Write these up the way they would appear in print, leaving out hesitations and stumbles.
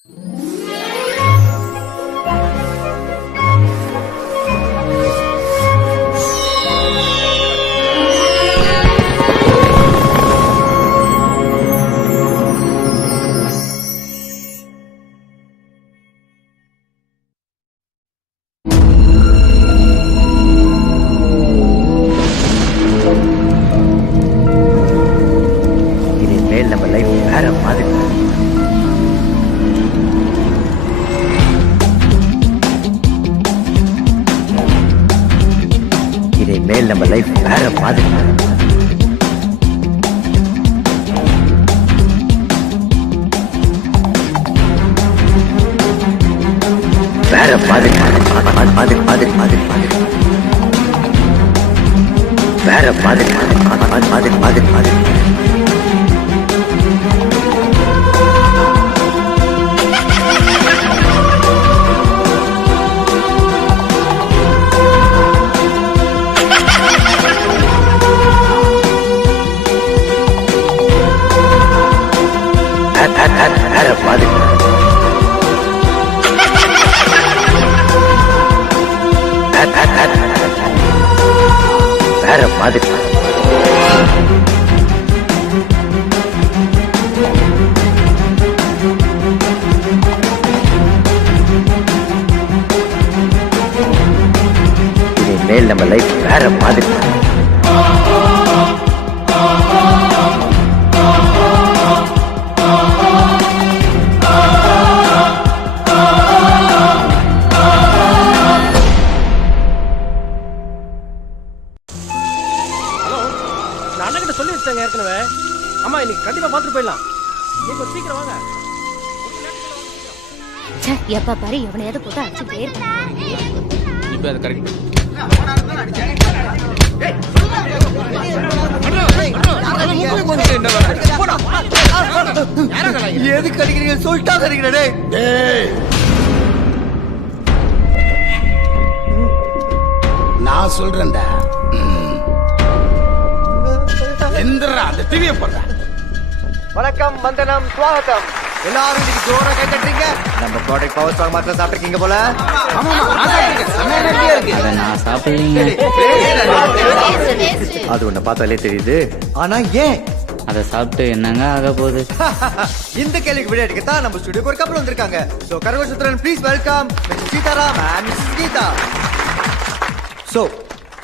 இனிமேல் நம்ம லைஃப் வேற மாதிரி வேற மாதிரி மாதிரி மாதிரி மாதிரி வேற மாதிரி மாதிரி மாதிரி மாதிரி வேற மாதிரி வேற மாதிரி இனிமேல் நம்ம லைஃப் வேற மாதிரி அண்ணகிட்ட சொல்லி வச்சாங்க ஏற்கனவே. அம்மா இன்னைக்கு கண்டிப்பா பாத்துட்டு போயிடலாம். நீங்க சீக்கிரம் வாங்க. எப்ப பாரு எவனையாவது போட்டு அடிச்சுட்டே இருக்கான். இப்போ அது கரெக்ட். எதுக்கு அடிக்கிறீங்க சொல்லிட்டா அடிக்கிறே. நான் சொல்றேன்டா. எந்திரா அந்த டிவியை போடுறா. வணக்கம், வந்தனம், ஸ்வாகத்தம். எல்லாரும் இன்னைக்கு ஜோரா கை தட்டுறீங்க. நம்ம ப்ராடக்ட் பவர் ஸ்ட்ராங் மாத்திரம் சாப்பிட்டுருக்கீங்க போல. நான் சாப்பிடுவீங்க. அது உன்னை பார்த்தாலே தெரியுது. ஆனா ஏன் அதை சாப்பிட்டு என்னங்க ஆக போகுது? இந்த கேள்விக்கு விட எடுக்கத்தான் நம்ம ஸ்டுடியோக்கு ஒரு கப்பல் வந்திருக்காங்க. சோ கர்வசுத்ரன் please welcome Mr Seetharam and Mrs Geetha. So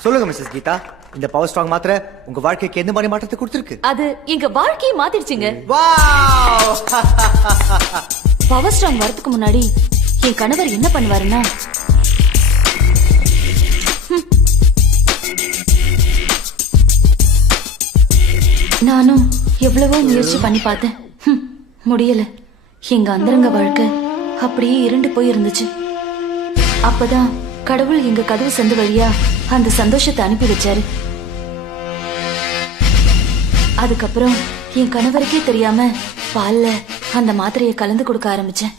சொல்லுங்க மிஸ்ஸஸ் கீதா, இந்த பவர் ஸ்ட்ராங் மாத்திரை உங்க வாழ்க்கைக்கு எந்த மாதிரி மாற்றத்தை கொடுத்திருக்கு? அது எங்க வாழ்க்கையை மாத்திடுச்சுங்க. வாவ்! பவர் ஸ்ட்ராங் வரதுக்கு முன்னாடி என் கணவர் என்ன பண்ணுவாருன்னா, நானும் எவ்வளவோ முயற்சி பண்ணி பார்த்தேன். முடியல. எங்க அந்தரங்க வாழ்க்கை அப்படியே இருண்டு போய் இருந்துச்சு. அப்பதான் கடவுள் எங்க கதவு சந்து வழியா அந்த சந்தோஷத்தை அனுப்பி வச்சாரு. அதுக்கப்புறம் என் கணவருக்கே தெரியாம பால்ல அந்த மாத்திரையை கலந்து கொடுக்க ஆரம்பிச்சேன்.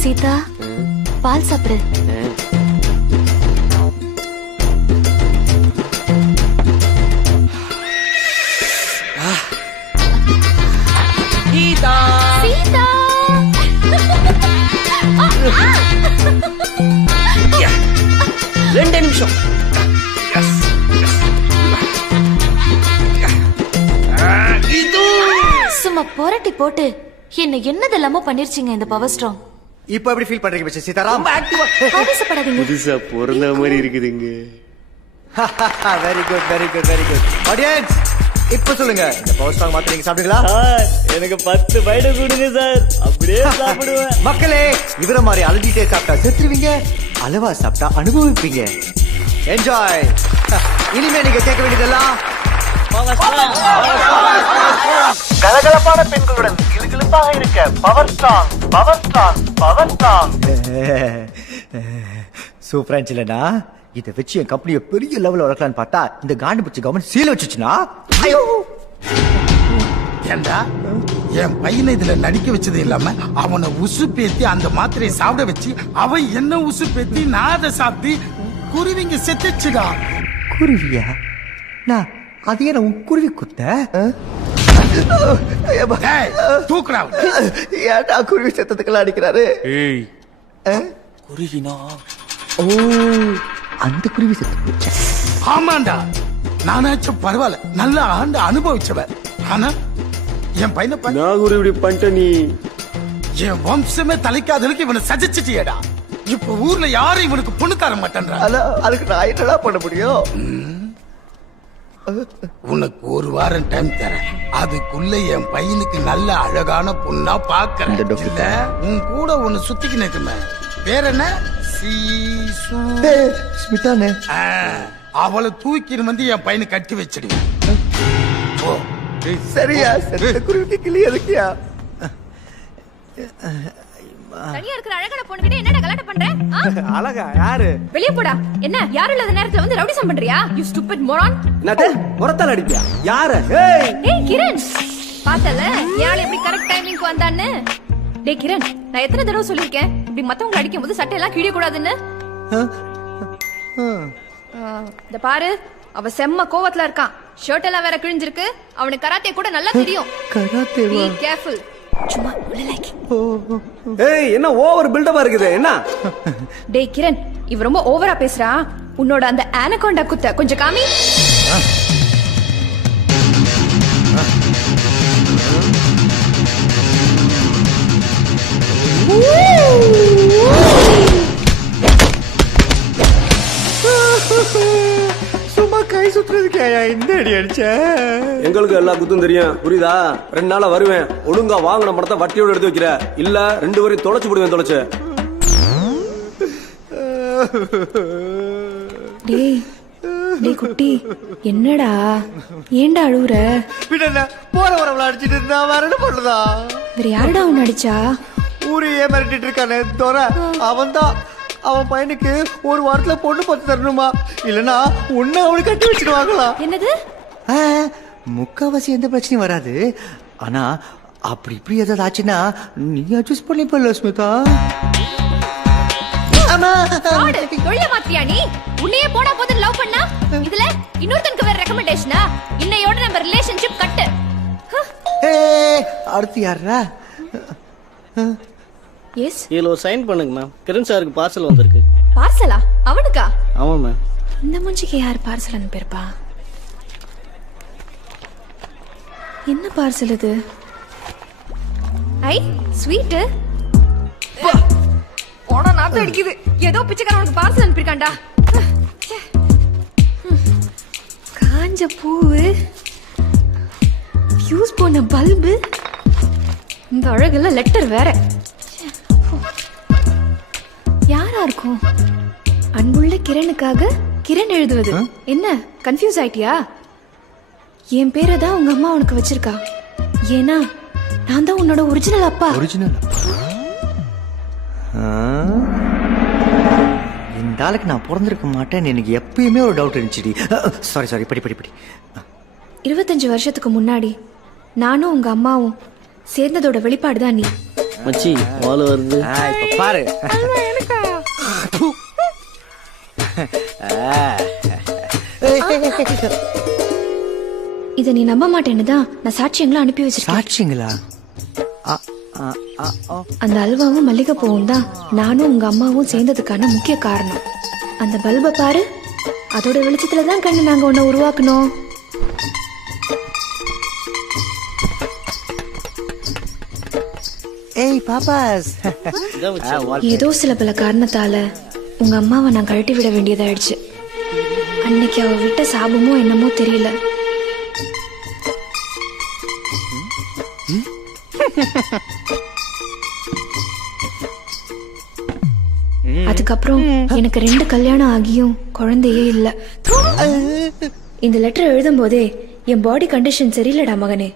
சீதா, பால் சாப்பிடு. கீதா. சீதா. 2 நிமிஷம். சும்மா புரட்டி போட்டு என்ன என்னதெல்லாமோ பண்ணிருச்சீங்க இந்த பவர் ஸ்ட்ராங். இப்போ எப்படி ஃபீல் பண்றீங்க மிஸ்டர் சீதாராம்? ஆவேசப்படாதீங்க. புதுசா பிறந்த மாதிரி இருக்குதுங்க. Very good very good very good. Audience, இப்போ சொல்லுங்க, இந்த பவர் ஸ்ட்ராங் மாத்திரை நீங்க சாப்பிடுங்களா? சார் எனக்கு 10 பைட கொடுங்க சார், அப்படியே சாப்பிடுவேன். மக்களே, இவர மாதிரி அழுதிட்டே சாப்பிட்டா செத்துருவீங்க, அளவா சாப்பிட்டா அனுபவிப்பீங்க. என்ஜாய். இனிமே நீங்க கேட்க வேண்டியதெல்லாம் கலகலப்பான பெண்களுடன் கிளுகிளுப்பாக இருக்க power strong power strong power strong. சூப்பரா இருந்துச்சுலடா. இதை வச்சு என் கம்பெனியை பெரிய லெவலில் வளர்க்கலான்னு பார்த்தா இந்த காண்டு பிடிச்ச கவர்மெண்ட் சீல் வச்சுச்சுன்னா, ஐயோ ஏண்டா என் பையனை இதுல நடிக்க வச்சது இல்லாம அவனை உசு பேத்தி அந்த மாத்திரையை சாப்பிட வச்சு அவன் என்ன உசு பேத்தி நான் அதை சாப்பிட்டு குருவிங்க செத்துச்சுடா. குருவியா? நான் அதையே நான் குருவி குத்த தூக்குறா ஏன்டா குருவி சத்தத்துக்கெல்லாம் அடிக்கிறாரு? குருவினா ஓ, அந்த குருவி சத்தம். ஆமாண்டா, நானாச்சும் பரவாயில்ல, நல்ல ஆண்டு அனுபவிச்சவன். ஆனா என் பையனை நாகூர் இப்படி பண்ணிட்ட நீ. என் வம்சமே தலைக்காதலுக்கு இவனை சஜிச்சிட்டியடா. இப்ப ஊர்ல யாரும் இவனுக்கு பொண்ணு தர மாட்டேன்றா. அதுக்கு நான் என்னடா பண்ண முடியும்? உனக்கு ஒரு வாரம் டைம் தரேன். அதுக்குள்ள என் பையனுக்கு நல்ல அழகான பொண்ணா பாக்குறேன். இந்த doctor. இல்ல, உன் கூட ஒண்ணு சுத்திக்கின்னு இருக்குமே, பேர் என்ன? சீசு. ஸ்மிதானே. அவளை தூக்கின்னு வந்து என் பையனை கட்டி வச்சிடுவேன். ஓ, சரியா? சரி, குருவிக்கு கிளி எதுக்கியா? தனியா இருக்கிற அழகான பொண்ணுகிட்ட என்னடா கலாட்ட பண்ற? அழகா யாரு? வெளிய போடா. என்ன யாரும் இல்லாத நேரத்துல வந்து ரவுடிசம் பண்றியா? You stupid moron. என்னது முறத்தால அடிப்பியா? யாரு? ஏய் டேய் கிரண், பார்த்தல யாழ் எப்படி கரெக்ட் டைமிங்க்கு வந்தான்னு? டேய் கிரண், நான் எத்தனை தடவை சொல்லிருக்கேன் இப்படி மத்தவங்க அடிக்கும்போது சட்டை எல்லாம் கிழிய கூடாதுன்னு? இந்த பாரு, அவ செம்ம கோவத்துல இருக்கான். ஷர்ட் எல்லாம் வேற கிழிஞ்சிருக்கு. அவனுக்கு கராத்தே கூட நல்லா தெரியும். கராத்தேவா? Be careful. சும்மா லைக். ஏய், என்ன ஓவர் பில்டப்பா இருக்குது? என்ன? டேய் கிரண், இவ ரொம்ப ஓவரா பேசுறா. உன்னோட அந்த ஆனகோண்டா குத்த கொஞ்சம் காமி. சும்மா கை சுத்துறதுக்கு இந்த அடி அடிச்ச? எங்களுக்கு எல்லா குத்தும் தெரியும், புரியுதா? 2 நாளா வருவேன். ஒழுங்கா வாங்கின பணத்தை வட்டியோட எடுத்து வைக்கிற, இல்ல 2 வரையும் தொலைச்சு போடுவேன். தொலைச்சு. டேய் டேய் குட்டி, என்னடா ஏன்டா அழுவுற? பின்ன போற வரவள அடிச்சிட்டு இருந்தா வேற என்ன பண்ணுதா? வேற யாருடா உன்னை அடிச்சா? ஊரையே மிரட்டிட்டு இருக்கானே தோற, அவன்தான். அவன் பையனுக்கு ஒரு வாரத்துல பொண்ணு பார்த்து தரணுமா, இல்லனா உன்னை அவனுக்கு கட்டி வச்சிடுவாங்களா? என்னது? முக்காவாசி எந்த பிரச்சனையும் வராது. ஆனா அப்படி இப்படி ஏதாவது ஆச்சுன்னா நீ அட்ஜஸ்ட் பண்ணிப்பல ஸ்மிதா. காடு தொழில மாத்தியா நீ? உன்னையே போனா போது லவ் பண்ணா, இதுல இன்னொருத்தனுக்கு வேற ரெக்கமெண்டேஷனா? இன்னையோட நம்ம ரிலேஷன்ஷிப் கட்டு. அடுத்து யாரா? எஸ், இதுல ஒரு சைன் பண்ணுங்க மேம். கிரண் சாருக்கு பார்சல் வந்திருக்கு. பார்சலா? அவனுக்கா? ஆமா மேம். இந்த மூஞ்சிக்கு யார் பார்சல் அனுப்பியிருப்பா? என்ன பார்சல் இது? ஐ ஸ்வீட். போனா நாத்து அடிக்குது. ஏதோ பிச்சைக்காரனுக்கு பார்சல் அனுப்பியிருக்கான்டா. காஞ்ச பூவு, ஃபியூஸ் போன பல்பு, இந்த அழகுல லெட்டர் வேற. யாரா இருக்கும்? அன்புள்ள கிரணுக்காக கிரண் எழுதுவது. என்ன கன்ஃபியூஸ் ஆயிட்டியா? என் பேரை தான் உங்க அம்மா உனக்கு வச்சிருக்கா. ஏன்னா நான் தான் உன்னோட ஒரிஜினல் அப்பா. ஒரிஜினல் இந்த ஆளுக்கு நான் பிறந்திருக்க மாட்டேன்னு எனக்கு எப்பயுமே ஒரு டவுட் இருந்துச்சு. சாரி படி 25 வருஷத்துக்கு முன்னாடி நானும் உங்க அம்மாவும் சேர்ந்ததோட வெளிப்பாடுதான் நீ. மச்சி வால் வருது. இப்ப பாரு. இத நீ நம்ப மாட்டேன்னு தான் நான் சாட்சியங்களை அனுப்பி வச்சிருக்கேன். சாட்சிங்களா? அந்த அல்வாவும் மல்லிகைப்பூவும் தான் நானும் உங்க அம்மாவும் சேர்ந்ததுக்கான முக்கிய காரணம். அந்த பல்பை பாரு, அதோட வெளிச்சத்துல தான் கண்ணு நாங்க உன்னை உருவாக்கணும். ஏய் பாப்பாஸ். ஏதோ சில பல காரணத்தால உங்க அம்மாவை நான் கழட்டி விட வேண்டியதாயிடுச்சு. அன்னைக்கு அவ விட்ட சாபமோ என்னமோ தெரியல. அதுக்கப்புறம் எனக்கு 2 கல்யாணம் ஆகியும் குழந்தையே இல்ல. இந்த லெட்டர் எழுதும் போதே என் பாடி கண்டிஷன் சரியில்லடா மகனே.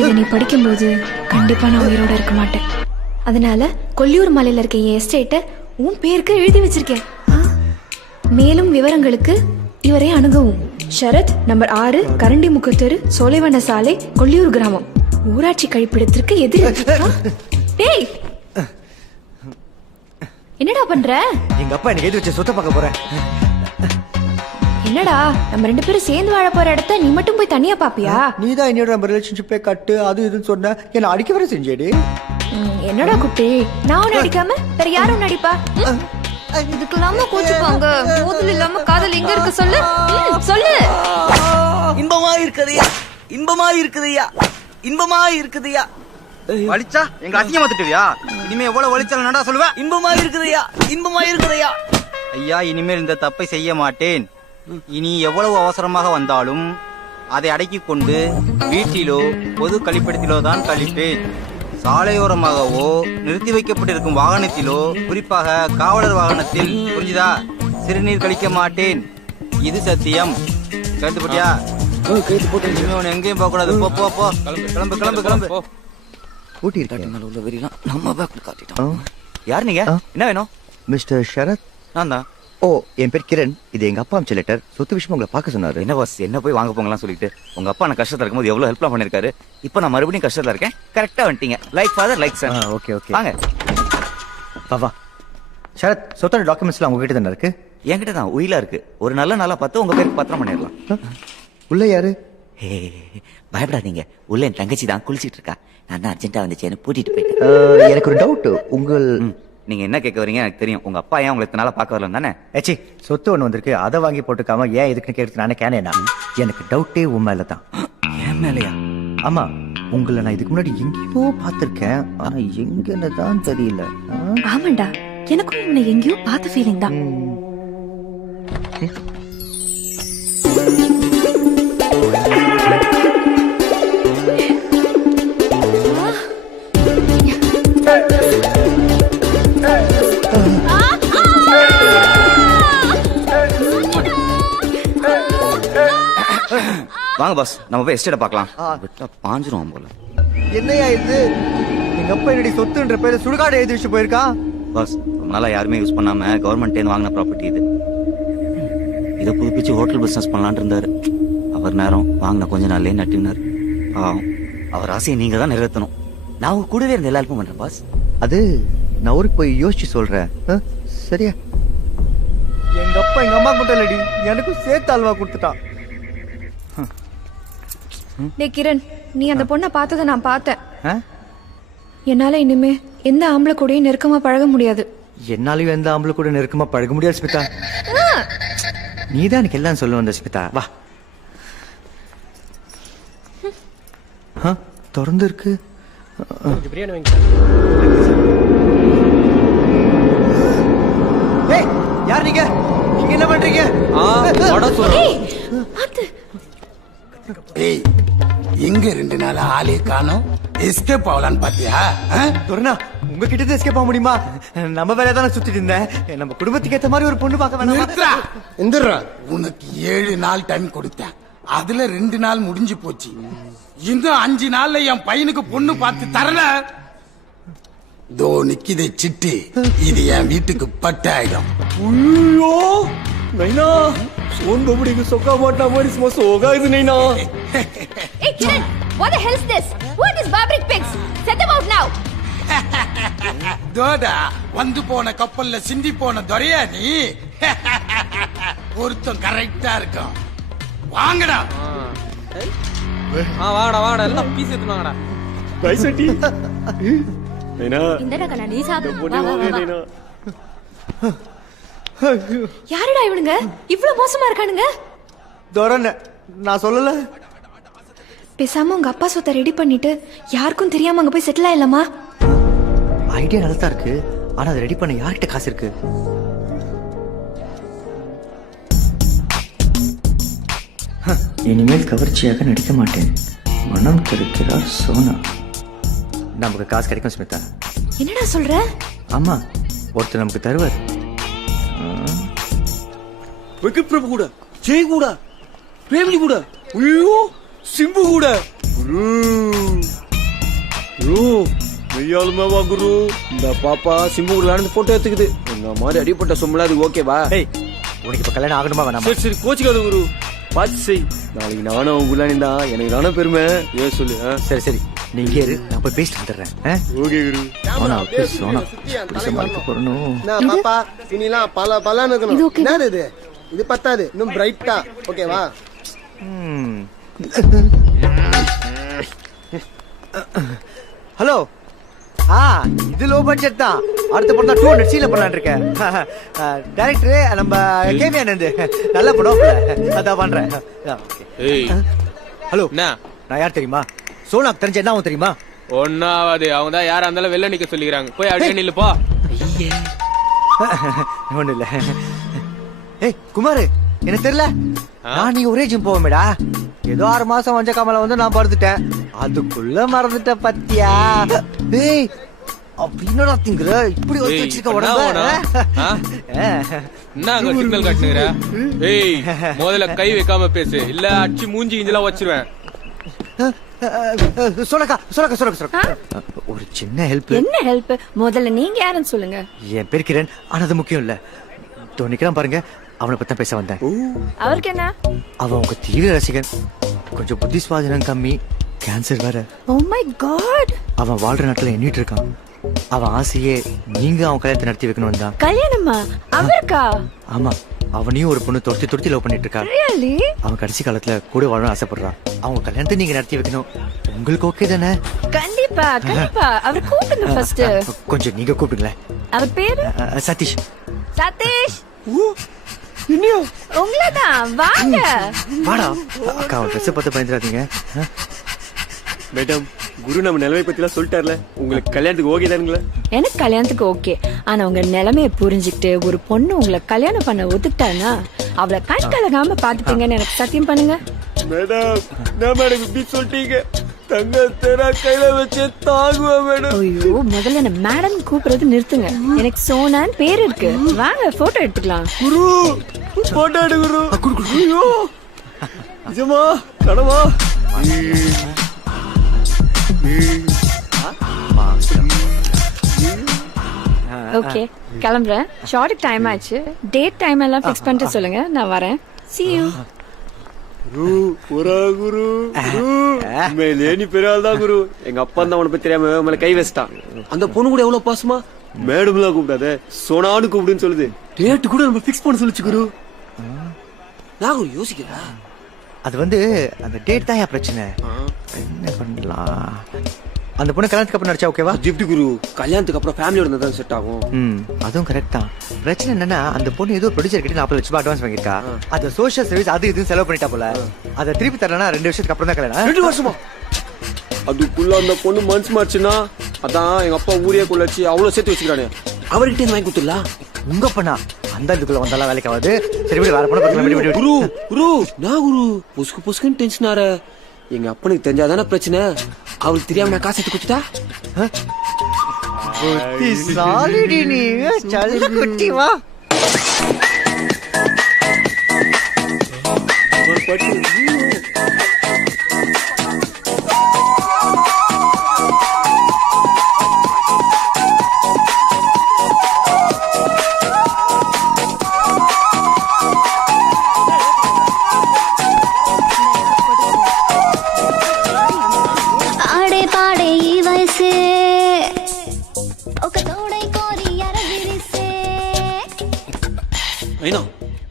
இதை நீ படிக்கும்போது கண்டிப்பா நான் உயிரோட இருக்க மாட்டேன். அதனால கொல்லியூர் மலையில இருக்க என் எஸ்டேட்டை உன் பேருக்கு எழுதி வச்சிருக்கேன். மேலும் விவரங்களுக்கு இவரை அணுகவும். சரத், நம்பர் 6, கரண்டி முக்கத்தெரு, சோலைவன சாலை, கொள்ளியூர் கிராமம். ஊராட்சி கழிப்பிடத்திற்கு எதிர். டேய், என்னடா பண்ற? எங்க அப்பா எனக்கு எழுதி வச்ச சொத்தை பார்க்க போறேன். என்னடா, நம்ம 2 பேரும் சேர்ந்து வாழ போற இடத்த நீ மட்டும் போய் தனியா பாப்பியா? நீதான் என்னோட நம்ம ரிலேஷன்ஷிப்பே கட்டு அது இதுன்னு சொன்ன, என்ன அடிக்க வர செஞ்சேடி. என்னடா குட்டி, நான் உன்னை அடிக்காம வேற யாரும் உன்னை அடிப்பா? இதுக்கெல்லாம கோச்சுப்பாங்க. மோதல் இல்லாம காதல் எங்க இருக்கு சொல்லு. சொல்லு. இன்பமா இருக்குதையா, இன்பமா இருக்குதையா, இன்பமா இருக்குதையா. வலிச்சா எங்க அசிங்கமா திட்டுவியா? இனிமே எவ்வளவு வலிச்சாலும் நடா சொல்லுவேன். இன்பமா இருக்குதையா, இன்பமா இருக்குதையா. ஐயா, இனிமேல் இந்த தப்பை செய்ய மாட்டேன். இனி எவ்வளவு அவசரமாக வந்தாலும் அதை அடக்கிக் கொண்டு வீட்டிலோ பொது கழிப்பிடத்திலோ தான் கழிப்பேன். சாலையோரமாகவோ நிறுத்தி வைக்கப்பட்டிருக்கும் வாகனத்திலோ, குறிப்பாக காவலர் வாகனத்தில், புரிஞ்சுதா, சிறுநீர் கழிக்க மாட்டேன். இது சத்தியம். கேட்டு போட்டியா? இனிமே உன்னை எங்கேயும் போக கூடாது. போ போ போ, கிளம்பு கிளம்பு கிளம்பு. ஊட்டி இருக்கேன். உள்ள வெறிலாம் நம்ம பேக்ல காட்டிட்டோம். யார் நீங்க? என்ன வேணும்? மிஸ்டர் ஷரத். நான் தான். ஓ, என் பேர் கிரண். இது எங்க அப்பா அமிச்ச லெட்டர். சொத்து விஷயமா உங்களை பார்க்க சொன்னாரு. என்ன பாஸ், என்ன போய் வாங்க போங்கலாம் சொல்லிட்டு உங்க அப்பா நான் கஷ்டத்துல இருக்கும்போது எவ்வளவு ஹெல்ப்லாம் பண்ணிருக்காரு. இப்போ நான் மறுபடியும் கஷ்டத்துல இருக்கேன். கரெக்டா வந்துட்டீங்க. Like father like son. Okay okay, வாங்க. வா வா. ஷரத், சொத்தோட டாக்குமெண்ட்ஸ்லாம் உங்ககிட்ட தானே இருக்கு? என்கிட்ட தான் உயிலா இருக்கு. ஒரு நல்ல நாளா பார்த்து உங்க பேருக்கு பத்திரம் பண்ணிடலாம். உள்ள யாரு? ஹே, பயப்படாதீங்க. உள்ள என் தங்கச்சி தான் குளிச்சிட்டு இருக்கா. நான் தான் அர்ஜென்ட்டா வந்துச்சேன்னு கூட்டிட்டு போயிட்டேன். எனக்கு ஒரு டவுட். உங்கள் நீங்க என்ன கேட்க வரீங்க எனக்கு தெரியும். உங்க அப்பா ஏன் உங்களை இத்தனை நாளா பார்க்க வரல தானே? ஏச்சி, சொத்து ஒண்ணு வந்திருக்கு, அதை வாங்கி போட்டுக்காம ஏன் இதுக்குன்னு கேட்டு நானே கேனேனா? எனக்கு டவுட்டே உன் மேல தான். என் மேலையா? ஆமா, உங்களை நான் இதுக்கு முன்னாடி எங்கேயோ பார்த்திருக்கேன், ஆனா எங்கன்னு தான் தெரியல. ஆமாண்டா, எனக்கும் உன்னை எங்கேயோ பார்த்த ஃபீலிங் தான். வாங்க பாஸ், நம்ம போய் எஸ்டேட்டை பார்க்கலாம். விட்டா பாஞ்சிரும் போல. என்னையா இது? எங்க அப்பா என்னடி சொத்துன்ற பேரு சுடுகாடு எழுதி வச்சு போயிருக்கா? பாஸ், ரொம்ப நாளா யாருமே யூஸ் பண்ணாம கவர்மெண்ட் வாங்கின ப்ராப்பர்ட்டி இது. இதை புதுப்பிச்சு ஹோட்டல் பிசினஸ் பண்ணலான்னு இருந்தாரு. அவர் நேரம் வாங்கின கொஞ்ச நாள்லயே நட்டினார். அவர் ஆசையை நீங்க தான் நிறைவேற்றணும். நான் உங்க கூடவே இருந்த எல்லாருக்கும் பண்றேன் பாஸ். அது நான் ஊருக்கு போய் யோசிச்சு சொல்றேன். சரியா? எங்க அப்பா எங்க அம்மா மட்டும் இல்லடி, எனக்கும் சேர்த்து அல்வா கொடுத்துட்டான். டேய் கிரண், நீ அந்த பொண்ணை பார்த்ததை நான் பார்த்தேன். ஆ? என்னால இனிமே எந்த ஆம்பளை கூடயும் நெருக்கமா பழக முடியாது. என்னாலையும் எந்த ஆம்பளை கூட நெருக்கமா பழக முடியாது ஸ்மிதா. நீதான் எனக்கு எல்லாம் சொல்ல வந்த ஸ்மிதா. வா. திறந்து இருக்கு. ஏய், யார் நீங்க? நீங்க என்ன பண்றீங்க? ஏய், எங்க 2 நாள் ஆளே காணோம்? எஸ்கேப் ஆகலான்னு பாத்தியா? துரணா, உங்ககிட்ட இருந்து எஸ்கேப் ஆக முடியுமா? நம்ம வேலையை தானே சுத்திட்டு இருந்தேன். நம்ம குடும்பத்துக்கு ஏத்த மாதிரி ஒரு பொண்ணு பார்க்க வேணாமா? நிறுத்துடா. எந்திரா. உனக்கு 7 நாள் டைம் கொடுத்தேன். அதுல 2 நாள் முடிஞ்சு போச்சு. இன்னும் 5 நாள்ல என் பையனுக்கு பொண்ணு பார்த்து தரல. தோ நிக்கிதே சிட்டி, இது என் வீட்டுக்கு பட்டாயிடும். ஐயோ நைனா, சோன் பபடிக்கு சொக்கா மாட்டா மாதிரி சும்மா சோகா இது நைனா. Hey Kiran, what the hell is this? What is Babrik pigs? Set them out now. தோடா, வந்து போன கப்பல்ல சிந்தி போன துரையா நீ? பொருத்தம் கரெக்டா இருக்கும். வாங்கடா. வாங்கடா வாங்கடா, எல்லாம் பீஸ் எடுத்து வாங்கடா. பைசட்டி நைனா, இந்தடா கண்ணா, நீ சாப்பிடு. பொண்ணு வாங்க நைனா. யாருடா இவனுங்க இவ்வளவு மோசமா இருக்கானுங்க? துரண, நான் சொல்லல. பேசாம உங்க அப்பா சொத்தை ரெடி பண்ணிட்டு யாருக்கும் தெரியாம அங்க போய் செட்டில் ஆயிடலாமா? ஐடியா நல்லா இருக்கு, ஆனா அதை ரெடி பண்ண யார்கிட்ட காசு இருக்கு? இனிமேல் கவர்ச்சியாக நடிக்க மாட்டேன். மனம் தெரிக்கிறார் சோனா. நமக்கு காசு கிடைக்கும் ஸ்மிதா. என்னடா சொல்ற? ஆமா, ஒருத்தர் நமக்கு தருவார். வெங்கட் பிரபு கூட, ஜெய் கூட, பிரேம்ஜி கூட, ஐயோ சிம்பு கூட. மெய்யாலுமே வா குரு. இந்த பாப்பா சிம்பு கூட நடந்து போட்டோ எடுத்துக்குது. இந்த மாதிரி அடிப்பட்ட சொம்பளா அது ஓகேவா? ஏய், உனக்கு இப்ப கல்யாணம் ஆகணுமா வேணாமா? சரி சரி, கோச்சிக்காத குரு. பார்த்து செய். நாளைக்கு நானும் அவங்க உள்ளானி தான் எனக்கு தானே பெருமை. ஏன் சொல்லு. சரி சரி நீ இங்கே இரு, நான் போய் பேசிட்டு வந்துடுறேன். Okay Guru. Sona please Sona சமாளிக்க போறணும். நான் பாப்பா துணிலாம் பல பலன்னு இது இருக்கணும். okay. என்னது இது? இது பத்தாது, இன்னும் பிரைட்டா. ஓகேவா? ஹலோ. இது லோ பட்ஜெட் தான். அடுத்த படம் தான் 200 சீல பண்ணலாம்னு இருக்கேன். டைரக்டர் நம்ம கேபி ஆனந்த். நல்ல படம் அதான் பண்றேன். ஏய் ஹலோ. என்ன நான் யார் தெரியுமா? சோனாக்கு தெரிஞ்ச என்ன ஆகும் தெரியுமா? ஒன்னாவது அவங்க தான் யாரா இருந்தாலும் வெளில நிக்க சொல்லிக்கிறாங்க. போய் அப்படியே நில்லு போ. ஒண்ணு இல்ல. ஏய் குமார், எனக்கு தெரியல. நான் நீ ஒரே ஜிம் போவேடா. ஏதோ 6 மாசம் வஞ்ச காமல வந்து நான் பறந்துட்டேன். அதுக்குள்ள மறந்துட்ட பத்தியா? ஏய் அப்படின்னா திங்குற இப்படி வச்சிருக்க உடம்பு. என்ன அங்க சிக்னல் காட்டுனுங்கற? ஏய் முதல்ல கை வைக்காம பேசு, இல்ல அடிச்சு மூஞ்சி கிஞ்சலாம் வச்சிருவேன். சொல்லக்கா ஒரு சின்ன ஹெல்ப். என்ன ஹெல்ப்? முதல்ல நீங்க யாருன்னு சொல்லுங்க. என் பேர் கிரண். ஆனா அது முக்கியம் இல்ல. நிக்கிறான் பாருங்க, அவனை பத்தி பேச வந்தேன். அவருக்கு என்ன? அவன் உங்க தீவிர ரசிகன். கொஞ்சம் புத்தி சுவாதீனம் கம்மி, கேன்சர் வேற. Oh my God. அவன் வாழ்ற நாட்டுல எண்ணிட்டு இருக்கான். அவன் ஆசையே நீங்க அவன் கல்யாணத்தை நடத்தி வைக்கணும் தான். கல்யாணமா? அவருக்கா? ஆமா, அவனையும் ஒரு பொண்ணு துரத்தி லவ் பண்ணிட்டு இருக்கா. ரியலி? அவன் கடைசி காலத்துல கூட வாழணும் ஆசைப்படுறான். அவங்க கல்யாணத்தை நீங்க நடத்தி வைக்கணும். உங்களுக்கு ஓகே தானே? கண்டிப்பா கண்டிப்பா. அவர் கூப்பிடுங்க ஃபர்ஸ்ட். கொஞ்சம் நீங்க கூப்பிடுங்களேன். அவர் பேரு? சதீஷ். சதீஷ் உங்களதான். வாங்க. வாடா. அக்கா ட்ரெஸ் பார்த்து பயந்துடாதீங்க. மேடம், குரு நம்ம நிலைமை பத்தி எல்லாம் சொல்லிட்டார்ல. உங்களுக்கு கல்யாணத்துக்கு ஓகே தானுங்களா? எனக்கு கல்யாணத்துக்கு ஓகே. ஆனா உங்க நிலைமைய புரிஞ்சுக்கிட்டு ஒரு பொண்ணு உங்களை கல்யாணம் பண்ண ஒத்துக்கிட்டானா அவளை கண் கலகாம பாத்துட்டீங்கன்னு எனக்கு சத்தியம் பண்ணுங்க. மேடம், நான் மேடம் இப்படி சொல்லிட்டீங்க. தங்க தெரா கையில வச்சு தாங்குவா மேடம். ஐயோ, முதல்ல என்ன மேடம் கூப்பிடுறது நிறுத்துங்க. எனக்கு சோனான்னு பேர் இருக்கு. வாங்க போட்டோ எடுத்துக்கலாம். குரு போட்டோ எடு குரு. ஐயோ நிஜமா கடவா? ஓகே கிளம்புறேன். ஷார்ட்டுக்கு டைம் ஆச்சு. டேட் டைம் எல்லாம் ஃபிக்ஸ் பண்ணிட்டு சொல்லுங்க, நான் வரேன். See you. குரு ஒரா குரு. மேலே நீ பெரியாள் தான் குரு. எங்க அப்பா தான் உனக்கு பத்தி தெரியாம மேல கை வச்சிட்டான். அந்த பொண்ணு கூட எவ்வளவு பாசமா மேடம்லாம் கூப்பிடாத, சோனான்னு கூப்பிடுன்னு சொல்லுது. டேட் கூட நம்ம ஃபிக்ஸ் பண்ண சொல்லுச்சு குரு. நான் குரு யோசிக்கிறா. அது அந்த டேட் தான் பிரச்சனை. என்ன பண்ணலாம்? அந்த பொண்ணு கல்யாணத்துக்கு அப்புறம் நடிச்சா ஓகேவா? எப்படி குரு? கல்யாணத்துக்கு அப்புறம் ஃபேமிலியோட இருந்தா தான் செட் ஆகும். அதுவும் கரெக்ட் தான். பிரச்சனை என்னன்னா அந்த பொண்ணு ஏதோ ப்ரொடியூசர் கிட்ட 40 லட்சம் அட்வான்ஸ் வாங்கிருக்கா. அது சோஷியல் சர்வீஸ் அது இதுன்னு செலவு பண்ணிட்டா போல. அதை திருப்பி தரலனா 2 வருஷத்துக்கு அப்புறம் தான் கல்யாணம். 2 வருஷமா? அதுக்குள்ள அந்த பொண்ணு மனசு மாறுச்சுன்னா அதான் எங்க அப்பா ஊரே கொள்ளச்சு அவ்வளவு சேர்த்து வச்சுக்கிறானே. அவர்கிட்ட வாங்கி கொடுத்துடலாம். உங்க பண்ணா அந்த இதுக்குள்ள வந்தாலும் வேலைக்கு ஆகாது. சரி விடு, வேற பொண்ணு பார்க்கலாம். குரு குரு நான் குரு புஸ்கு புஸ்குன்னு டென்ஷன் ஆற. எங்க அப்பனுக்கு தெரிஞ்சாதானே பிரச்சனை. அவளுக்கு தெரியாம நான் காசு எடுத்து கொடுத்துட்டா? சாலிடி நீ சல்ல குட்டி வா.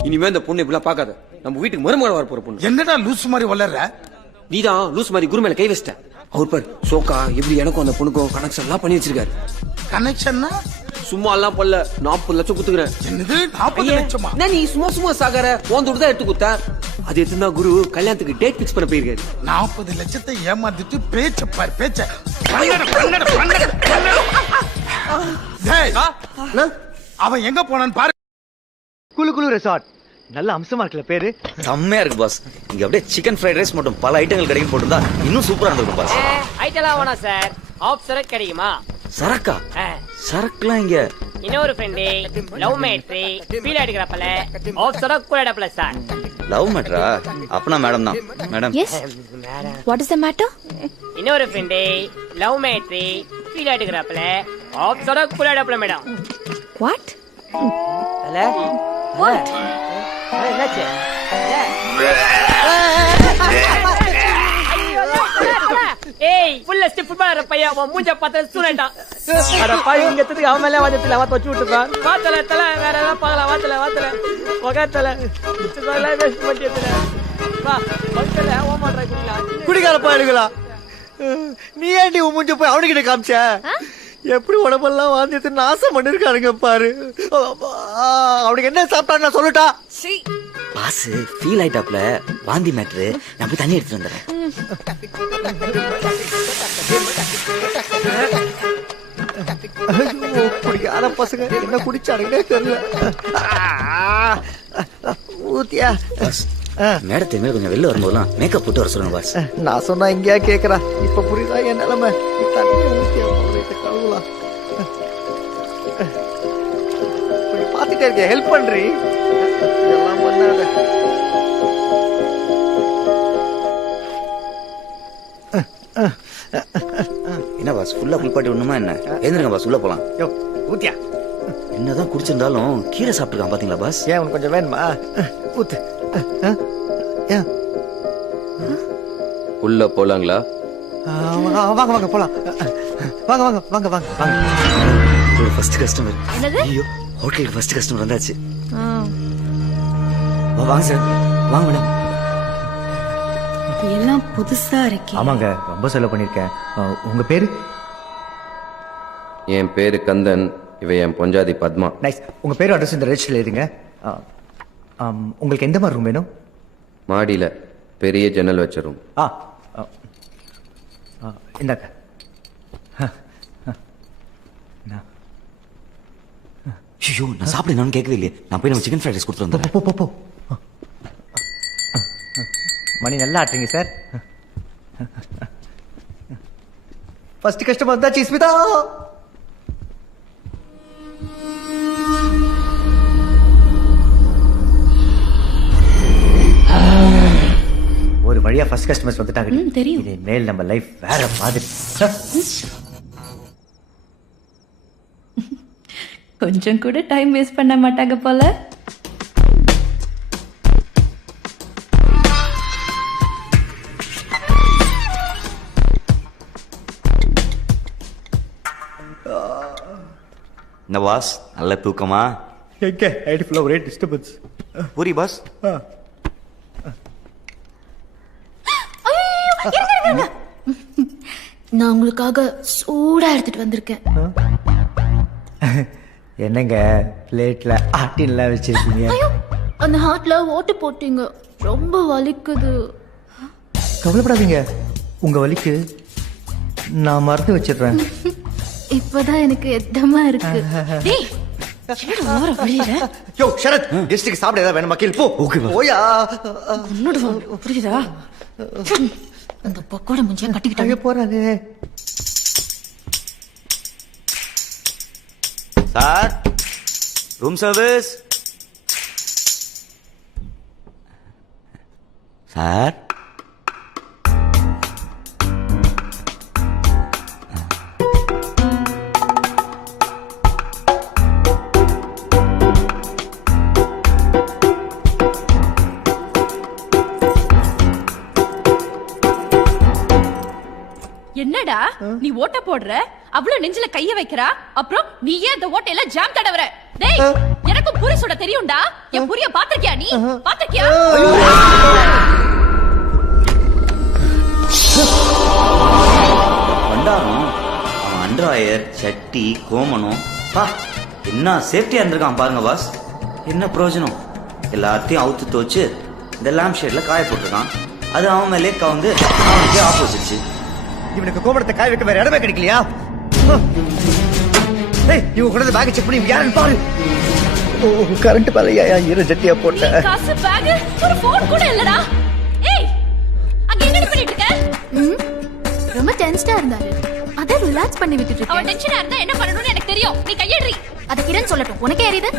இனிமே இந்த பொண்ணு இப்படிலாம் பாக்காத. நம்ம வீட்டுக்கு மருமகள் வர போற பொண்ணு. என்னடா லூஸ் மாதிரி வளர்ற? நீதான் லூஸ் மாதிரி குரு மேல கை வச்சிட்ட. அவர் பாரு சோக்கா எப்படி எனக்கும் அந்த பொண்ணுக்கும் கனெக்ஷன் எல்லாம் பண்ணி வச்சிருக்காரு. கனெக்ஷன்னா? சும்மா எல்லாம் பண்ணல. 40 லட்சம் குத்துக்கிறேன். என்னது 40 லட்சமா? நீ சும்மா சாகர போந்துட்டு தான் எடுத்து குத்த. அது எதுனா குரு கல்யாணத்துக்கு டேட் பிக்ஸ் பண்ண போயிருக்காரு. 40 லட்சத்தை ஏமாத்திட்டு பேச்ச பாரு பேச்ச. அவன் எங்க போனான்னு பாரு. குளு ரெசார்ட் நல்ல அம்சமா இருக்குல்ல பேரு. செம்மையா இருக்கு பாஸ். இங்க அப்படியே சிக்கன் ஃப்ரைட் ரைஸ் மட்டும் பல ஐட்டங்கள் கிடைக்கும் போட்டுருந்தா இன்னும் சூப்பரா இருந்திருக்கும் பாஸ். ஐட்டலாம் வேணாம் சார். ஆஃப் சரக்கு கிடைக்குமா? சரக்கா? சரக்குலாம் இங்க. இன்னொரு ஃப்ரெண்டு லவ் மேட்ரி ஃபீல் அடிக்கிறப்பல ஆஃப் சரக்கு கூட அடப்பல சார். லவ் மேட்டரா? அப்பனா மேடம் தான். Madam. Yes. What is the matter? இன்னொரு ஃப்ரெண்டு லவ் மேட்ரி ஃபீல் அடிக்கிறப்பல ஆஃப் சரக்கு கூட அடப்பல மேடம். வாட்? அல்ல என்னாச்சு ஏய் ஃபுல்ல ஸ்டிப் பண்ணற பையன் அவன் மூஞ்ச பார்த்து சூனேட்டான் அட பாய் இங்க எத்துக்கு அவன் மேல வாதத்துல அவ வச்சு விட்டுப்பா வாத்தல தல வேற ஏதாவது பார்க்கலாம் வாத்தல முகத்தல இதெல்லாம் வேஸ்ட் பண்ணிட்டல வா பக்கல ஓமாட்ற குடிகார பாடுகளா நீ ஏன்டி மூஞ்ச போய் அவனுக்கிட்ட காமிச்ச எப்படி உடம்பெல்லாம் வாந்தியத்தை நாசம் பண்ணிருக்கானுங்க பாரு அவனுக்கு என்ன சாப்பிட்டான்னு நான் சொல்லட்டா பாஸ் ஃபீல் ஆயிட்டாப்ல வாந்தி மேட்ரு நான் போய் தண்ணி எடுத்துட்டு வந்துடுறேன். குடிக்காத பசங்க என்ன குடிச்சானுங்களே தெரியல. ஊத்தியா மேடத்தை மேல கொஞ்சம் வெளில வரும்போதெல்லாம் மேக்கப் போட்டு வர சொல்லுங்க பாஸ். நான் சொன்னா எங்கேயா கேக்குறா. இப்ப புரியுதா என் நிலைமை. கழுவலாம் பாத்துட்டே இருக்க ஹெல்ப் பண்றீ இதெல்லாம் பண்ணாத. என்ன பாஸ் ஃபுல்லா குளிப்பாட்டி விடணுமா என்ன? எழுந்திருங்க பாஸ் உள்ள போலாம். ஊத்தியா என்னதான் குடிச்சிருந்தாலும் கீரை சாப்பிட்டுருக்கான் பாத்தீங்களா பாஸ்? ஏன் உனக்கு கொஞ்சம் வேணுமா? ஊத்து. உள்ள போலாங்களா? வாங்க வாங்க போலாம். வாங்க வாங்க வாங்க வாங்க வாங்க. First customer. ஐயோ ஹோட்டலுக்கு ஃபர்ஸ்ட் கஸ்டமர் வந்தாச்சு. வாங்க சார் வாங்க மேடம். எல்லாம் புதுசா இருக்கு. ஆமாங்க ரொம்ப செலவு பண்ணிருக்கேன். உங்க பேரு? என் பேரு கந்தன், இவ என் பொஞ்சாதி பத்மா. நைஸ். உங்க பேரு அட்ரஸ் இந்த ரெஜிஸ்டர்ல எழுதுங்க. உங்களுக்கு எந்த மாதிரி ரூம் வேணும்? மாடியில பெரிய ஜன்னல் வச்ச ரூம். இந்தாங்க. ஐயோ நான் சாப்பிடுன்னு கேட்கவே இல்லையே. நான் போய் நம்ம சிக்கன் ஃப்ரைட் ரைஸ் கொடுத்து வந்துடுறேன். போ போ மணி நல்லா ஆட்டுறீங்க சார். ஃபர்ஸ்ட் கஸ்டமர் வந்தாச்சு ஸ்மிதா. ஒரு வழியா ஃபர்ஸ்ட் கஸ்டமர்ஸ் வந்துட்டாங்க. தெரியும். இது மேல் நம்ம லைஃப் வேற மாதிரி. கொஞ்சம் கூட டைம் வேஸ்ட் பண்ண மாட்டாங்க போல. இந்த பாஸ் நல்ல தூக்கமா? எங்க ஐடி ஃபுல்லா ஒரே டிஸ்டர்பன்ஸ். பூரி பாஸ். நான் உங்களுக்காக சூடா எடுத்துட்டு வந்திருக்கேன். என்னங்க பிளேட்ல ஆட்டின்லாம் வச்சிருக்கீங்க? அந்த ஹார்ட்ல ஓட்டு போட்டீங்க, ரொம்ப வலிக்குது. கவலைப்படாதீங்க, உங்க வலிக்கு நான் மறந்து வச்சிடுறேன். இப்பதான் எனக்கு எத்தமா இருக்கு. யோ ஷரத், கெஸ்டுக்கு சாப்பிட ஏதாவது வேணுமா? கேள் போ. ஓயா புரியுதா? அந்த பக்கோட முஞ்சியா கட்டிக்கிட்டாங்க போறாங்க. Sir room service. சார் என்னடா நீ ஓட்ட போடுற, அவ்வளவு நெஞ்சில கைய வைக்கிறா, அப்புறம் நீ ஏன் இந்த ஓட்டையில ஜாம் தடவற? டேய் எனக்கு புரி சுட தெரியும்டா. என் புரிய பாத்திருக்கியா? நீ பாத்திருக்கியா? பண்டாரம் அவன் அண்டர்வயர் சட்டி கோமனம் என்ன சேஃப்டியா இருந்திருக்கான் பாருங்க பாஸ். என்ன பிரயோஜனம்? எல்லாத்தையும் அவுத்து தோச்சு இந்த லேம்ப் ஷேட்ல காய போட்டிருக்கான். அது அவன் மேலே கவுந்து அவனுக்கே ஆப்போசிட்ஸ். இவனுக்கு கோபுரத்தை காய வைக்க வேற இடமே கிடைக்கலையா? இவங்க கூட பேக் செக் பண்ணி யாருன்னு பாரு. கரண்ட் பாலையா இரு ஜட்டியா போட்ட காசு பேக் ஒரு போன் கூட இல்லடா. ஏய் அங்க என்ன பண்ணிட்டு இருக்க? ரொம்ப டென்ஷனா இருந்தாரு, அத ரிலாக்ஸ் பண்ணி விட்டுட்டு இருக்கேன். அவன் டென்ஷனா இருந்தா என்ன பண்ணணும்னு எனக்கு தெரியும். நீ கையேறி. அத கிரண் சொல்லட்டும். உனக்கே ஏறிது?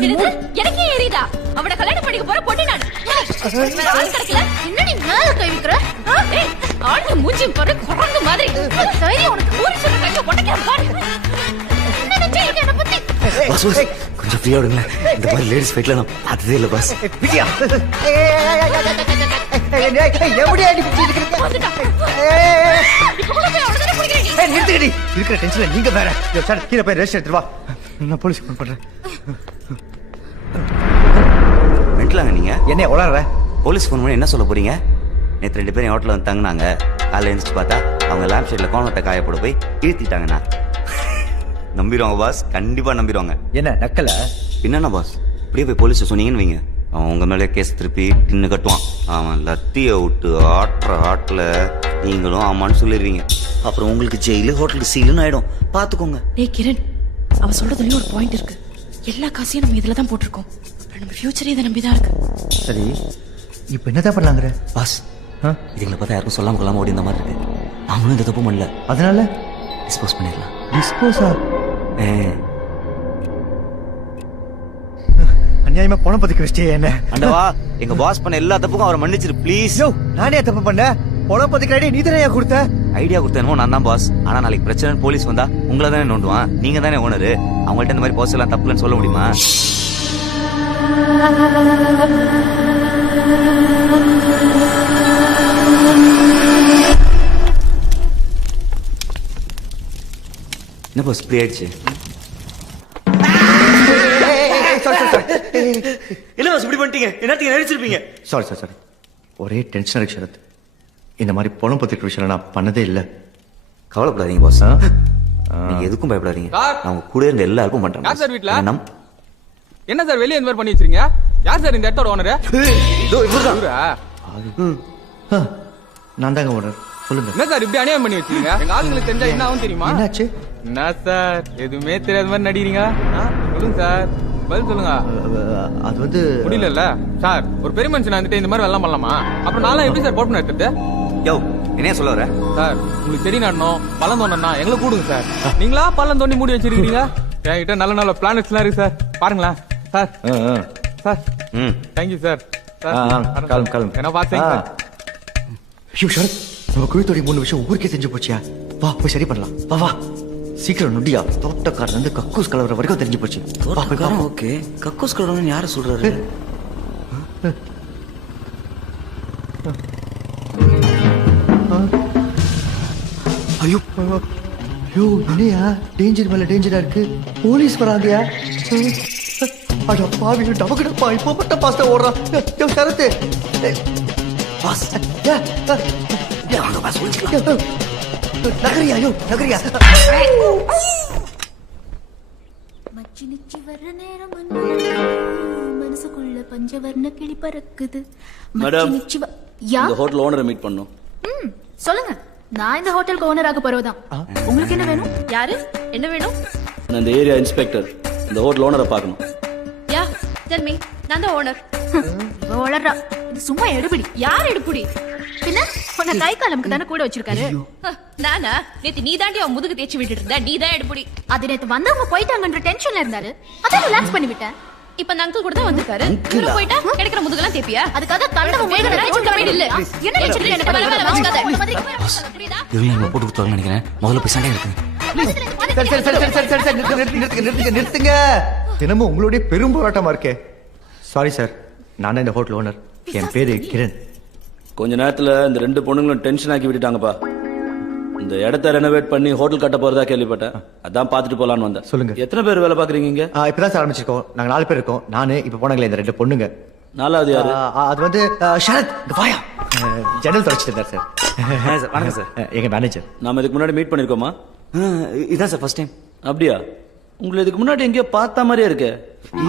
எனக்கே ஏறிதா? அவனை கல்யாணம் பண்ணிக்க போற பொட்டி நான். ஆள் கிடைக்கல. என்னடி மேல கை வைக்கிற? ஏய் ஆளு மூஞ்சி பாரு குரங்கு மாதிரி. தைரியம் உனக்கு ஊரி சொல்ற கைய உடைக்க பாரு. என்ன நினைச்சீங்க என்ன பத்தி? பாஸ் கொஞ்சம் கொஞ்சம் ஃப்ரீயா விடுங்களேன். இந்த மாதிரி லேடிஸ் ஃபைட்ல நான் பார்த்ததே இல்லை பாஸ். விஜயா எப்படியா நிறுத்துக்கடி இருக்கிற டென்ஷன்ல நீங்க வேற. சார் கீழே போய் ரெஸ்ட் எடுத்துட்டு வா, நான் போலீஸ் ஃபோன் பண்றேன். மென்டலாங்க நீங்க? என்ன உளற? போலீஸ் ஃபோன் பண்ணி என்ன சொல்ல போறீங்க? நேற்று 2 பேரும் ஹோட்டலில் வந்து தங்கினாங்க. காலையில் எழுந்திரிச்சு பார்த்தா அவங்க லேம்ப் ஷேட்ல கோணத்தை காயப்பட போய் இழுத்திட்டாங்கண்ணா. நம்பிடுவாங்க பாஸ், கண்டிப்பா நம்பிடுவாங்க. என்ன நக்கல? என்னண்ணா பாஸ், இப்படியே போய் போலீஸ் சொன்னீங்கன்னு வைங்க, அவன் உங்க மேலே கேஸ் திருப்பி டின்னு கட்டுவான். அவன் லத்திய விட்டு ஆட்டுற ஆட்டில் நீங்களும் ஆமான்னு சொல்லிடுவீங்க. அப்புறம் உங்களுக்கு ஜெயிலு ஹோட்டலுக்கு சீலுன்னு ஆயிடும். பார்த்துக்கோங்க. டேய் கிரண், அவ சொல்றதுலயும் ஒரு பாயிண்ட் இருக்கு. எல்லா காசையும் நம்ம இதுல தான் போட்டிருக்கோம். நம்ம ஃபியூச்சரே இதை நம்பிதான் இருக்கு. சரி, இப்போ என்னதான் பண்ணலாங்கிற? பாஸ், இதுங்களை பார்த்தா யாருக்கும் சொல்லாம கொள்ளாம ஓடி இந்த மாதிரி இருக்கு. நாமளும் இந்த தப்பு பண்ணல, அதனால டிஸ்போஸ் பண்ணிடலாம். டிஸ்போஸா? அநியாயமா பணம் பத்திக்க வச்சிட்டே என்ன? அண்டவா, எங்க பாஸ் பண்ண எல்லா தப்புக்கும் அவரை மன்னிச்சிரு ப்ளீஸ். யோ, நானே தப்பு பண்ணேன். பணம் பத்திக்க ஐடியா நீ தானே கொடுத்த? ஐடியா கொடுத்தேனோ நான் தான் பாஸ். ஆனா நாளைக்கு பிரச்சனை போலீஸ் வந்தா உங்களை தானே நோண்டுவான். நீங்க தானே ஓனரு. அவங்கள்ட்ட இந்த மாதிரி பாஸ் எல்லாம் தப்புலன்னு சொல்ல முடியுமா? என்ன பாஸ் இப்படி ஆயிடுச்சு? என்ன பாஸ் இப்படி பண்ணிட்டீங்க? என்னத்துக்கு நடிச்சிருப்பீங்க? Sorry sir, sorry. ஒரே டென்ஷன் இருக்கு சரத். இந்த மாதிரி பணம் பத்திக்க விஷயம் நான் பண்ணதே இல்லை. கவலைப்படாதீங்க பாஸ், நீங்க எதுக்கும் பயப்படாதீங்க. நான் உங்க கூட இருந்து எல்லா ஹெல்ப்பும் பண்றேன். யார் சார் வீட்ல? என்ன சார் வெளியே இந்த மாதிரி பண்ணி வச்சிருக்கீங்க? யார் சார் இந்த இடத்தோட ஓனரு? நான் தாங்க ஓனர், சொல்லுங்க. என்ன சார் இப்படி அநியாயம் பண்ணி வச்சிருக்கீங்க? எங்க ஆளுங்களுக்கு தெரிஞ்சா என்ன ஆகும் தெரியுமா? என்னாச்சு? என்ன சார் எதுவுமே தெரியாத மாதிரி நடிக்கிறீங்க? சொல்லுங்க சார், பதில் சொல்லுங்க. அது வந்து முடியல சார். ஒரு பெரிய மனுஷன் வந்துட்டு இந்த மாதிரி வெள்ளம் பண்ணலாமா? அப்புறம் நான்லாம் எப்படி சார் போட்டு எடுத்துட்டு? யோ, என்ன சொல்ல வர சார்? உங்களுக்கு செடி நடணும், பழம் தோண்டனா எங்களை கூடுங்க சார். நீங்களா பழம் தோண்டி மூடி வச்சிருக்கீங்க? என்கிட்ட நல்ல நல்ல பிளானட்ஸ் எல்லாம் இருக்கு சார், பாருங்களேன் சார். Sir thank you sir. என்ன பார்த்தீங்க? ஐயோ சரத், நம்ம குழுத்தோடைய 3 விஷயம் ஊருக்கே தெரிஞ்சு போச்சியா? வா போய் சரி பண்ணலாம். வா வா சீக்கிரம் நொடியா. தோட்டக்காரன் வந்து கக்கூஸ் கலவர வரைக்கும் தெரிஞ்சு போச்சு. ஓகே, கக்கூஸ் கலவரன்னு யார சொல்றாரு? ஐயோ ஐயோ, என்னையா டேஞ்சர் மேல டேஞ்சரா இருக்கு. போலீஸ் வராங்கயா. அட பாவி, டபக்குடப்பா இப்போ மட்டும் பாஸ்டா ஓடுறான். யோ சரத் பாஸ், வாங்க பாஸ், ஒளிச்சுக்கலாம். நகரியா? யோ நகரியா. மச்சி நிச்சி வர்ற நேரம் மனசுக்குள்ள பஞ்சவர்ண கிளி பறக்குது. மேடம், யா இந்த ஹோட்டல் ஓனரை மீட் பண்ணோம். சொல்லுங்க. நான் இந்த ஹோட்டலுக்கு ஓனராக போறவதான். உங்களுக்கு என்ன வேணும்? யாரு? என்ன வேணும்? நான் இந்த ஏரியா இன்ஸ்பெக்டர். இந்த ஹோட்டல் ஓனரை பார்க்கணும். யா டெல் மீ. நான் தான் ஓனர். ஓனரா? இது சும்மா எடுபிடி. யார் எடுபிடி? பின்ன உன்னை கை காலமுக்கு தானே கூட வச்சிருக்காரு. நானா? நேத்து நீ தாண்டி அவன் முதுகு தேய்ச்சி விட்டுட்டு இருந்த. நீ தான் எடுபிடி. அது நேத்து வந்தவங்க போயிட்டாங்கன்ற டென்ஷன்ல இருந்தாரு. அதான் ரிலாக்ஸ் பண்ணி விட்டேன். இப்ப அந்த அங்கிள் கூட தான் வந்திருக்காரு. இவரு போயிட்டா கிடைக்கிற முதுகெல்லாம் தேப்பியா? அதுக்காக கண்டவ முதுகு நினைச்சு கம்மி இல்ல. என்ன நினைச்சிட்டு என்ன வேலை வேலை வச்சுக்காத. இவங்க நம்ம போட்டு கொடுத்தாங்கன்னு நினைக்கிறேன். முதல்ல போய் சண்டை இருக்கு. நிறுத்துங்க. தினமும் உங்களுடைய பெரும் போராட்டமா இருக்கே. சாரி சார், நான் இந்த ஹோட்டல் ஓனர். என் பேரு கிரண். கொஞ்ச நேரத்துல இந்த 2 பொண்ணுங்களும் டென்ஷன் ஆக்கி விட்டுட்டாங்கப்பா. இந்த இடத்த ரெனோவேட் பண்ணி ஹோட்டல் கட்ட போறதா கேள்விப்பட்டேன். அதான் பாத்துட்டு போலான்னு வந்தேன். சொல்லுங்க. எத்தனை பேர் வேலை பாக்குறீங்க இங்க? இப்பதான் சார் ஆரம்பிச்சிருக்கோம். நாங்க 4 பேர் இருக்கோம். நானு இப்ப போனாங்களே இந்த 2 பொண்ணுங்க. 4வது யாரு? அது வந்து ஷரத். வாயா. ஜன்னல் தொடச்சிட்டு இருந்தார் சார். வணக்கம் சார். எங்க மேனேஜர். நாம இதுக்கு முன்னாடி மீட் பண்ணிருக்கோமா? இதான் சார் ஃபர்ஸ்ட் டைம். அப்படியா? உங்களை இதுக்கு முன்னாடி எங்கேயோ பார்த்த மாதிரியே இருக்கு.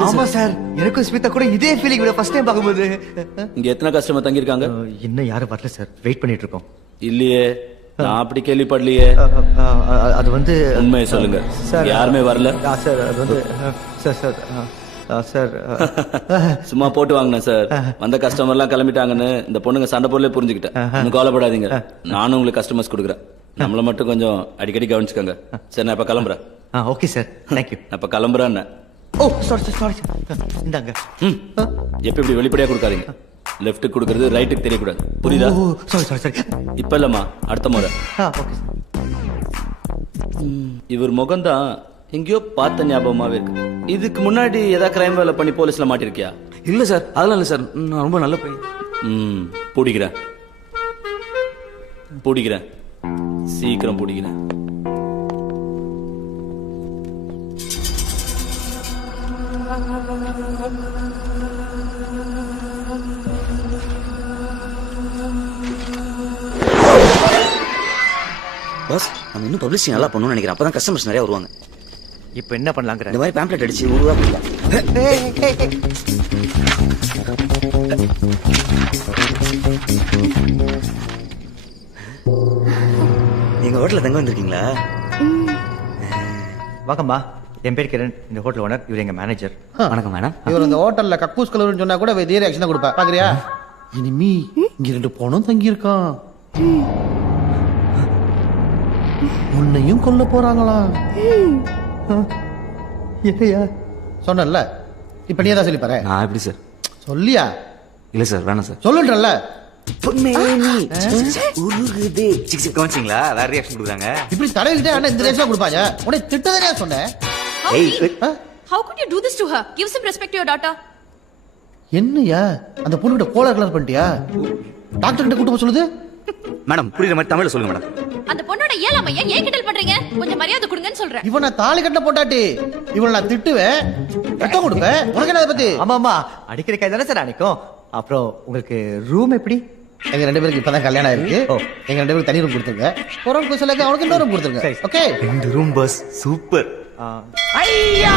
ஆமா சார், எனக்கும் ஸ்மிதா கூட இதே ஃபீலிங். ஃபர்ஸ்ட் டைம் பார்க்கும்போது. இங்க எத்தனை கஸ்டமர் தங்கி இருக்காங்க? இன்னும் யாரும் வரல சார், வெயிட் பண்ணிட்டு இருக்கோம். இல்லையே, நான் அப்படி கேள்விப்படலையே. அது வந்து உண்மையை சொல்லுங்க சார். யாருமே வரல சார். அது வந்து சார் சார் சார் சும்மா போட்டு வாங்கினேன் சார். வந்த கஸ்டமர் எல்லாம் கிளம்பிட்டாங்கன்னு இந்த பொண்ணுங்க சண்டை போடலே புரிஞ்சுக்கிட்டேன். ஒன்னும் கவலைப்படாதீங்க, நானும் உங்களுக்கு கஸ்டமர்ஸ் கொடுக்குறேன். நம்மள மட்டும் கொஞ்சம் அடிக்கடி கவனிச்சுக்கோங்க. சரி, நான் இப்ப கிளம்புறேன். Okay sir, thank you. நான் இப்ப கிளம்புறேன். ஓ சாரி சாரி, இந்தாங்க. எப்ப இப்படி வெளிப்படையா கொடுக்காதீங்க. லெஃப்ட் கொடுக்கறது ரைட்டுக்கு தெரியக்கூடாது, புரியுதா? Sorry sorry sorry. இப்ப இல்லம்மா, அடுத்த முறை. ஓகே. இவர் முகம்தான் எங்கேயோ பார்த்த ஞாபகமாவே இருக்கு. இதுக்கு முன்னாடி ஏதாவது கிரைம் வேலை பண்ணி போலீஸ்ல மாட்டிருக்கியா? இல்ல சார், அதெல்லாம் இல்ல சார். நான் ரொம்ப நல்ல பையன். பிடிக்கிறேன் பிடிக்கிறேன், சீக்கிரம் பிடிக்கிறேன். பாஸ், நம்ம இன்னும் பப்ளிசிட்டி நல்லா பண்ணணும்னு நினைக்கிறேன். அப்பதான் கஸ்டமர்ஸ் நிறைய வருவாங்க. இப்போ என்ன பண்ணலாங்கிற? இந்த மாதிரி பேம்ப்ளெட் அடிச்சு உருவா கொடுக்கலாம். நீங்க ஹோட்டல்ல தங்க வந்திருக்கீங்களா? வாங்கம்மா, என் பேர் கிரண், இந்த ஹோட்டல் ஓனர். இவர் எங்க மேனேஜர். வணக்கம் மேடம். இவர் இந்த ஹோட்டல்ல கக்கூஸ் கலவரன்னு சொன்னா கூட இதே ரியாக்ஷன் கொடுப்பா. பாக்குறியா? இனிமே இங்க 2 பணம் தங்கி இருக்கான். உன்னையும் கொல்ல போறாங்களா? இல்லையா? சொன்னல, இப்ப நீ தான் சொல்லி பாரு. நான் எப்படி சார்? சொல்லியா? இல்ல சார், வேணாம் சார். சொல்லுன்றல்ல. கவனிச்சிங்களா? வேற ரியாக்ஷன் கொடுக்குறாங்க. இப்படி தலைவிட்டே ஆனா இந்த ரியாக்ஷன் கொடுப்பாங்க. உனக்கு திட்டதானே சொன்னேன். How could you do this to her? Give some respect to your daughter. என்னையா அந்த பொண்ணு கிட்ட கோலா கலர் பண்ணிட்டியா? டாக்டர் கிட்ட கூட்டு போக சொல்லுது. மேடம், புரியுற மாதிரி தமிழ்ல சொல்லுங்க மேடம். அந்த பொண்ணோட ஏழாமையா ஏன் கிண்டல் பண்றீங்க? கொஞ்சம் மரியாதை கொடுங்கன்னு சொல்றேன். இவன் நான் தாலி கட்ட போட்டாட்டி இவனை நான் திட்டுவேன், ரத்தம் கொடுப்பேன். உனக்கு என்ன அதை பத்தி? ஆமா, அடிக்கிற கை தானே சார் அடிக்கும். அப்புறம் உங்களுக்கு ரூம் எப்படி? எங்க 2 பேருக்கு இப்பதான் கல்யாணம் ஆயிருக்கு. எங்க 2 பேருக்கு தனி ரூம் கொடுத்துருங்க. கொரோனா குசலுக்கு அவனுக்கு இன்னொரு ரூம் கொடுத்துருங்க. ஓகே? 2 room bus, super. ஐயா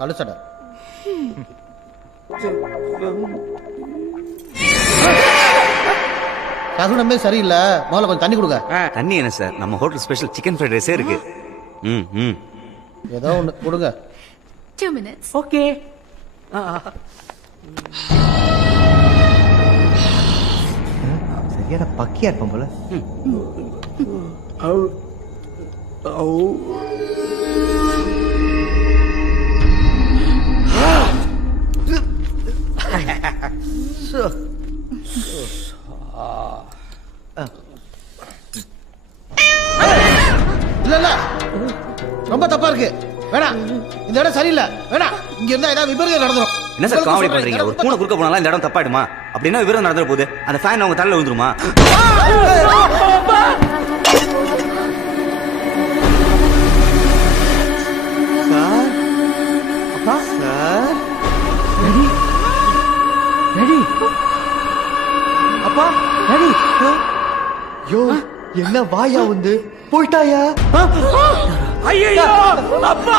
கழுசட சகுனமே சரியில்லை. முதல்ல கொஞ்சம் தண்ணி கொடுங்க. தண்ணி என்ன சார்? நம்ம ஹோட்டல் ஸ்பெஷல் சிக்கன் ஃப்ரைட் ரைஸே இருக்கு. ஏதோ ஒண்ணு கொடுங்க. 2 minutes. ஓகே. சரியான பக்கியா இருப்போம் போல. இல்ல இல்ல, ரொம்ப தப்பா இருக்கு. வேணாம், இந்த இடம் சரியில்லை. வேணாம், இங்க இருந்தா ஏதாவது விபரீதம் நடந்துரும். என்ன சார் காமெடி பண்றீங்க? ஒரு பூனை குறுக்க போனாலும் இந்த இடம் தப்பாயிடுமா? அப்படின்னா விவரம் நடந்துற போகுது. அந்த ஃபேன் அவங்க தலையில விழுந்துருமா? அப்பா, டாடி. யோ, என்ன வாயா வந்து போயிட்டாயா? ஐயோ அப்பா,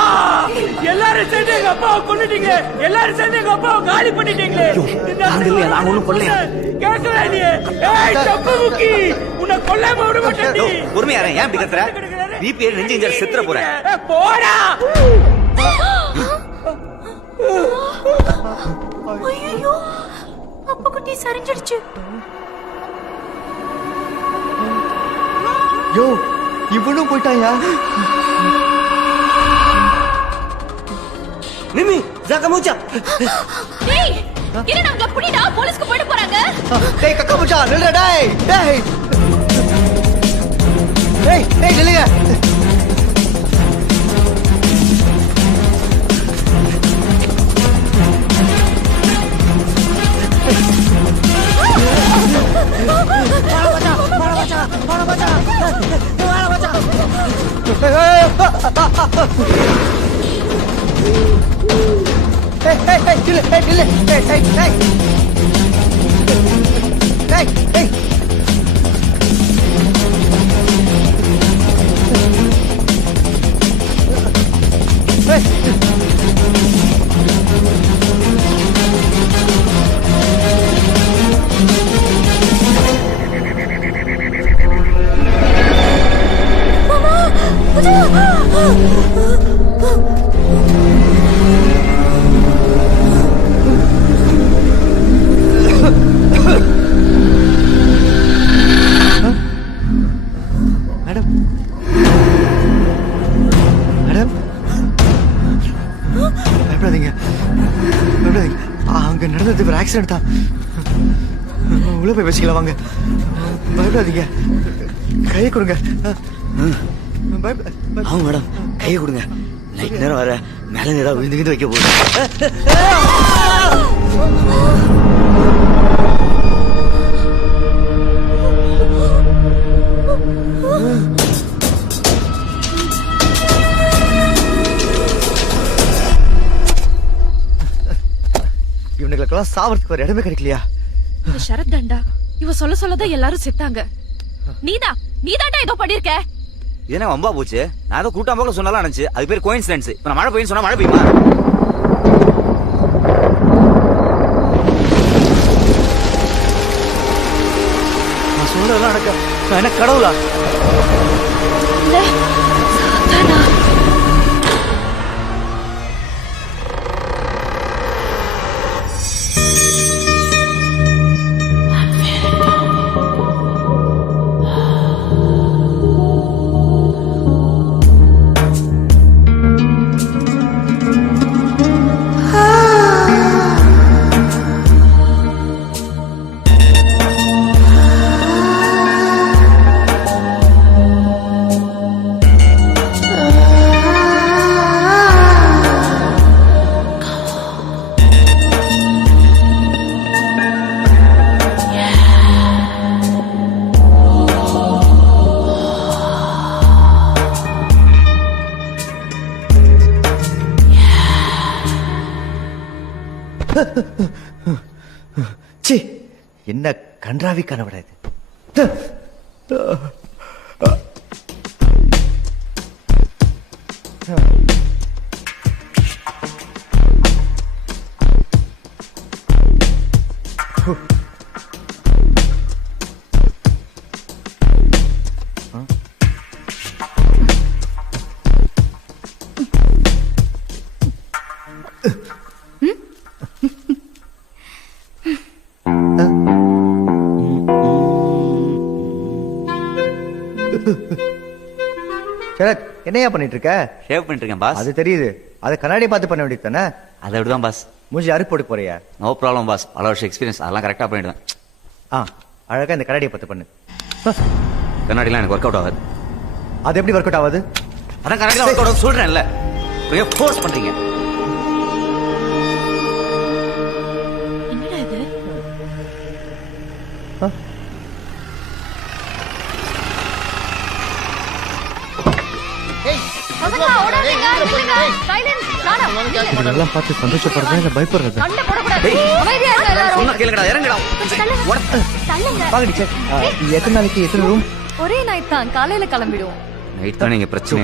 எல்லாரும் சேர்ந்து எங்க அப்பாவை கொன்னுட்டீங்க. எல்லாரும் சேர்ந்து எங்க அப்பாவை காலி பண்ணிட்டீங்களே. நாங்க ஒண்ணும் கொல்லையா? கேட்கவே நீ. ஏய் தப்பு முக்கி, உன்னை கொல்லாம விட மாட்டேன். பொறுமையா இரு, ஏன் இப்படி கத்துற? பிபி ஏறி நெஞ்சு இன்ஜர் செத்துற போற. போடா. ஐயோ, அப்பா குட்டி சரிஞ்சிடுச்சு. யோ, இவனும் போயிட்டாயா? மிமி, ஜாக்க மூச்சா. டேய், என்ன நாங்க புடிடா, போலீஸ்க்கு போயிட போறாங்க. டேய் கக்கா மூச்சா, நில்லுடா டேய். டேய். டேய், டேய் நில்லுங்க. மேடம், மேடம், பயப்படாதீங்க, பயப்படாதீங்க. அங்க நடந்தது ஒரு ஆக்சிடென்ட் தான். உள்ள போய் வச்சுக்கலாம் வாங்க. பயப்படாதீங்க, கையை கொடுங்க. ஆமா மேடம் கையை கொடுங்க நைட் நேரம் வர மேல ஏதாவது விழுந்து வைக்க போகுது. இவனுங்களுக்கெல்லாம் சாவறதுக்கு ஒரு இடமே கிடைக்கலையா? சரத் தாண்டா இவ சொல்ல சொல்லதான் எல்லாரும் செத்தாங்க. நீதாண்டா ஏதோ பண்ணிருக்க. இதே வம்பா போச்சு. நான் ஏதோ கூட்டம் போல சொன்னாலும் நினைச்சு அது பேர் கோயின்சிடன்ஸ். இப்ப நான் மழை பெய்யும் சொன்னா மழை பெய்யுமா? நான் சொல்றதெல்லாம் நடக்க நான் என்ன கடவுளா? ச்சீ, என்ன கன்றாவி கனவுடா இது. சரத், என்னையா பண்ணிட்டு இருக்க? ஷேவ் பண்ணிட்டு இருக்கேன் பாஸ். அது தெரியுது. அதை கண்ணாடி பார்த்து பண்ண வேண்டியது தானே? அதை விடுதான் பாஸ். மூஞ்சி அறுப்பு போட்டு போறியா? No problem boss. பல வருஷம் எக்ஸ்பீரியன்ஸ். அதெல்லாம் கரெக்டா பண்ணிடுவேன். அழகா இந்த கண்ணாடியை பார்த்து பண்ணு. கண்ணாடிலாம் எனக்கு ஒர்க் அவுட் ஆகாது. அது எப்படி ஒர்க் அவுட் ஆகுது? அதான் கண்ணாடிலாம் ஒர்க் அவுட் ஆகுது சொல்றேன்ல. ஃபோர்ஸ் பண்றீங்க. என்னடா இது? இதெல்லாம் பார்த்து சந்தோஷப்படுறதா இல்ல பயப்படுறதா? சொன்னா கேளுங்கடா, இறங்குடா. பாக்கடி சார், எத்தனை நாளைக்கு எத்தனை ரூம்? ஒரே நைட் தான், காலையில கிளம்பிடுவோம். நைட் தானே இங்க பிரச்சனை.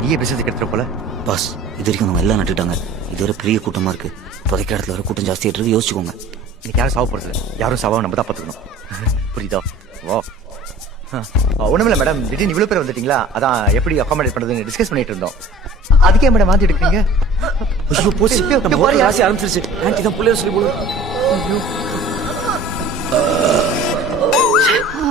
நீயே பிசினஸ் கெடுத்துற போல. பாஸ், இது வரைக்கும் அவங்க எல்லாம் நட்டுட்டாங்க. இது ஒரு பெரிய கூட்டமா இருக்கு. புதைக்கிற இடத்துல வர கூட்டம் ஜாஸ்தியா இருக்கு. யோசிச்சுக்கோங்க. இன்னைக்கு யாரும் சாவ போறது இல்ல. யாரும் சாவா நம்ம தான் பாத்துக்கணும். புரியுதா? வா. ஒண்ணுமில்ல மேடம், திடீர்னு இவ்வளவு பேர் வந்துட்டீங்களா, அதான் எப்படி அகாமடேட் பண்றதுன்னு டிஸ்கஸ் பண்ணிட்டு இருந்தோம். அதுக்கே மேடம் மாத்தி எடுக்கீங்க. ஐயோ போச்சு, நம்ம ஒரு ராசி ஆரம்பிச்சிருச்சு. ஆன்ட்டி தான் புள்ளைய சொல்லி போடு.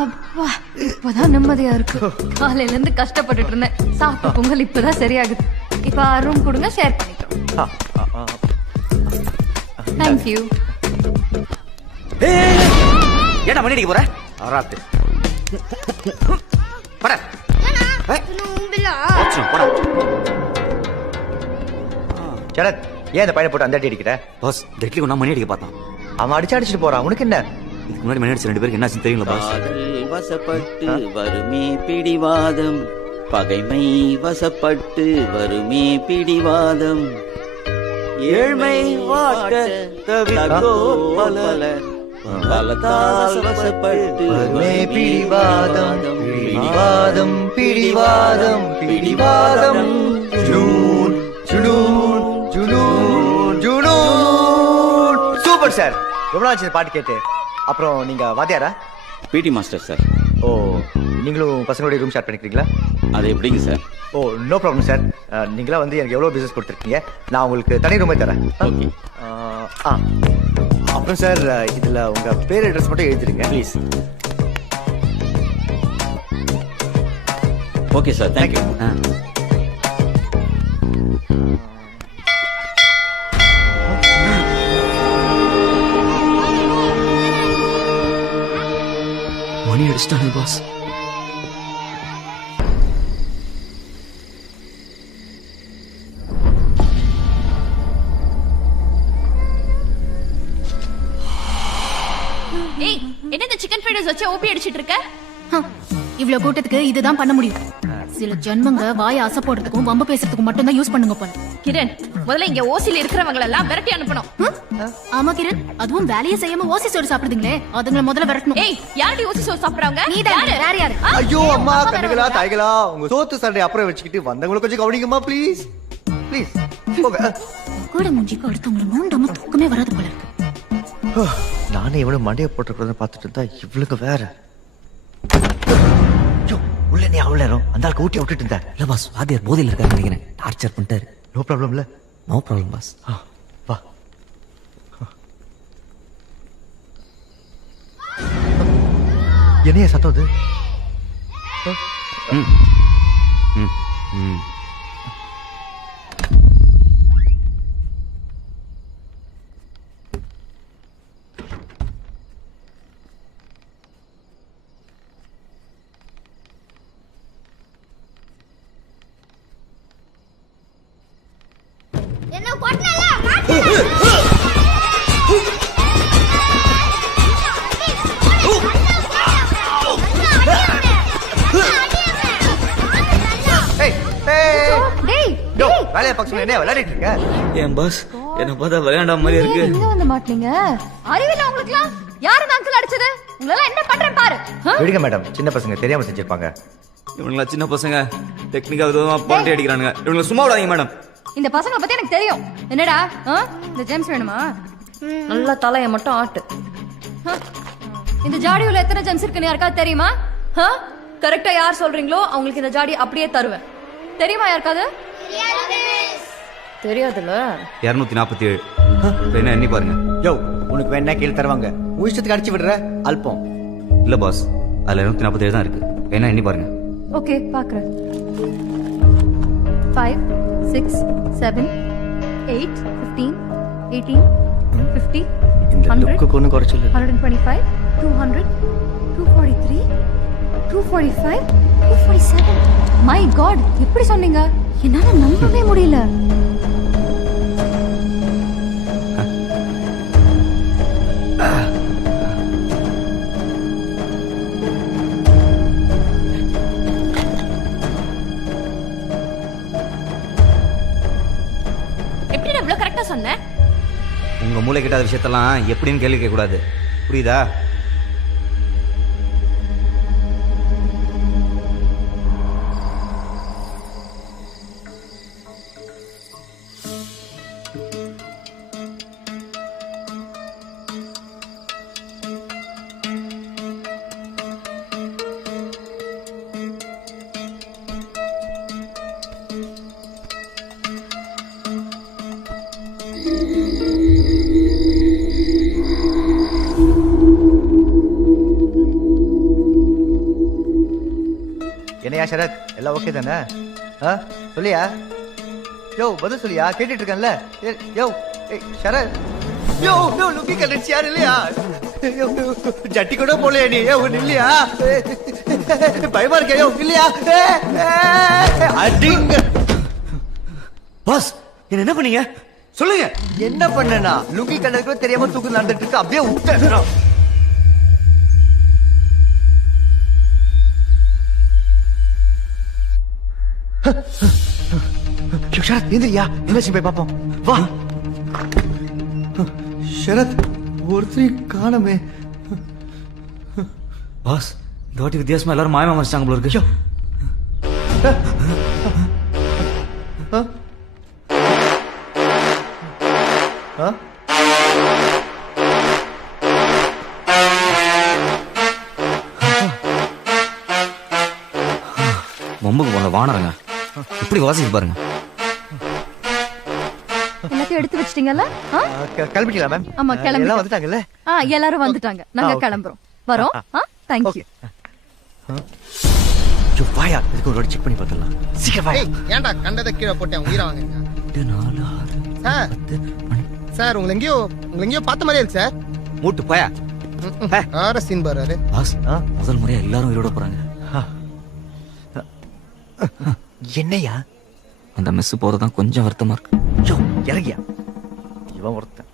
அப்பா, இப்பதான் நிம்மதியா இருக்கு. காலையில இருந்து கஷ்டப்பட்டுட்டு இருந்தேன். சாப்பிட்ட பொங்கல் இப்பதான் சரியாகுது. இப்ப ரூம் கொடுங்க, ஷேர் பண்ணிக்கிறோம். தேங்க்யூ. ஏன்னா மணி அடிக்க போற? ஆராத்து பட சரத், ஏன் இந்த பையனை போட்டு அந்த அடி அடிக்கிற? பாஸ், டெட்லி கொண்டா மணி அடிக்க பார்த்தான். அவன் அடிச்சுட்டு போறான். உனக்கு என்ன? இதுக்கு முன்னாடி மணி அடிச்ச 2 பேருக்கு என்னாச்சுன்னு தெரியுங்களா பாஸ்? வசப்பட்டு வருமே பிடிவாதம், பகைமை வசப்பட்டு வருமே பிடிவாதம், ஏழ்மை வாட்ட தவிர்த்தோ பலர் பலத்தால் வசப்பட்டு வருமே பிடிவாதம், பிடிவாதம், பிடிவாதம், பிடிவாதம். ஜுனூன், ஜுனூன், ஜுனூன், ஜுனூன். Super sir. எவ்வளவு ஆச்சு பாட்டு கேட்டு? அப்புறம் நீங்க வாத்தியாரா? PT master sir. ஓ, நீங்களும் பசங்களுடைய ரூம் ஷேர் பண்ணிக்கிறீங்களா? அது எப்படிங்க சார்? ஓ, நோ ப்ராப்ளம் சார். நீங்களா வந்து எனக்கு எவ்வளவு பிசினஸ் கொடுத்துருக்கீங்க, நான் உங்களுக்கு தனி ரூமே தரேன். ஓகே. அப்புறம் சார், இதுல உங்க பேர் அட்ரஸ் மட்டும் எழுதிருங்க ப்ளீஸ். Okay sir, thank you. மணி அடிச்சிட்டானே பாஸ். இன்ட்ரூடர்ஸ் வச்சு ஓபி அடிச்சிட்டு இருக்க? இவ்வளவு கூட்டத்துக்கு இதுதான் பண்ண முடியும். சில ஜென்மங்க வாய அசை போடுறதுக்கும் வம்பு பேசுறதுக்கும் மட்டும் தான் யூஸ் பண்ணுங்க போல. கிரண், முதல்ல இங்க ஓசில இருக்கிறவங்க எல்லாம் விரட்டி அனுப்பணும். ஆமா கிரண், அதுவும் வேலையை செய்யாம ஓசி சோறு சாப்பிடுதுங்களே, அதுங்களை முதல்ல விரட்டணும். ஏய், யாரடி ஓசி சோறு சாப்பிடுறாங்க? நீ தான். வேற யாரு? ஐயோ அம்மா, கண்ணுகளா தாய்களா, உங்க சோத்து சண்டை அப்புறம் வச்சுக்கிட்டு வந்தவங்களை கொஞ்சம் கவனிங்கம்மா ப்ளீஸ் ப்ளீஸ். போங்க. கூட மூஞ்சிக்கு அடுத்தவங்களை நோண்டாம தூக்கமே வராது போல இருக்கு. நானே இவ்வளவு மண்டையை போட்டுக்கிறத பார்த்துட்டு இருந்தா இவளுக்கு வேற. உள்ள நீ அவ்வளவு நேரம் அந்த ஆளுக்கு ஊட்டி விட்டுட்டு இருந்த. இல்ல பாஸ், வாத்தியார் போதையில் இருக்காரு நினைக்கிறேன். டார்ச்சர் பண்ணிட்டாரு. நோ ப்ராப்ளம் இல்ல. No problem boss. வா. என்னைய சத்தம் அது? என்ன கொட்டல வேலையை பக்கம் என்ன விளையாடிட்டு இருக்க? ஏன் பாஸ், என்ன பார்த்தா விளையாண்டாம மாதிரி இருக்கு. இங்க வந்து மாட்டீங்க. அறிவில்ல உங்களுக்குலாம்? யாரு அங்கிள் அடிச்சது? உங்களெல்லாம் என்ன பண்றேன் பாரு. விடுங்க மேடம், சின்ன பசங்க தெரியாம செஞ்சிருப்பாங்க. இவனுங்களா சின்ன பசங்க டெக்னிக்கா விதமா பாண்டி அடிக்கிறானுங்க. இவனுங்க சும்மா விடாதீங்க மேடம். இந்த பசங்களை பத்தி எனக்கு தெரியும். என்னடா இந்த ஜேம்ஸ் வேணுமா? நல்ல தலைய மட்டும் ஆட்டு. இந்த ஜாடியுள்ள எத்தனை ஜெம்ஸ் இருக்குன்னு யாருக்காவது தெரியுமா? கரெக்டா யார் சொல்றீங்களோ அவங்களுக்கு இந்த ஜாடி அப்படியே தருவேன். தெரியுமா யாருக்காவது? தெரியாதுல்ல. 247. என்ன எண்ணி பாருங்க. யோ, உனக்கு வேணா கீழே தருவாங்க. உன் இஷ்டத்துக்கு அடிச்சு விடுற அல்பம். இல்ல பாஸ், அதுல 247 தான் இருக்கு. என்ன எண்ணி பாருங்க. ஓகே, பாக்குறேன். 5 6 7 8 15 18 50 இந்த 100 லுக்கு ஒண்ணு குறைச்சல. 125 200 243 245 247. மை காட், எப்படி சொன்னீங்க? என்னால நம்பவே முடியல. எப்படி நான் இவ்வளவு கரெக்டா சொன்னேன்? உங்க மூளை கிட்டாத விஷயத்தெல்லாம் எப்படின்னு கேள்வி கேட்க கூடாது, புரியுதா? என்னையா சரத், எல்லாம் ஓகே தானே? சொல்லியா? யோ, பதில் சொல்லியா? கேட்டுட்டு இருக்கேன்ல. யோ சரத், யோ லுக்கி கண்டிச்சு யாரு இல்லையா? ஜட்டி கூட போலையா நீ? இல்லையா? பயமா இருக்க? யோ இல்லையா? அடிங்க பாஸ், என்ன பண்ணீங்க சொல்லுங்க. என்ன பண்ணனா? லுங்கி கண்டதுக்கு தெரியாம தூக்கு நடந்துட்டு இருக்கு, அப்படியே விட்டேன். ஷரத், எந்திரியா, என்னாச்சு போய் பாப்போம். வா. ஷரத், ஒருத்தரை காணமே. பாஸ், இந்த வாட்டி வித்தியாசமா எல்லாரும் மாயமா மறைச்சாங்க போல இருக்கு. பொம்புக்கு போன வானரங்க இப்படி வாசிச்சு பாருங்க. எல்லாத்தையும் எடுத்து வச்சிட்டீங்கல்ல? கிளம்பிக்கலாம் மேம். ஆமா, கிளம்பி. எல்லாம் வந்துட்டாங்கல்ல? எல்லாரும் வந்துட்டாங்க. நாங்க கிளம்புறோம். வரோம். Thank you. வாயா, இதுக்கு ஒரு செக் பண்ணி பார்த்தலாம். சீக்கிரம் வாயா. ஏன்டா கண்டத கீழே போட்டேன், உயிரை வாங்குங்க. 8 சார் உங்களை எங்கேயோ பார்த்த மாதிரியே இருக்கு சார். மூட்டு போயா. ஆற சீன் பாரு. பாஸ், முதல் முறையா எல்லாரும் உயிரோட போறாங்க. என்னையா? அந்த மிஸ் போறதுதான் கொஞ்சம் வருத்தமா இருக்கு. இறங்கியா, இவன் ஒருத்தன்.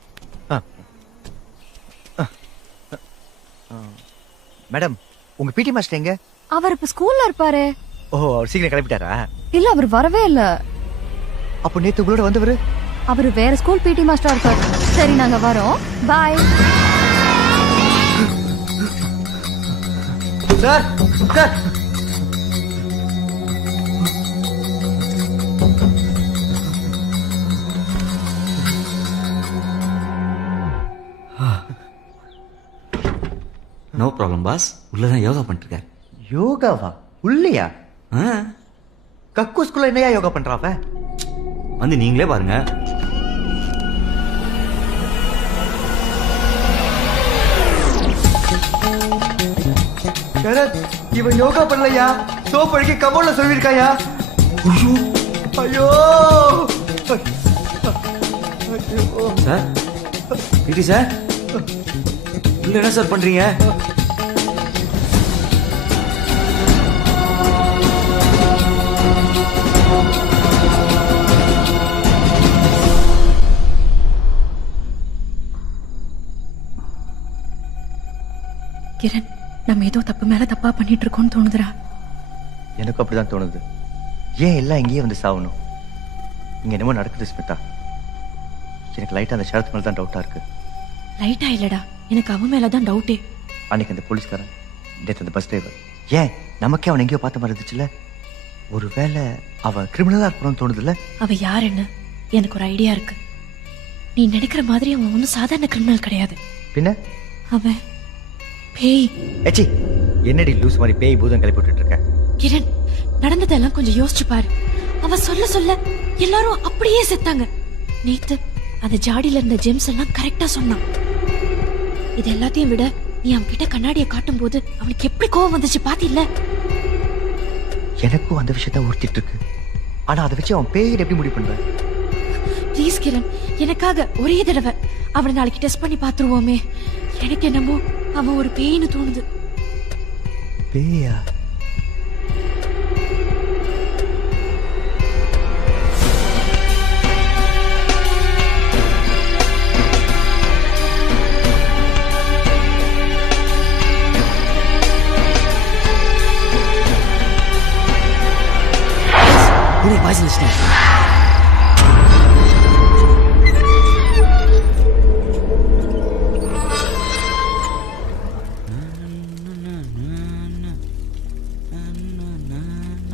மேடம் உங்க பிடி மாஸ்டர் எங்க? அவர் இப்ப ஸ்கூல்ல இருப்பாரு. ஓ அவர் சீக்கிரம் கிளம்பிட்டாரா? இல்ல அவர் வரவே இல்ல. அப்போ நேத்து உங்களோட வந்தவரு? அவர் வேற ஸ்கூல் பிடி மாஸ்டரா இருப்பாரு. சரி நாங்க வரோம். Bye. Sir sir no problem boss. உள்ளதான் யோகா பண்ணிட்டு இருக்காரு. யோகாவா? உள்ளையா? கக்கூஸ்குள்ள என்னையா யோகா பண்றாப்ப? வந்து நீங்களே பாருங்க. சரத் இவன் யோகா பண்ணலையா? சோப் அடிக்க கபோர்ட்ல சொல்லிருக்காயா? ஐயோ சார் பிடி சார் உள்ள என்ன சார் பண்றீங்க? கிரண், நம்ம ஏதோ தப்பு மேல தப்பா பண்ணிட்டு இருக்கோம்னு தோணுதுடா. எனக்கு அப்படிதான் தோணுது. ஏன் எல்லாம் இங்கேயே வந்து சாவணும்? இங்க என்னமோ நடக்குது ஸ்மிதா. எனக்கு லைட்டா அந்த ஷரத் மேல தான் டவுட்டா இருக்கு. லைட்டா இல்லடா, எனக்கு அவன் மேலதான் டவுட்டே. அன்னைக்கு அந்த போலீஸ்காரன், நேற்று அந்த பஸ் டிரைவர், ஏன் நமக்கே அவன் எங்கேயோ பார்த்த மாதிரி இருந்துச்சுல்ல? ஒருவேளை அவன் கிரிமினலா இருக்கணும்னு தோணுதுல்ல? அவ யாருன்னு எனக்கு ஒரு ஐடியா இருக்கு. நீ நினைக்கிற மாதிரி அவன் ஒன்னும் சாதாரண கிரிமினல் கிடையாது. பின்ன அவன் பேய். ஏச்சி என்னடி லூஸ் மாதிரி பேய் பூதம் கிளப்பி விட்டுட்டு இருக்க? கிரண், நடந்ததெல்லாம் கொஞ்சம் யோசிச்சு பாரு. அவ சொல்ல சொல்ல எல்லாரும் அப்படியே செத்தாங்க. நேத்து அந்த ஜாடியில இருந்த ஜெம்ஸ் எல்லாம் கரெக்டா சொன்னான். இது எல்லாத்தையும் விட நீ அவன் கிட்ட கண்ணாடியை காட்டும் போது அவனுக்கு எப்படி கோவம் வந்துச்சு பாத்தில்ல? எனக்கும் அந்த விஷயத்த உறுத்திட்டு இருக்கு. ஆனா அதை வச்சு அவன் பேய் எப்படி முடிவு பண்ற? ப்ளீஸ் கிரண், எனக்காக ஒரே தடவை அவனை நாளைக்கு டெஸ்ட் பண்ணி பாத்துருவோமே. எனக்கு என்னமோ அவன் ஒரு பேய்னு தோணுது. பேயா? Voice listing.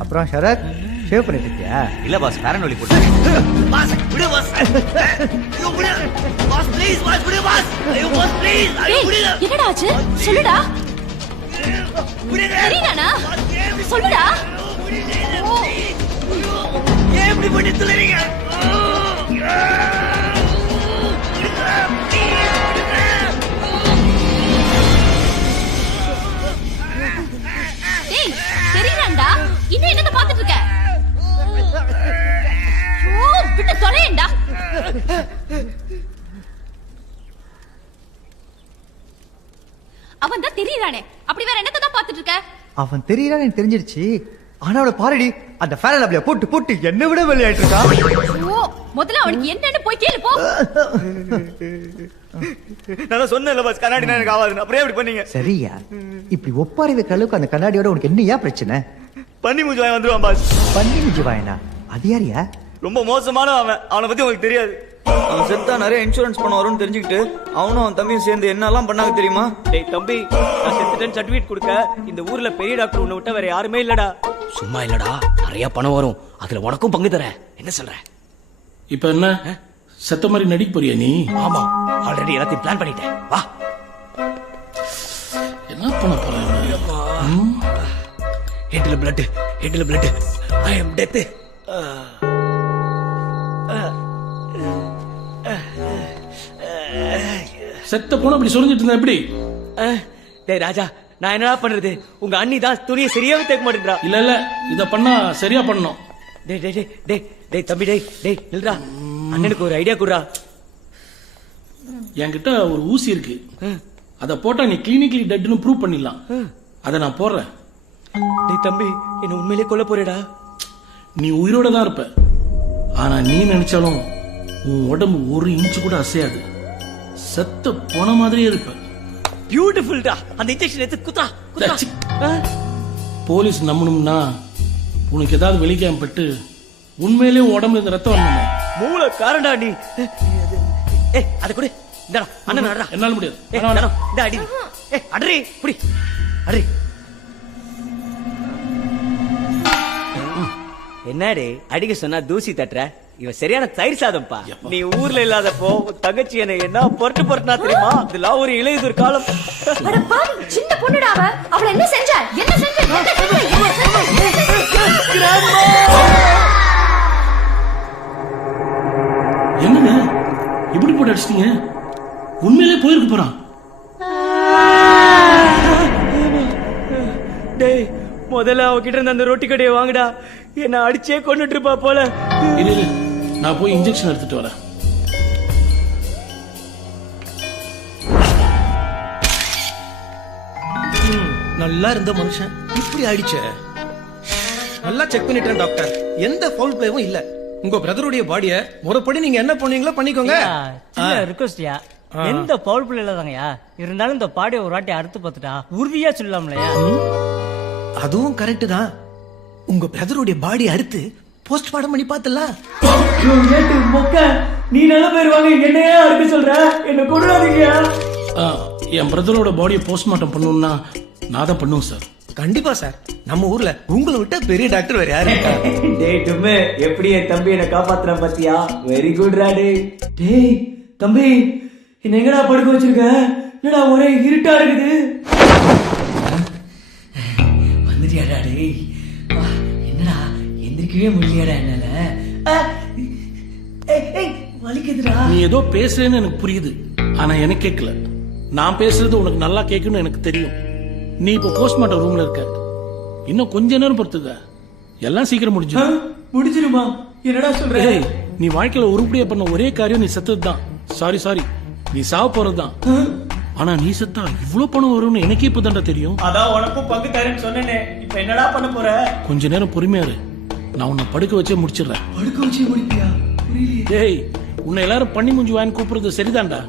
அப்புறம் ஷரத் ஷேவ் பண்ணிட்டு இருக்கியா? இல்ல பாஸ், ஃபேரன் ஒலி போட்டு. பாஸ் விடு பாஸ். ஐயோ விடு. பாஸ் ப்ளீஸ் பாஸ் விடு பாஸ். ஐயோ பாஸ் ப்ளீஸ். ஐயோ விடு. என்னடா ஆச்சு? சொல்லுடா. தெரியுதானா? சொல்லுடா. ஏன் இப்படி பண்ணி துளறீங்க? டேய், தெரியுதாண்டா? இன்னும் என்னத பாத்துட்டு இருக்க? ஓ, விட்டு தொலையேண்டா. அவன் தான் தெரியுதானே, அப்படி வேற என்னத்த தான் பாத்துட்டு இருக்க? அவன் தெரியறான்னு எனக்கு தெரிஞ்சிருச்சு. ஆனா அவளை பாருடி, அந்த ஃபேரன் அப்படியே போட்டு போட்டு என்ன விட விளையாட்டு இருக்கா. ஓ, முதல்ல அவனுக்கு என்னன்னு போய் கேளு போ. நான் சொன்னேன்ல பாஸ், கண்ணாடி எனக்கு ஆகாதுன்னு. அப்புறம் எப்படி பண்ணீங்க? சரியா, இப்படி ஒப்பாரி வைக்கிற அளவுக்கு அந்த கண்ணாடியோட உனக்கு என்னையா பிரச்சனை? பண்ணி மூஞ்சி வாங்கி வந்துருவான் பாஸ். பண்ணி மூஞ்சி வாயனா? அது யாரியா? ரொம்ப மோசமான அவன். அவனை பத்தி உங்களுக்கு தெரியாது. அவன் செத்தா நிறைய இன்சூரன்ஸ் பண்ண வரும்னு தெரிஞ்சுக்கிட்டு அவனும் அவன் தம்பியும் சேர்ந்து என்னெல்லாம் பண்ணாங்க தெரியுமா? டேய் தம்பி, நான் செத்துட்டேன்னு சர்டிபிகேட் கொடுக்க இந்த ஊர்ல பெரிய டாக்டர் உன்னை விட்ட வேற யாருமே இல்லடா. சும்மா இல்லடா, நிறைய பணம் வரும். அதுல உனக்கும் பங்கு தரேன். என்ன சொல்ற? இப்ப என்ன செத்த மாதிரி நடிக்க போறியா நீ? ஆமா, ஆல்ரெடி எல்லாத்தையும் பிளான் பண்ணிட்டேன். வா. என்ன பண்ண போற? ஹெட்ல பிளட், ஹெட்ல பிளட். ஐ அம் டெத். செத்த போன அப்படி சொல்லிட்டு இருந்தா எப்படி? டேய் ராஜா, நான் என்னடா பண்றது? உங்க அண்ணி தான் துணியை சரியாவே தேக்க மாட்டேன்றா. இல்ல இல்ல, இத பண்ணா சரியா பண்ணணும். டேய் டேய் டேய் டேய் தம்பி, டேய் டேய் நில்றா. அண்ணனுக்கு ஒரு ஐடியா குடுறா. என்கிட்ட ஒரு ஊசி இருக்கு. அத போட்டா நீ கிளினிக்கலி டெட்னு ப்ரூவ் பண்ணிடலாம். அத நான் போடுறேன். டேய் தம்பி, என்ன உண்மையிலே கொல்ல போறேடா? நீ உயிரோட தான் இருப்ப. ஆனா நீ நினைச்சாலும் உன் உடம்பு ஒரு இன்ச்சு கூட அசையாது. செத்த போன மாதிரியே இருப்ப. பியூட்டிஃபுல்டா அந்த இன்ஜெக்ஷன் எடுத்து குத்தா குத்தா போலீஸ் நம்பணும்னா உனக்கு ஏதாவது வெளிக்காம பட்டு உண்மையிலேயே உடம்புல இருந்து ரத்தம் வரணுமே. மூளை காரண்டா நீ. ஏய் அத குடு. இந்தடா அண்ணன் அடடா. என்னால முடியாது. ஏய் இந்தடா இந்த அடி. ஏய் அடறி புடி. அடறி. என்னடே அடிக்க சொன்னா தூசி தட்டுற? இவன் சரியான தயிர் சாதம்ப்பா. நீ ஊர்ல இல்லாதப்போ தங்கச்சி என்ன பொறுட்டு பொறுட்டுனா தெரியுமா? இதெல்லாம் ஒரு இளையுதிர் காலம். அட பாவி சின்ன பொண்ணுடா அவ. அவள என்ன செஞ்ச? என்ன செஞ்ச? என்னங்க இப்படி போட்டு அடிச்சிட்டீங்க? உண்மையிலே போயிருக்கு போறான். டேய் முதல்ல அவகிட்ட இருந்த அந்த ரொட்டி கடையை வாங்குடா. என்ன அடிச்சே கொண்டுட்டு இருப்பா போல. இரு நான் போய் இன்ஜெக்ஷன் எடுத்துட்டு வரேன். நல்லா இருந்த மனுஷன் இப்படி ஆயிடுச்ச. நல்லா செக் பண்ணிட்டேன் டாக்டர், எந்த ஃபவுல் பிளேவும் இல்ல. உங்க பிரதருடைய பாடிய முறைப்படி நீங்க என்ன பண்ணீங்களோ பண்ணிக்கோங்க. ரிக்வெஸ்ட்யா எந்த பவுல் பிள்ளை இல்லதாங்கயா, இருந்தாலும் இந்த பாடியை ஒரு வாட்டி அறுத்து பார்த்துட்டா உறுதியா சொல்லலாம்லையா? அதுவும் கரெக்ட் தான். உங்க பிரதருடைய பாடி அறுத்து போஸ்ட்மார்ட்டம் பண்ணி பார்த்தலாம். நீ நல்ல பேர் வாங்க என்னையா அறுக்க சொல்ற? என்ன கொள்ளாதீங்கயா. என் பிரதரோட பாடியை போஸ்ட்மார்ட்டம் பண்ணணும்னா நான் தான் பண்ணுவேன் சார். கண்டிப்பா சார். நம்ம ஊர்ல உங்களை விட்ட பெரிய டாக்டர் வேற யாரு இருக்கா? டேய் டும்மே எப்படி என் தம்பி என்ன காப்பாத்துறான் பாத்தியா? வெரி குட் ரா டேய். டேய் தம்பி என்ன எங்கடா படுக்க வச்சிருக்க? என்னடா ஒரே இருட்டா இருக்குது. வந்துட்டியாடா டேய்? என்னடா எந்திரிக்கவே முடியலடா என்னால. வலிக்குதுடா. நீ ஏதோ பேசுறேன்னு எனக்கு புரியுது, ஆனா எனக்கு கேட்கல. நான் பேசுறது உனக்கு நல்லா கேட்கணும்னு எனக்கு தெரியும். நீ இப்ப போஸ்ட்மார்ட்டம் ரூம்ல இருக்க. இன்னும் கொஞ்ச நேரம் பொறுத்துக்க, எல்லாம் சீக்கிரம் முடிஞ்சிருமா? என்னடா சொல்ற? நீ வாழ்க்கையில உருப்படியா பண்ண ஒரே காரியம் நீ செத்தது தான். சாரி நீ சாவ போறதுதான். ஆனா நீ செத்தா இவ்வளவு பணம் வரும்னு எனக்கே இப்பதான்டா தெரியும். அதான் உனக்கும் பங்கு தரேன்னு சொன்னேனே. இப்ப என்னடா பண்ண போற? கொஞ்ச நேரம் பொறுமையா இரு, நான் உன்னை படுக்க வச்சே முடிச்சிடுறேன். படுக்க வச்சே முடிப்பியா? டேய் உன்னை எல்லாரும் பண்ணி மூஞ்சி வாங்கி கூப்பிடுறது சரிதான்டா.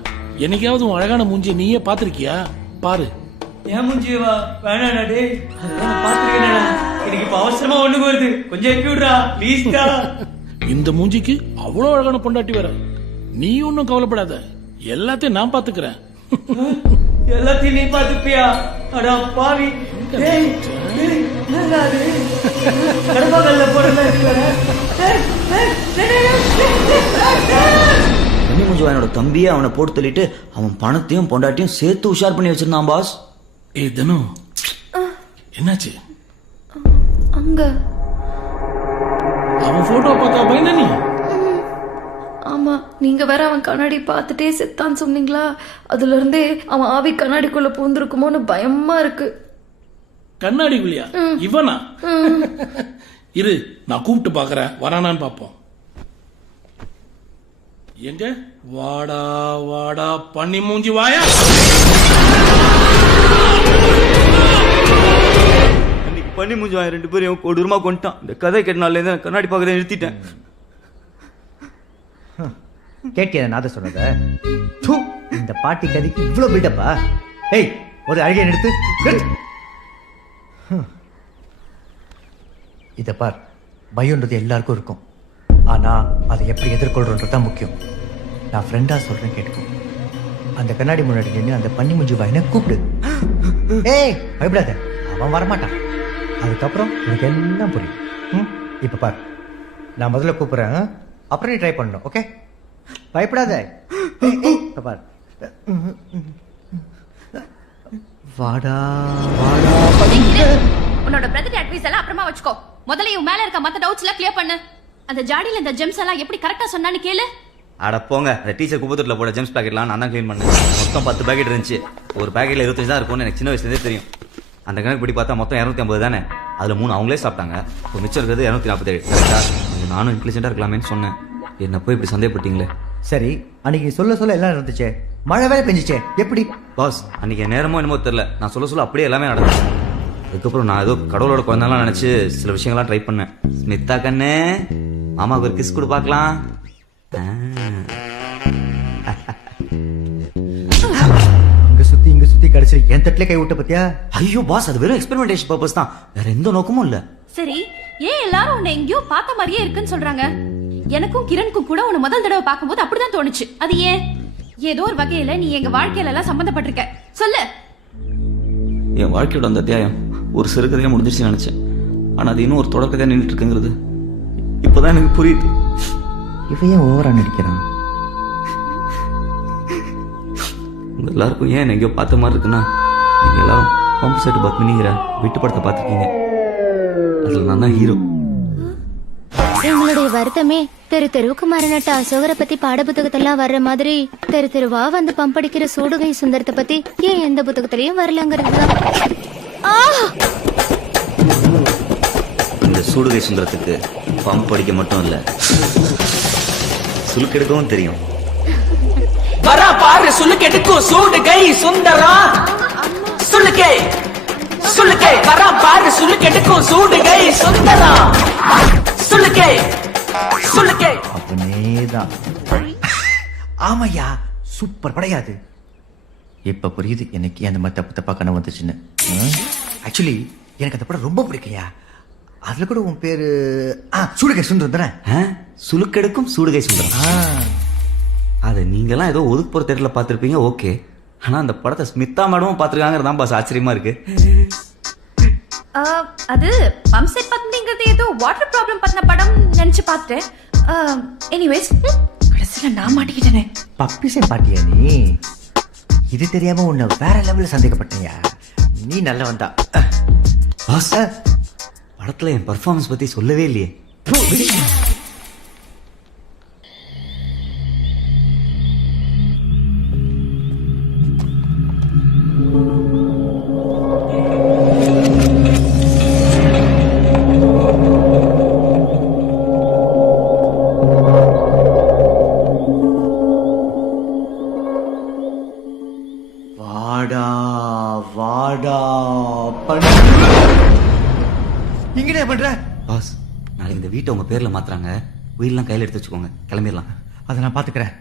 என்னைக்காவது உன் அழகான மூஞ்சி நீயே பாத்திருக்கியா? பாரு. ஏன் மூஞ்சியவா? வேணாடா டேய், அதெல்லாம் பாத்துருக்கேன்டா. எனக்கு இப்ப அவசரமா ஒண்ணுக்கு வருது, கொஞ்சம் எப்பி விடுறா ப்ளீஸ்டா. இந்த மூஞ்சிக்கு அவ்வளவு அழகான பொண்டாட்டி வர. நீ ஒன்னும் கவலைப்படாத, எல்லாத்தையும் நான் பாத்துக்கிறேன். எல்லாத்தையும் நீ பாத்துப்பியா? அடா பாவி. டேய் என்னடா இது? கர்மகல்ல போறல இருக்கற. பண்ணி முஞ்சுவானோட தம்பியே அவனை போட்டு தள்ளிட்டு அவன் பணத்தையும் பொண்டாட்டியும் சேர்த்து உஷார் பண்ணி வச்சிருந்தான் பாஸ். ஏய் தனு, என்னாச்சு? அங்க அவன் போட்டோ பார்த்தா பயந்தா நீ? ஆமா, நீங்க வேற அவன் கண்ணாடி பார்த்துட்டே செத்தான்னு சொன்னீங்களா? அதுல இருந்தே அவன் ஆவி கண்ணாடிக்குள்ள பூந்திருக்குமோன்னு பயமா இருக்கு. கண்ணாடிக்குள்ளியா? இவனா? இரு நான் கூப்பிட்டு பாக்குறேன், வரானான்னு பாப்போம். எங்க? வாடா வாடா பண்ணி மூஞ்சி வாயா. அன்னைக்கு பண்ணி மூஞ்சி வாங்க 2 பேரும் கொடூரமா கொண்டுட்டான். இந்த கதை கேட்டனால இருந்து கண்ணாடி பார்க்கறத நிறுத்திட்டேன். கேட்டியா நாத சொன்னத? இந்த பாட்டி கதைக்கு இவ்வளவு பில்டப்பா? ஏய் ஒரு அழகிய நிறுத்து. இத பார், பயம்ன்றது எல்லாருக்கும் இருக்கும். ஆனா அதை எப்படி எதிர்கொள்றோன்றது தான் முக்கியம். நான் ஃப்ரெண்டா சொல்றேன் கேட்டுக்கோ. அந்த கண்ணாடி முன்னாடி நின்று அந்த பண்ணி முஞ்சி வாயின கூப்பிடு. ஏய் பயப்படாத, அவன் வரமாட்டான். அதுக்கப்புறம் உனக்கு எல்லாம் புரியும். இப்ப பார், நான் முதல்ல கூப்பிடுறேன், அப்புறம் நீ ட்ரை பண்ணணும். ஓகே? பயப்படாத. பார், வாடா வாடா. உன்னோட பிரதர் அட்வைஸ் எல்லாம் அப்புறமா வச்சுக்கோ. முதல்ல இவன் மேல இருக்க மத்த டவுட்ஸ் எல்லாம் கிளியர் பண்ணு. அந்த ஜாடியில இந்த ஜெம்ஸ் எல்லாம் எப்படி கரெக்டா சொன்னான்னு கேளு. அட போங்க, அந்த டீச்சர் குப்பத்தூர்ல போட ஜெம்ஸ் பாக்கெட்லாம் நான் தான் க்ளீன் பண்ணேன். மொத்தம் 10 பாக்கெட் இருந்துச்சு. ஒரு பாக்கெட்ல 25 தான் இருக்கும்னு எனக்கு சின்ன வயசுலேருந்தே தெரியும். அந்த கணக்கு படி பார்த்தா மொத்தம் 250 தானே. அதுல 3 அவங்களே சாப்பிட்டாங்க. இப்போ மிச்சம் இருக்கிறது 247. கரெக்டா? நானும் இன்டெலிஜென்ட்டா இருக்கலாமேன்னு சொன்னேன். என்ன போய் இப்படி சந்தேகப்பட்டீங்களே. சரி, அன்னைக்கு சொல்ல எல்லாம் இருந்துச்சே, மழை வேலை பெஞ்சிச்சே, எப்படி? பாஸ், அன்னைக்கு நேரமோ என்னமோ தெரியல, நான் சொல்ல அப்படியே எல்லாமே நடந்துச்சு. அதுக்கப்புறம் நான் ஏதோ கடவுளோட குழந்தைலாம் நினைச்சு சில விஷயங்கள்லாம் ட்ரை பண்ணேன். ஸ்மிதா கண்ணே, மாமாவுக்கு ஒரு கிஸ் கொடு பார்க்கலாம். இங்க சுத்தி சுத்தி கடைசியில் என் தட்டிலே கை விட்ட பத்தியா? ஐயோ பாஸ், அது வெறும் எக்ஸ்பெரிமெண்டேஷன் பர்பஸ் தான், வேற எந்த நோக்கமும் இல்ல. சரி, ஏன் எல்லாரும் உன்னை எங்கேயோ பார்த்த மாதிரியே இருக்குன்னு சொல்றாங்க? எனக்கும் கிரணுக்கும் கூட உன்னை முதல் தடவை பார்க்கும்போது அப்படிதான் தோணுச்சு. அது ஏன்? ஏதோ ஒரு வகையில நீ எங்க வாழ்க்கையில எல்லாம் சம்பந்தப்பட்டிருக்க. சொல்லு. என் வாழ்க்கையோட அந்த அத்தியாயம் ஒரு சிறுகதையா முடிஞ்சிருச்சு நினைச்சேன். ஆனா அது இன்னும் ஒரு தொடர்கதையா நின்றுட்டு இருக்குங்கிறது இப்பதான் எனக்கு புரியுது. இவன் ஏன் ஓவரா நடிக்கிறான்? உங்க எல்லாருக்கும் ஏன் எங்கேயோ பார்த்த மாதிரி இருக்குன்னா, நீங்க எல்லாரும் பம்பு செட்டு பத்மினிங்கிற வீட்டு படத்தை பார்த்துருக்கீங்க. அதுல நான் தான் ஹீரோ. எங்களுடைய வருத்தமே தெரு தெருவுக்கு மரணட்ட அசோகரை பத்தி பாட புத்தகத்தெல்லாம் வர்ற மாதிரி தெரு தெருவா வந்து பம்படிக்கிற சூடுகை சுந்தரத்தை பத்தி ஏன் எந்த புத்தகத்திலையும் வரலங்கிறது தான். இந்த சூடுகை சுந்தரத்துக்கு பம்ப் அடிக்க மட்டும் இல்ல, சுலுக்கெடுக்கவும் தெரியும். வரா பாரு சுளுக்கெடுக்கும் சூடுகை சுந்தரா. சுளுக்கே சுளுக்கே வரா பாரு சுளுக்கெடுக்கும் சூடுகை சுந்தரா. சுளுக்கே சுளுக்கே. அப்பனேதான். ஆமையா, சூப்பர் படையாது. இப்ப புரியுது எனக்கு அந்த மாதிரி தப்பு தப்பா கனவு வந்துச்சுன்னு. ஆக்சுவலி எனக்கு அந்த படம் ரொம்ப பிடிக்கையா. அதுல கூட உன் பேரு சூடுகை சுந்தரம் தானே? சுலுக்கெடுக்கும் சூடுகை சுந்தரம். அது நீங்கெல்லாம் ஏதோ ஒதுக்கு போற தேட்டர்ல பார்த்திருப்பீங்க, ஓகே. ஆனா அந்த படத்தை ஸ்மிதா மேடமும் பார்த்திருக்காங்கிறதான் பாஸ் ஆச்சரியமா இருக்கு. அது பம்ப் செட் பத்மினிங்கிறது ஏதோ வாட்டர் ப்ராப்ளம் பத்தின படம் நினைச்சு பார்த்தேன். எனிவேஸ், கடைசியில நான் மாட்டிக்கிட்டேனே. பப்பிசை பாட்டியா நீ? இது தெரியாம உன்னை வேற லெவல்ல சந்தேகப்பட்டேயா. நீ நல்லவன் தான் பாஸ். படத்துல என் பர்ஃபார்மன்ஸ் பத்தி சொல்லவே இல்லையே. வாடா வாடா இங்க பண்ற பாஸ்? நாளைக்கு இந்த வீட்டை உங்க பேர்ல மாத்துறாங்க, வீடெல்லாம் கையில எடுத்து வச்சுக்கோங்க, கிளம்பிடலாம். அதை நான் பாத்துக்கிறேன்,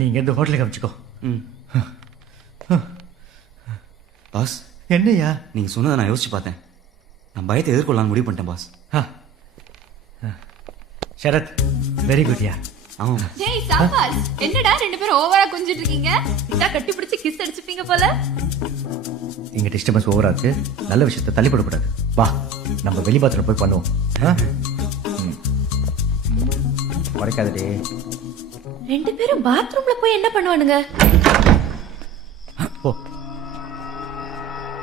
நீங்க இந்த ஹோட்டலுக்கு வச்சுக்கோ. பாஸ் என்னையா? நீங்க சொன்னதை நான் யோசிச்சு பார்த்தேன். நான் பயத்தை எதிர்கொள்ளலாம்னு முடிவு பண்ணிட்டேன் boss. Sarath, very good ya. ஆமா. ஜெய் சாபாஸ். என்னடா ரெண்டு பேரும் ஓவரா கொஞ்சிட்டு இருக்கீங்க? இதா கட்டி பிடிச்சு கிஸ் அடிச்சுப்பீங்க போல. இங்க டிஸ்டர்பன்ஸ் ஓவர் ஆச்சு. நல்ல விஷயத்தை தள்ளிப்படக்கூடாது. வா, நம்ம வெளி பாத்ரூம் போய் பண்ணுவோம். உடைக்காதே. ரெண்டு பேரும் பாத்ரூம்ல போய் என்ன பண்ணுவானுங்க? ஓ,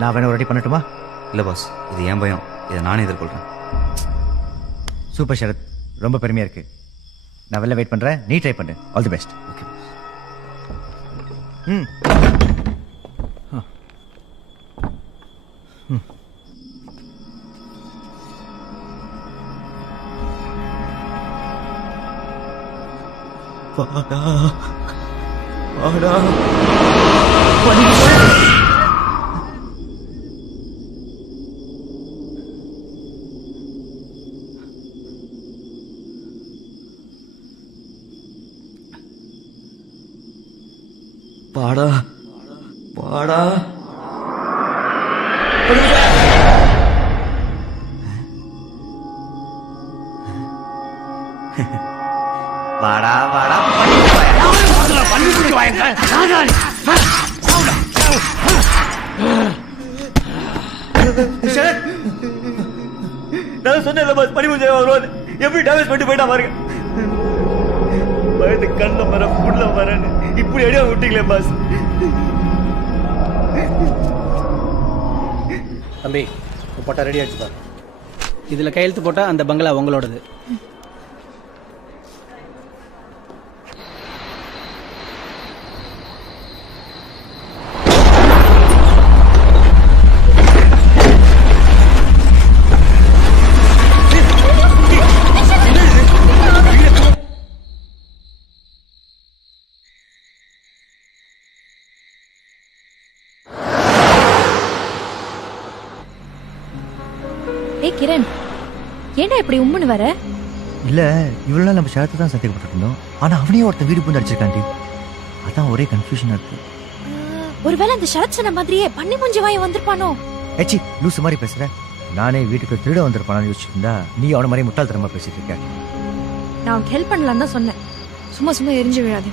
நான் வேணா ரெடி பண்ணட்டுமா? இல்ல பாஸ், இது ஏன் பயம், இதை நானே எதிர்கொள்றேன். சூப்பர் சரத், ரொம்ப பெருமையா இருக்கு. நான் வெளில வெயிட் பண்றேன், நீ ட்ரை பண்ணு. All the best. ஓகே. பாடா பாடா. வாடா வாடா நான் சொன்னேன் பாஸ், பனி பூஜை வருவாது எப்படி டேமேஜ் பண்ணிட்டு போயிட்டா பாருங்க. பயத்து கண்ணில் வர புண்ணில் வரேன்னு இப்படி அடியா விட்டீங்களே பாஸ். தம்பி, போட்டா ரெடி ஆயிடுச்சு பாரு. இதுல கையெழுத்து போட்டா அந்த பங்களா உங்களோடது. கிரண், ஏன்டா இப்படி உம்முன்னு வர? இல்ல, இவ்வளவு நாள் நம்ம ஷரத்தை தான் சந்தேகப்பட்டு இருந்தோம். ஆனா அவனையும் ஒருத்தன் வீடு பூந்து அடிச்சிருக்காண்டி. அதான் ஒரே கன்ஃபியூஷனா இருக்கு. ஒருவேளை அந்த சரத் சொன்ன மாதிரியே பண்ணி மூஞ்சி வாய வந்திருப்பானோ? ஏச்சி லூசு மாதிரி பேசுற. நானே வீட்டுக்கு திருட வந்திருப்பானு யோசிச்சுட்டு இருந்தா நீ அவன மாதிரி முட்டாள்தனமா பேசிட்டு இருக்க. நான் உனக்கு ஹெல்ப் பண்ணலான்னு தான் சொன்னேன். சும்மா சும்மா எரிஞ்சு விழாது.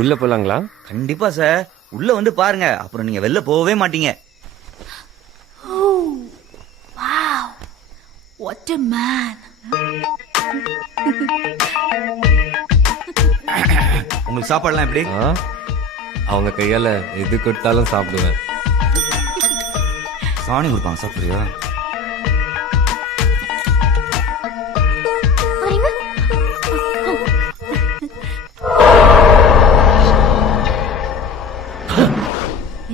உள்ள போலாங்களா? கண்டிப்பா சார், உள்ள வந்து பாருங்க, அப்புறம் நீங்க வெளில போகவே மாட்டீங்க. Wow, what a man. உங்களுக்கு சாப்பாடுலாம் எப்படி? அவங்க கையால எது கொடுத்தாலும் சாப்பிடுவேன். சாணி கொடுப்பாங்க, சாப்பிடுறியா?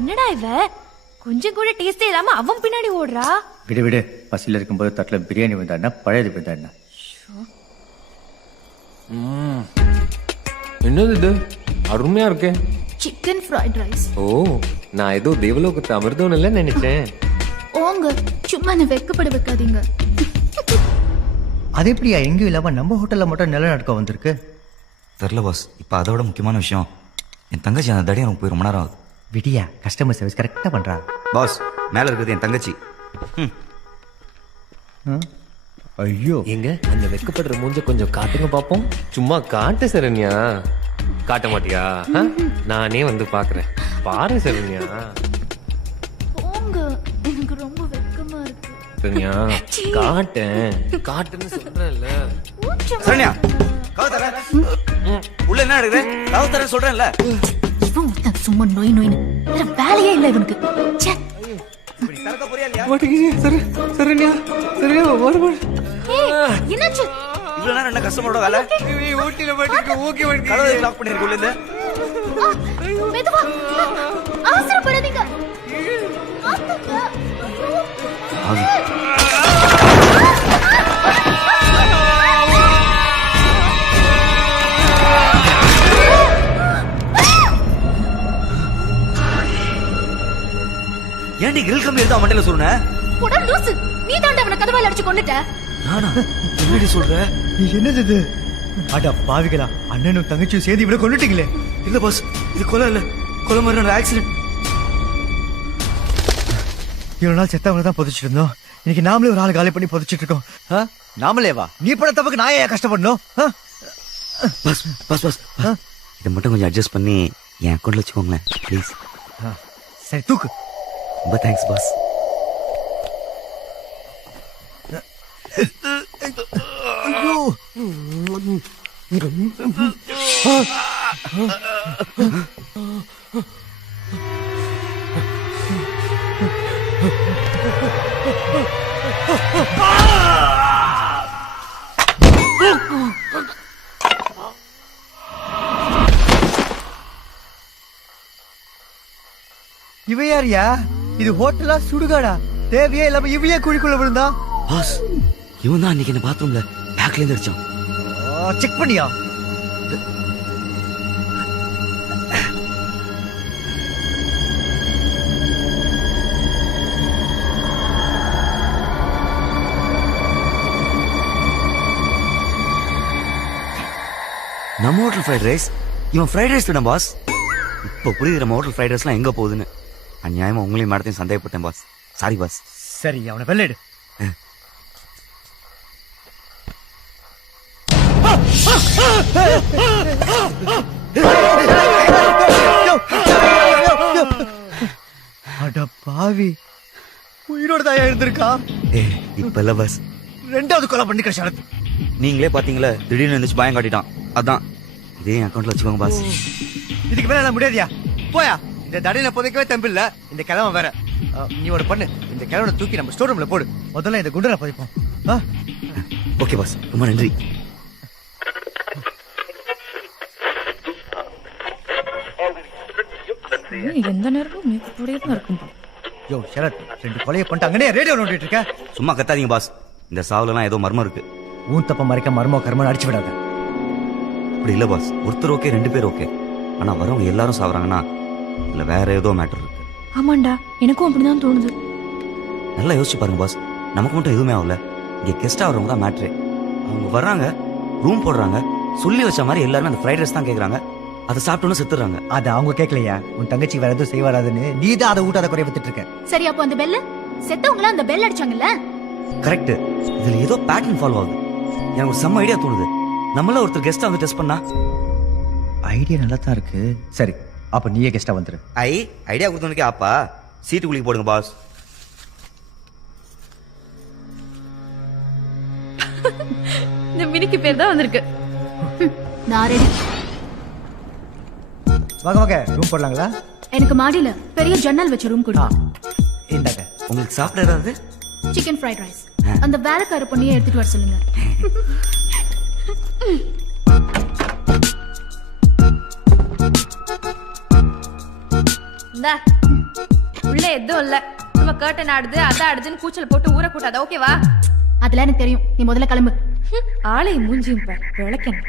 என்னடா இவ கொஞ்சம் கூட டேஸ்டே இல்லாம அவன் பின்னாடி ஓடுறா. விடு விடு, பசியில் இருக்கும்போது தட்டுல பிரியாணி வந்தா பழையது வந்தா என்ன? என்னது இது, அருமையா இருக்கே. Chicken fried rice. ஓ, நான் ஏதோ தேவலோகத்து அமிர்தம் இல்ல நினைச்சேன். ஓங்க சும்மா என்ன வெக்கப்பட வைக்காதீங்க. அது எப்படியா எங்கேயும் இல்லாம நம்ம ஹோட்டல்ல மட்டும் நில நடக்க வந்திருக்கு? தெரியல பாஸ். இப்ப அதோட முக்கியமான விஷயம், என் தங்கச்சி அந்த தடி எனக்கு போய் ரொம்ப நேரம் ஆகுது. விடியா, கஸ்டமர் சர்வீஸ் கரெக்டா பண்றா. பாஸ், மேல இருக்கிறது என் தங்கச்சி. ஐயோ, எங்க அந்த வெக்கப்படுற மூஞ்ச கொஞ்சம் காட்டுங்க பாப்போம். சும்மா காட்டு சரண்யா. காட்ட மாட்டியா? நானே வந்து பாக்குறேன். பாரு சரண்யா. போங்க, எனக்கு ரொம்ப வெக்கமா இருக்கு. சரண்யா, காட்டேன். காட்டுன்னு சொல்றேன்ல. சரண்யா, கவுதர. உள்ள என்ன நடக்குது? கவுதர சொல்றேன்ல. இவன் ஒருத்தன் சும்மா நோய் நோய்னு வேற வேலையே இல்ல இவனுக்கு. ச்சே. சரண்யா, சரண்யா, என்னாச்சு? இவ்வளவு நேரம் என்ன கஸ்டமரோட வேலை? ஊட்டில போயிட்டு ஓகே பண்ணி கதவை லாக் பண்ணிருக்கு உள்ள இருந்து. மெதுவா, அவசரப்படாதீங்க. ஏன்டி கிரில் கம்பி எடுத்து மண்டையில சொல்லுன? போடா லூசு, நீ தாண்டா அவனை கதவால அடிச்சு கொன்னுட்ட. நானா? என்னடி சொல்ற? என்னது இது? அட பாவிகளா, அண்ணனும் தங்கச்சியும் சேர்ந்து இவ்வளவு கொண்டுட்டீங்களே. இல்ல பாஸ், இது கொலை இல்ல, கொலை மாதிரி ஆக்சிடென்ட். இவ்வளவு நாள் செத்தவங்க தான் புதைச்சிட்டு இருந்தோம், இன்னைக்கு நாமளே ஒரு ஆள் காலி பண்ணி புதைச்சிட்டு இருக்கோம். நாமளேவா? நீ பட தப்புக்கு நான் ஏன் கஷ்டப்படணும்? பாஸ் பாஸ் பாஸ், இதை மட்டும் கொஞ்சம் அட்ஜஸ்ட் பண்ணி என் அக்கௌண்ட்ல வச்சுக்கோங்களேன் ப்ளீஸ். சரி தூக்கு. ரொம்ப தேங்க்ஸ் பாஸ். ஐயோ, இவ யாரியா? இது ஹோட்டலா சுடுகாடா? தேவையே இல்லாம இவையே குழிக்குள்ள விழுந்தா? பாஸ், இவன் தான் அன்னைக்கு இந்த பாத்ரூம்ல பேக்ல இருந்து அடிச்சான். செக் பண்ணியா? நம்ம ஹோட்டல் ஃப்ரைட் ரைஸ், இவன் ஃப்ரைட் ரைஸ் தானே பாஸ்? இப்போ புரியுது நம்ம ஹோட்டல் ஃப்ரைட் ரைஸ்லாம் எங்க போகுதுன்னு. அநியாயமா உங்களையும் மேடத்தையும் சந்தேகப்பட்டேன் பாஸ். Sorry boss. சரி, அவனை வெள்ளிடு. அட பாவி, உயிரோட தான் இருந்திருக்கா? இப்ப இல்ல பாஸ், ரெண்டாவது கொலை பண்ணிக்கிற சரத். நீங்களே பாத்தீங்களா, திடீர்னு இருந்துச்சு பயம் காட்டிட்டான். அதான் இதே என் அக்கௌண்ட்ல வச்சுக்கோங்க பாஸ். இதுக்கு மேல எல்லாம் முடியாதியா? போயா, இந்த தடையில புதைக்கவே தம்பில்ல. இந்த கிழமை வேற. நீ ஒரு பண்ணு, இந்த கிழவனை தூக்கி நம்ம ஸ்டோர் ரூம்ல போடு. முதல்ல இந்த குண்டனை புதைப்போம். ஓகே பாஸ், ரொம்ப நன்றி. எந்த நேரமும் மேக்கத்தோடயே தான் இருக்கும். யோ சரத், ரெண்டு கொலையை பண்ணிட்டு அங்கனே ரேடியோ நோண்டிட்டு இருக்க. சும்மா கத்தாதீங்க பாஸ், இந்த சாவுலலாம் ஏதோ மர்மம் இருக்கு. ஊன் தப்ப மறைக்க மர்மோ கர்மம் அடிச்சு விடாத. அப்படி இல்ல பாஸ், ஒருத்தர் ஓகே, ரெண்டு பேர் ஓகே. ஆனா வரவங்க எல்லாரும் சாவறாங்கன்னா இல்ல வேற ஏதோ மேட்டர் இருக்கு. ஆமாண்டா, எனக்கும் அப்படிதான் தோணுது. நல்லா யோசிச்சு பாருங்க பாஸ், நமக்கு மட்டும் எதுவுமே ஆகல. இங்க கெஸ்ட் ஆகிறவங்க தான் மேட்ரு. அவங்க வர்றாங்க, ரூம் போடுறாங்க, சொல்லி வச்ச மாதிரி எல்லாரும் அந்த ஃப்ரைட் ரைஸ் தான் கேக்குறாங்க. அதை சாப்பிட்டோன்னு செத்துறாங்க. அது அவங்க கேட்கலையா? உன் தங்கச்சி வேற எதுவும் செய்ய வராதுன்னு நீ தான் அதை ஊட்டாத குறைய வித்துட்டு இருக்க. சரி, அப்போ அந்த பெல்ல செத்தவங்கள அந்த பெல் அடிச்சாங்கல்ல? கரெக்ட். இதுல ஏதோ பேட்டர்ன் ஃபாலோ ஆகுது. எனக்கு ஒரு செம்ம ஐடியா தோணுது. நம்மள ஒருத்தர் கெஸ்டா வந்து டெஸ்ட் பண்ணா. ஐடியா நல்லா தான் இருக்கு. சரி, அப்ப நீயே கெஸ்டா வந்துரு. ஐடியா கொடுத்தவனுக்கே ஆப்பா. சீட்டு குளிக்க போடுங்க பாஸ். இந்த மினிக்கு பேர் தான் வந்திருக்கு. நான் ரெடி. வாங்க வாங்க, ரூம் போடலாங்களா? எனக்கு மாடியில பெரிய ஜன்னல் வச்ச ரூம் கொடுங்க. இந்தாங்க. உங்களுக்கு சாப்பிட ஏதாவது? Chicken fried rice. அந்த வேலைக்கார பொண்ணையே எடுத்துட்டு வர சொல்லுங்க. இந்தா, உள்ள எதுவும் இல்ல. சும்மா கர்டன் ஆடுது அதான் ஆடுதுன்னு கூச்சல் போட்டு ஊற கூட்டாத. ஓகேவா? அதெல்லாம் எனக்கு தெரியும். நீ முதல்ல கிளம்பு. ஆளை மூஞ்சியும் பார், விளக்கணும்.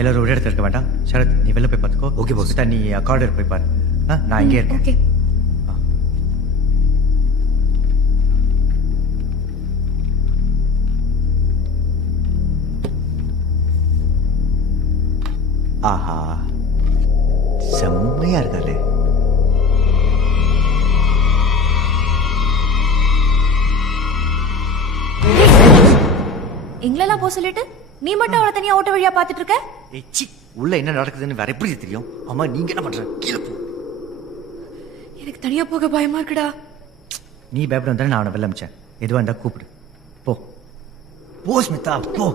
எல்லாரும் ஒரு இடத்துல இருக்க வேண்டாம். சரத், நீ வெளில போய் பார்த்துக்கோ. Okay pass. நீ கார்டர் போய் பாரு. நான் இங்கே இருக்கேன். ஓகே. ஆஹா, செம்மையா இருக்காளே. எங்களெல்லாம் போக சொல்லிட்டு நீ மட்டும் அவளை தனியா ஓட்ட வழியா பாத்துட்டு இருக்க? ஏச்சி, உள்ள என்ன நடக்குதுன்னு வேற எப்படி தெரியும்? அம்மா, நீங்க என்ன பண்ற? கீழே போ. எனக்கு தனியா போக பயமா இருக்குடா. நீ பயப்பட வந்தாலும் நான் அவனை வெளில அமிச்சேன். எதுவா இருந்தா கூப்பிடு. போ போ ஸ்மிதா, போ.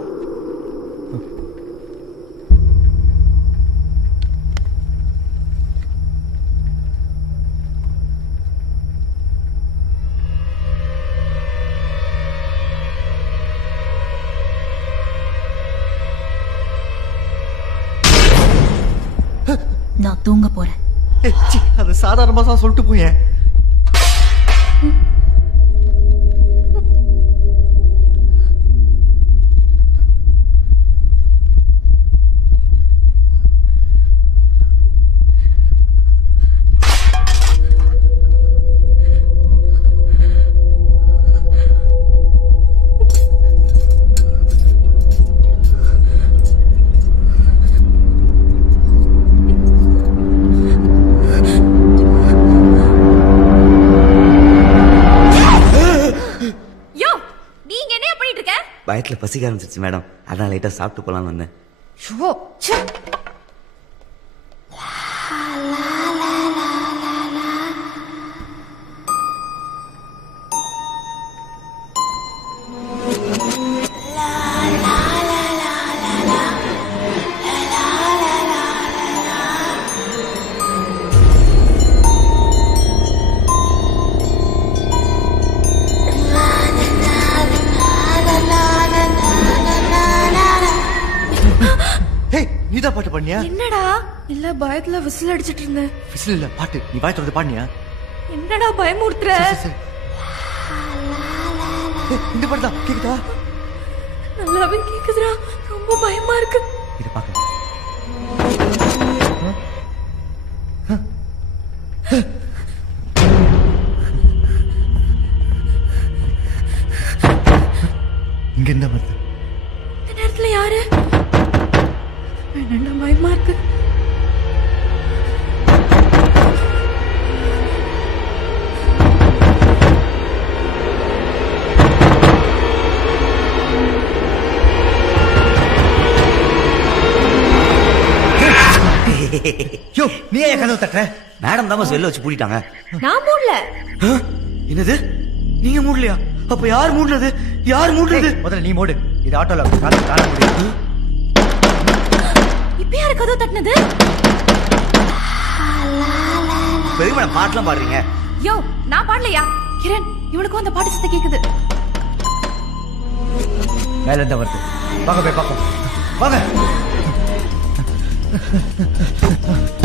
நான் தூங்க போறேன். அது சாதாரணமா தான் சொல்லிட்டு போயேன். பயத்துல பசிக்க ஆரம்பிச்சிருச்சு மேடம். அதான் லைட்டா சாப்பிட்டு போலான்னு வந்தேன். நீதான் பாட்டு பாடினியா? என்னடா இல்ல, பயத்துல விசில் அடிச்சிட்டு இருந்தேன். விசில் இல்ல, பாட்டு. நீ வாய் திறந்து பாடினியா? என்னடா பயமுறுத்துற? இந்த பாட்டு தான் கேக்குதா? நல்லாவே கேக்குதுடா. ரொம்ப பயமா இருக்கு. இத பாக்க. இங்க என்ன வருது? இந்த நேரத்துல யாரு? என்னடா பயமா இருக்கு. யோ, நீ ஏன் கதவு தட்டுற? மேடம் தான் வெளில வச்சு பூட்டிட்டாங்க. நான் மூடல. என்னது? நீங்க மூடலையா? அப்ப யார் மூடுனது? யார் மூடுனது? முதல்ல நீ மூடு. இது ஆட்டோல காண முடியும். இப்ப யாரு கதவு தட்டினது? பெரிய மேடம் பாட்டுலாம் பாடுறீங்க. யோ, நான் பாடலையா? கிரண், இவனுக்கும் அந்த பாட்டு சத்தம் கேக்குது. மேல இருந்தா வருது. வாங்க போய் பாப்போம். வாங்க.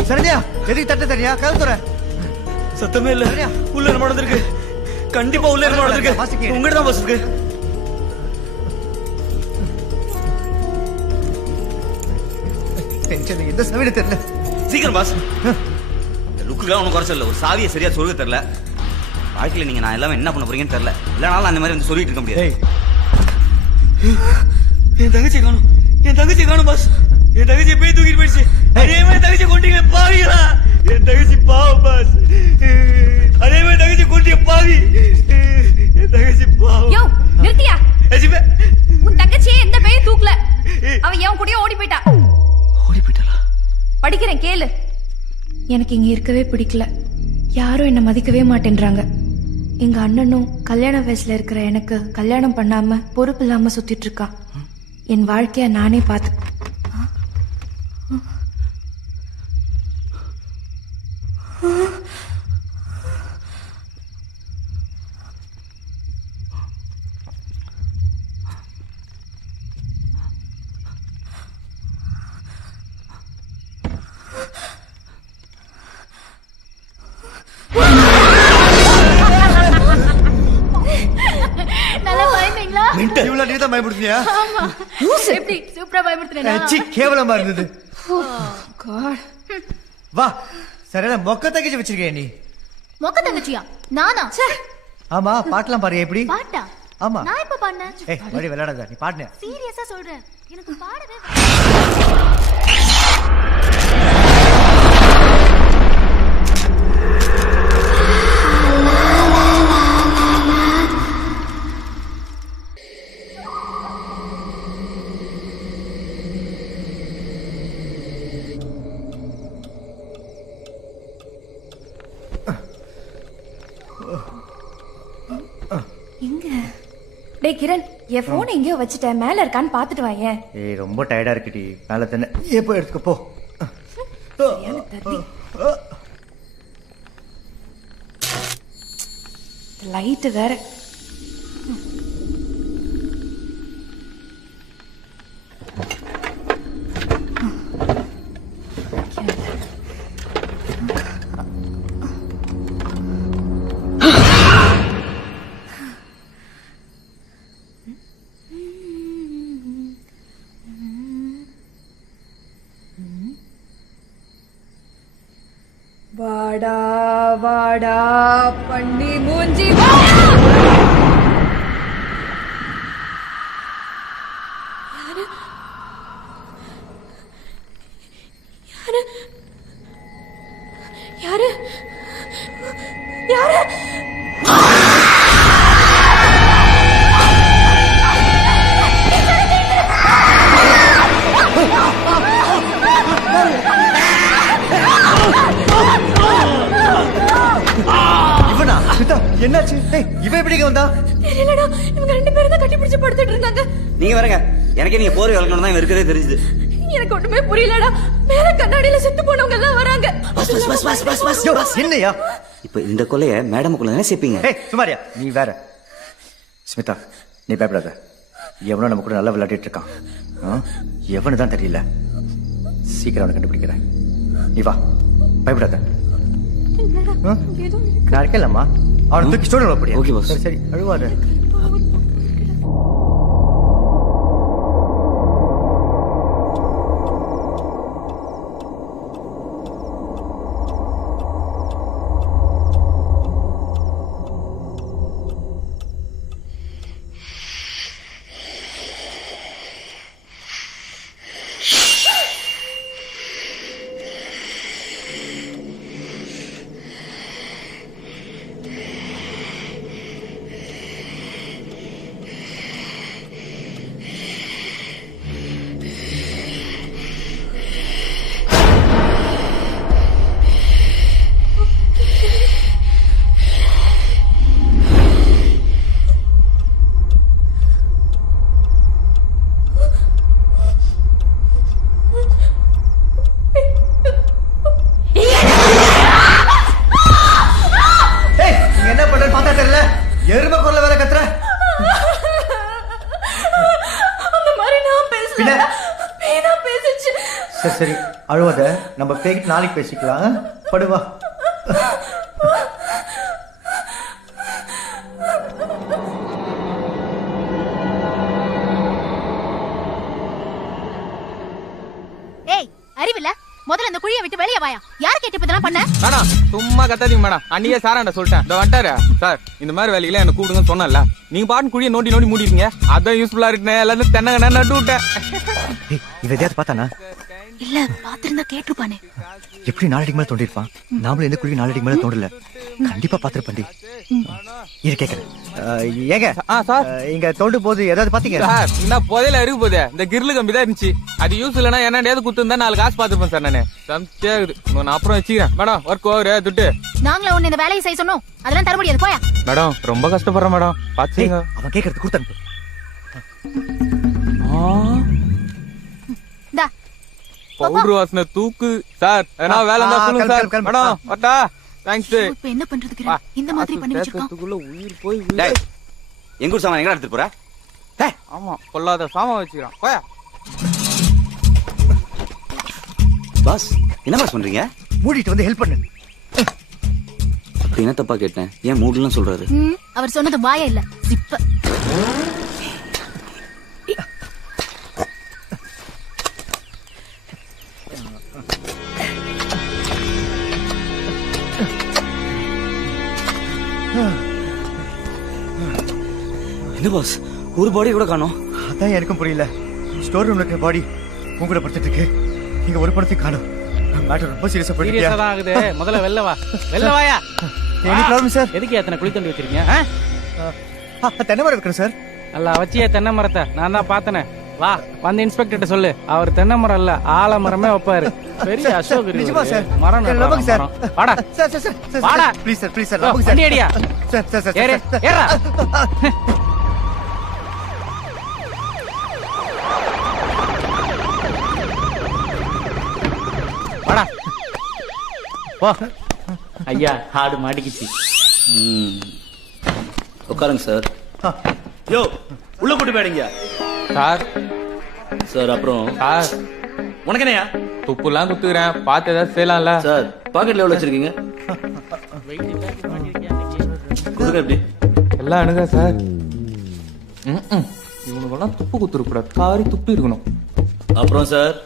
சரியா? எதுக்கு தட்ட தெரியா? கதவு தர. சத்தமே இல்ல. உள்ள என்ன நடந்திருக்கு? கண்டிப்பா உள்ள என்ன நடந்திருக்கு? உங்ககிட்ட தான் பஸ் இருக்கு. டென்ஷன் எந்த சவிட தெரியல. சீக்கிரம் பாஸ். இந்த லுக்குலாம் ஒன்றும் குறைச்சல. ஒரு சாவியை சரியா சொல்ல தெரியல. வாழ்க்கையில நீங்க நான் எல்லாமே என்ன பண்ண போறீங்கன்னு தெரியல. இல்லனாலும் அந்த மாதிரி வந்து சொல்லிட்டு இருக்க முடியாது. என் தங்கச்சி காணும், என் தங்கச்சி காணும் பாஸ். என் தங்கச்சி போய் தூக்கிட்டு போயிடுச்சு. அதே மாதிரி தங்கச்சி கொண்டீங்க பாவிங்களா. என் தங்கச்சி பாவம் பாஸ். அதே மாதிரி தங்கச்சி கொண்டீங்க பாவி. என் தங்கச்சி பாவம். யோ நிறுத்தியா? உன் தங்கச்சியே எந்த பையன் தூக்கல. அவ என் கூடயே ஓடி போயிட்டா. ஓடி போயிட்டாளா? படிக்கிறேன் கேளு. எனக்கு இங்க இருக்கவே பிடிக்கல. யாரும் என்ன மதிக்கவே மாட்டேன்றாங்க. எங்க அண்ணனும் கல்யாண வயசுல இருக்கிற எனக்கு கல்யாணம் பண்ணாம பொறுப்பு இல்லாம சுத்திட்டு இருக்கான். என் வாழ்க்கைய நானே பார்த்து நல்லா பயந்தீங்களா? இவ்வளவு நீ தான் பயப்படுத்தியா? ஆமா. எப்படி சூப்பரா பயமுறுத்துறேனா? கேவலமா இருந்தது. காட். வா சரியான மொக்க தங்கச்சி வச்சிருக்கேன் நீ. மொக்க தங்கச்சியா? நானா? ஆமா பாட்டெல்லாம் பாரு எப்படி. பாட்டா? ஆமா. நான் எப்ப பாடினேன்? ஏய் மறுபடியும் விளையாடாத, நீ பாடுன. சீரியஸா சொல்றேன், எனக்கு பாடவே எங்க? டேய் கிரண், என் போன் எங்கேயோ வச்சுட்டேன், மேல இருக்கான்னு பாத்துட்டு வாயேன். ஏய் ரொம்ப டயர்டா இருக்குடி, மேல தானே. எப்போ எடுத்துக்க போ. லைட் வேற. வாடா வாடா பண்ணி மூஞ்சி யாரு? யாரு? இவனா? என்னாச்சு? இவன் எப்படி வந்தா? தெரியலடா, இவங்க ரெண்டு பேரும் தான் கட்டி பிடிச்சு படுத்துட்டு இருந்தாங்க. நீங்க வரங்க, எனக்கே நீங்க போர் விளக்கணும் தான் இருக்கிறதே தெரிஞ்சுது. எனக்கு ஒண்ணுமே புரியலடா. மேல கண்ணாடியில செத்து போனவங்க எல்லாம் வராங்க. என்னையா இப்ப இந்த கொலைய மேடமுக்குள்ள தானே சேர்ப்பீங்க? சுமாரியா நீ வேற. ஸ்மிதா நீ பயப்படாத, எவனோ நம்ம கூட நல்லா விளையாடிட்டு இருக்கான். எவனு தான் தெரியல, சீக்கிரம் அவனை கண்டுபிடிக்கிறேன். நீ வா, பயப்படாத. நான் இருக்கேன்லம்மா, அவனை தூக்கி ஸ்டோரில் வைப்படியா? Okay pass. சரி அழுவாத. சரி சரி அழுவாத, நம்ம பேக்கிட்டு நாளைக்கு பேசிக்கலாம். படுவா. ஏய் அறிவில்ல, முதல்ல அந்த குழியை விட்டு வெளியே வாயா யார் கேட்டு இப்ப பண்ண மேடம் சும்மா கத்தாதீங்க மேடம். அன்னைக்கே சாராண்ட சொல்லிட்டேன். இந்த வந்துட்டாரு சார், இந்த மாதிரி வேலையில எனக்கு கூடுங்கன்னு சொன்னல. நீங்க பாட்டு குழியை நோண்டி நோண்டி மூடிருக்கீங்க. அதான் யூஸ்ஃபுல்லா இருக்குன்னு எல்லாரும் தென்னங்க நட்டு விட்டேன். இவ எதையாவது பார்த்தானா? இல்ல பாத்திருந்தா கேட்டுப்பானே. எப்படி நாலடிக்கு மேல தோண்டிருப்பான்? நாமளும் எந்த குழி நாலடிக்கு மேல தோண்டல. கண்டிப்பா பாத்திருப்பண்டி. இது கேக்குறேன். ஏங்க சார் இங்க தோண்டு போது ஏதாவது பாத்தீங்க? சார் என்ன புதையில இருக்கு போதே. இந்த கிரில் கம்பி தான் இருந்துச்சு. அது யூஸ் இல்லைன்னா என்னடையாவது குத்து இருந்தா 4 காசு பாத்துப்பேன் சார். நானு சம்தியாகுது. நான் அப்புறம் வச்சுக்கிறேன் மேடம். ஒர்க் ஓவர் துட்டு. நாங்களே ஒண்ணு இந்த வேலையை செய்ய சொன்னோம். அதெல்லாம் தர முடியாது போயா. மேடம் ரொம்ப கஷ்டப்படுறேன் மேடம். பாத்துங்க அவன் கேக்குறது கொடுத்து பவுடர் வாசனை தூக்கு சார். ஏன்னா வேலை தான் சொல்லுங்க சார். Madam வட்டா thanks. இப்ப என்ன பண்றதுக்கு இந்த மாதிரி பண்ணி வச்சிருக்கான். உயிர் போய் எங்க ஊர் சாமான் எங்க எடுத்துட்டு போற? ஆமா பொல்லாத சாமான் வச்சுக்கிறான். போயா பாஸ். என்ன பாஸ் பண்றீங்க? மூடிட்டு வந்து ஹெல்ப் பண்ணு. அப்படி என்ன தப்பா கேட்டேன்? ஏன் மூடலாம் சொல்றாரு? அவர் சொன்னது வாயா இல்ல சிப்ப. என்ன பாஸ் ஒரு பாடி கூட காணோம்? அதான் எனக்கும் புரியல. ஸ்டோர் ரூம்ல இருக்க பாடி உங்க கூட படுத்துட்டு இருக்கு. நீங்க ஒரு படத்தையும் காணோம். மேட்டர் ரொம்ப சீரியஸா போயிட்டு சீரியஸா தான் ஆகுது. முதல்ல வெளில வா. வெளில வாயா. Any problem sir? எதுக்கு எத்தனை குழி தோண்டி வச்சிருக்கீங்க? தென்னை மரம் இருக்கு சார். நல்லா வச்சியே தென்னை மரத்தை. நான் தான் பார்த்தனே. வா வந்து இன்ஸ்பெக்டர்ட்ட சொல்லு. அவர் தென்னை மரம் இல்ல ஆலமரமே வைப்பாரு. பெரிய அசோக் நிஜமா சார்? மரம் லவங்க சார். வாடா சார் சார் சார் வாடா. ப்ளீஸ் சார் ப்ளீஸ் சார் லவங்க சார். வண்டி அடியா. சார் சார் சார் ஏறு ஏறா. வாடா வா. ஐயா ஆடு மாட்டிக்கிச்சு. உட்காருங்க சார். யோ உள்ள கூட்டி போயிடுங்க சார். சார் அப்புறம் சார் உனக்கு என்னையா துப்புலாம் குத்துக்கிறேன். பார்த்து ஏதாவது செய்யலாம்ல சார்? பாக்கெட்ல எவ்வளவு வச்சிருக்கீங்க? கொடுங்க எப்படி எல்லாம் அணுகா சார். இவனுக்கெல்லாம் துப்பு குத்துருக்கூடாது. காரி துப்பி இருக்கணும். அப்புறம் சார்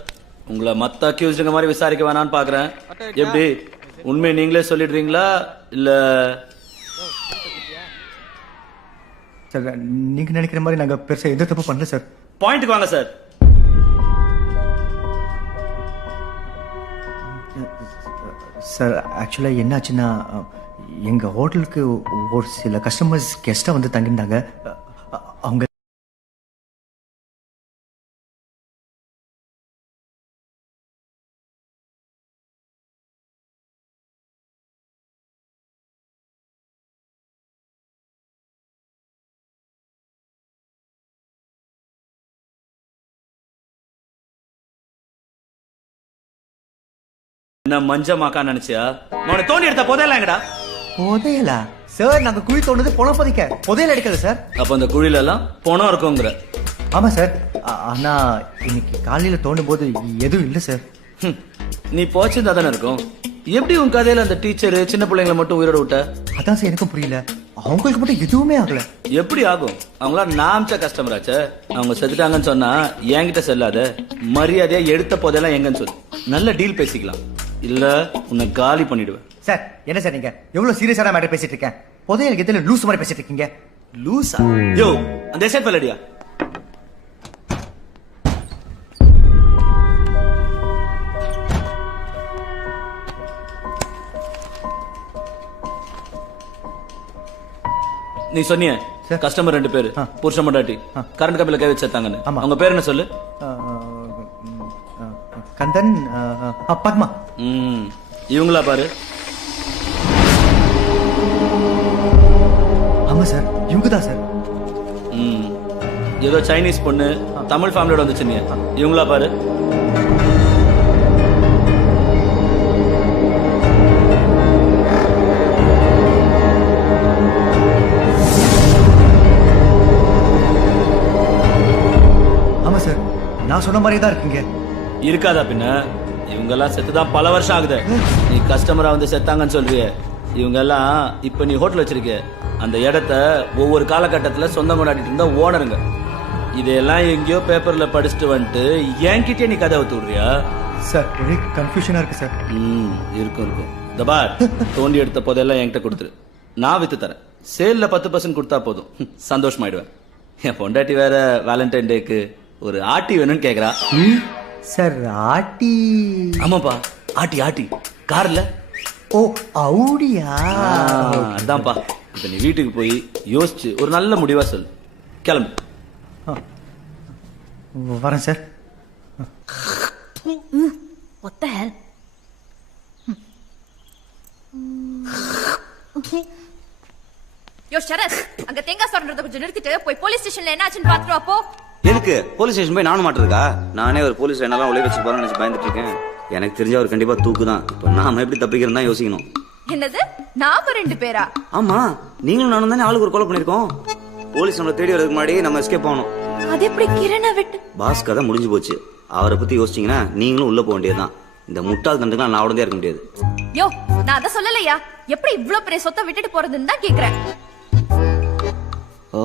உங்களை மத்த அக்யூஸ்டுங்க மாதிரி விசாரிக்க வேணான்னு பாக்குறேன். எப்படி உண்மை நீங்களே சொல்லிடுறீங்களா இல்ல? சார் நீங்க நினைக்கிற மாதிரி நாங்க பெருசா எந்த தப்பு பண்ணல சார். பாயிண்ட்க்கு வாங்க சார். சார் ஆக்சுவலா என்ன ஆச்சுன்னா எங்க ஹோட்டலுக்கு ஒரு சில கஸ்டமர்ஸ் கெஸ்டா வந்து தங்கியிருந்தாங்க. அவங்க என்ன மஞ்சமாக்கா நினைச்சியா? அவனை தோண்டி எடுத்த புதையல எங்கடா? புதையலா சார்? நாங்க குழி தோண்டது பணம் பதிக்க, புதையல எடுக்கல சார். அப்ப அந்த குழியில எல்லாம் பணம் இருக்குங்கிற? ஆமா சார். ஆனா இன்னைக்கு காலையில தோண்டும் போது எதுவும் இல்ல சார். நீ போச்சிருந்தா தானே இருக்கும். எப்படி உன் கதையில அந்த டீச்சர் சின்ன பிள்ளைங்களை மட்டும் உயிரோட விட்ட? அதான் சார் எனக்கும் புரியல. அவங்களுக்கு மட்டும் எதுவுமே ஆகல. எப்படி ஆகும்? அவங்களா நாமச்ச கஸ்டமராச்சே. அவங்க செத்துட்டாங்கன்னு சொன்னா என்கிட்ட செல்லாத. மரியாதையா எடுத்த போதெல்லாம் எங்கன்னு சொல்லு. நல்ல டீல் பேசிக்கலாம். இல்ல உன்னை காலி பண்ணிடுவேன். சார் என்ன சார் நீங்க எவ்வளவு சீரியஸான மேட்டர் பேசிட்டு இருக்கேன்? புதையல் எதுல லூஸ் மாதிரி பேசிட்டு இருக்கீங்க? லூசா? யோ அந்த எஸ்ஐட் பல்லடியா. நீ சொன்னிய கஸ்டமர் 2 பேரு புருஷன் மண்டாட்டி கரண்ட் கம்பில கை வச்சு சேர்த்தாங்கன்னு. அவங்க பேர் என்ன சொல்லு? கந்தன் பத்மா. இவங்களா பாரு. ஆமா சார் இவங்க தான் சார். ஏதோ சைனீஸ் பொண்ணு தமிழ் ஃபேமிலியோட வந்துச்சு. நீ இவங்களா பாரு. ஆமா சார் நான் சொன்ன மாதிரியே தான் இருக்கீங்க. இருக்காதா பின்ன? இவங்க எல்லாம் செத்துதான் பல வருஷம் ஆகுது. நீ கஸ்டமரா வந்து செத்தாங்கன்னு சொல்றிய. இவங்க எல்லாம் இப்ப நீ ஹோட்டல் வச்சிருக்க அந்த இடத்த ஒவ்வொரு காலகட்டத்துல சொந்தம் கொண்டாடிட்டு இருந்தா ஓனருங்க. இதெல்லாம் எங்கேயோ பேப்பர்ல படிச்சுட்டு வந்துட்டு என்கிட்டயே நீ கதை ஊத்து விடுறியா? சார் ஒரே கன்ஃபியூஷனா இருக்கு சார். இருக்கும் தபார் தோண்டி எடுத்த போதெல்லாம் என்கிட்ட கொடுத்துரு, நான் வித்து தரேன். சேல்ல 10% கொடுத்தா போதும், சந்தோஷமாயிடுவேன். என் பொண்டாட்டி வேற வேலண்டைன் டேக்கு ஒரு ஆட்டி வேணும்னு கேக்குறா. சார் ஆட்டி? ஆமாப்பா, ஆட்டி ஆட்டி கார்ல. ஓ அவுடியா? அதான்ப்பா. இப்ப நீ வீட்டுக்கு போய் யோசிச்சு ஒரு நல்ல முடிவா சொல்லு. கிளம்பு. வரேன் சார். What the hell? யோ சரத், அங்க தேங்காய் சொல்றத கொஞ்சம் நிறுத்திட்டு போய் போலீஸ் ஸ்டேஷன்ல என்ன ஆச்சுன்னு பாத்துட்டு வா போ. எதுக்கு போலீஸ் ஸ்டேஷன் போய் நானும் மாட்டிருக்கா? நானே ஒரு போலீஸ் என்னெல்லாம் ஒளி வச்சு போறேன்னு நினைச்சு பயந்துட்டு இருக்கேன். எனக்கு தெரிஞ்ச அவர் கண்டிப்பா தூக்கு தான். இப்போ நாம எப்படி தப்பிக்கிறோம் தான் யோசிக்கணும். என்னது, நாம 2 பேரா? ஆமா, நீங்களும் நானும் தானே ஆளுக்கு ஒரு கொலை பண்ணிருக்கோம். போலீஸ் நம்மளை தேடி வரதுக்கு முன்னாடி நம்ம எஸ்கேப் ஆகணும். அது எப்படி கிரணை விட்டு? பாஸ் கதை முடிஞ்சு போச்சு. அவரை பத்தி யோசிச்சீங்கன்னா நீங்களும் உள்ள போக வேண்டியதுதான். இந்த முட்டாள் தண்டுக்கு நான் உடனே இருக்க முடியாது. யோ, நான் அத சொல்லலையா. எப்படி இவ்ளோ பெரிய சொத்தை விட்டுட்டு போறதுன்னு தான் கேக்குறேன். ஓ,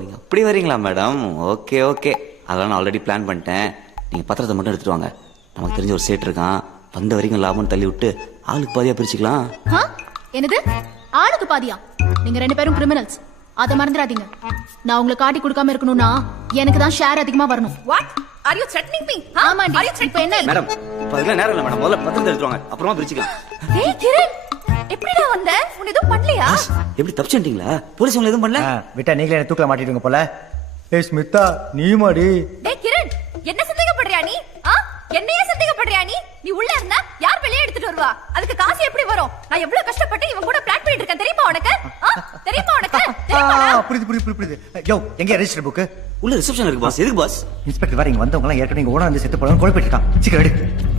நீங்க அப்படி வரீங்களா மேடம்? ஓகே ஓகே, அதெல்லாம் நான் ஆல்ரெடி பிளான் பண்ணிட்டேன். நீங்க பத்திரத்தை மட்டும் எடுத்துட்டு வாங்க. நமக்கு தெரிஞ்ச ஒரு சேட் இருக்கான், வந்த வரைக்கும் லாபம் தள்ளி விட்டு ஆளுக்கு பாதியா பிரிச்சுக்கலாம். என்னது ஆளுக்கு பாதியா? நீங்க 2 பேரும் கிரிமினல்ஸ், அத மறந்துடாதீங்க. நான் உங்களுக்கு காட்டி கொடுக்காம இருக்கணும்னா எனக்கு தான் ஷேர் அதிகமா வரணும். What are you threatening me? ஆமாண்டி. இப்போ என்ன மேடம், இப்ப அதெல்லாம் நேரம் இல்ல மேடம். முதல்ல பத்திரத்தை எடுத்துட்டு வாங்க, அப்புறமா பிரிச்சுக்கலாம். ஏய் கிரண், எப்படிடா வந்த? உன்னை எதுவும் பண்ணலையா? எப்படி தப்பிச்சிட்டீங்களா? போலீஸ் உங்களை எதுவும் பண்ணல? விட்டா நீங்களே என்ன தூக்கல மாட்டிடுங்க போல. ஏய் ஸ்மிதா, நீ மாடி. டேய் கிரண், என்ன சந்தேகப்படுறியா நீ? என்னையே சந்தேகப்படுறியா நீ? நீ உள்ள இருந்தா யார் வெளியே எடுத்துட்டு வருவா? அதுக்கு காசு எப்படி வரும்? நான் எவ்வளவு கஷ்டப்பட்டு இவன் கூட பிளான் பண்ணிட்டு இருக்கேன் தெரியுமா உனக்கு? தெரியுமா உனக்கு? புரியுது. யோ, எங்க ரெஜிஸ்டர் புக்? உள்ள ரிசப்ஷன் இருக்கு பாஸ். எதுக்கு பாஸ்? இன்ஸ்பெக்டர் வேற இங்க வந்தவங்க எல்லாம் ஏற்கனவே ஓனர் வந்து செத்து போறாங்க, குழப்பிட்டு இருக்கான். சீக்கிரம் எடு,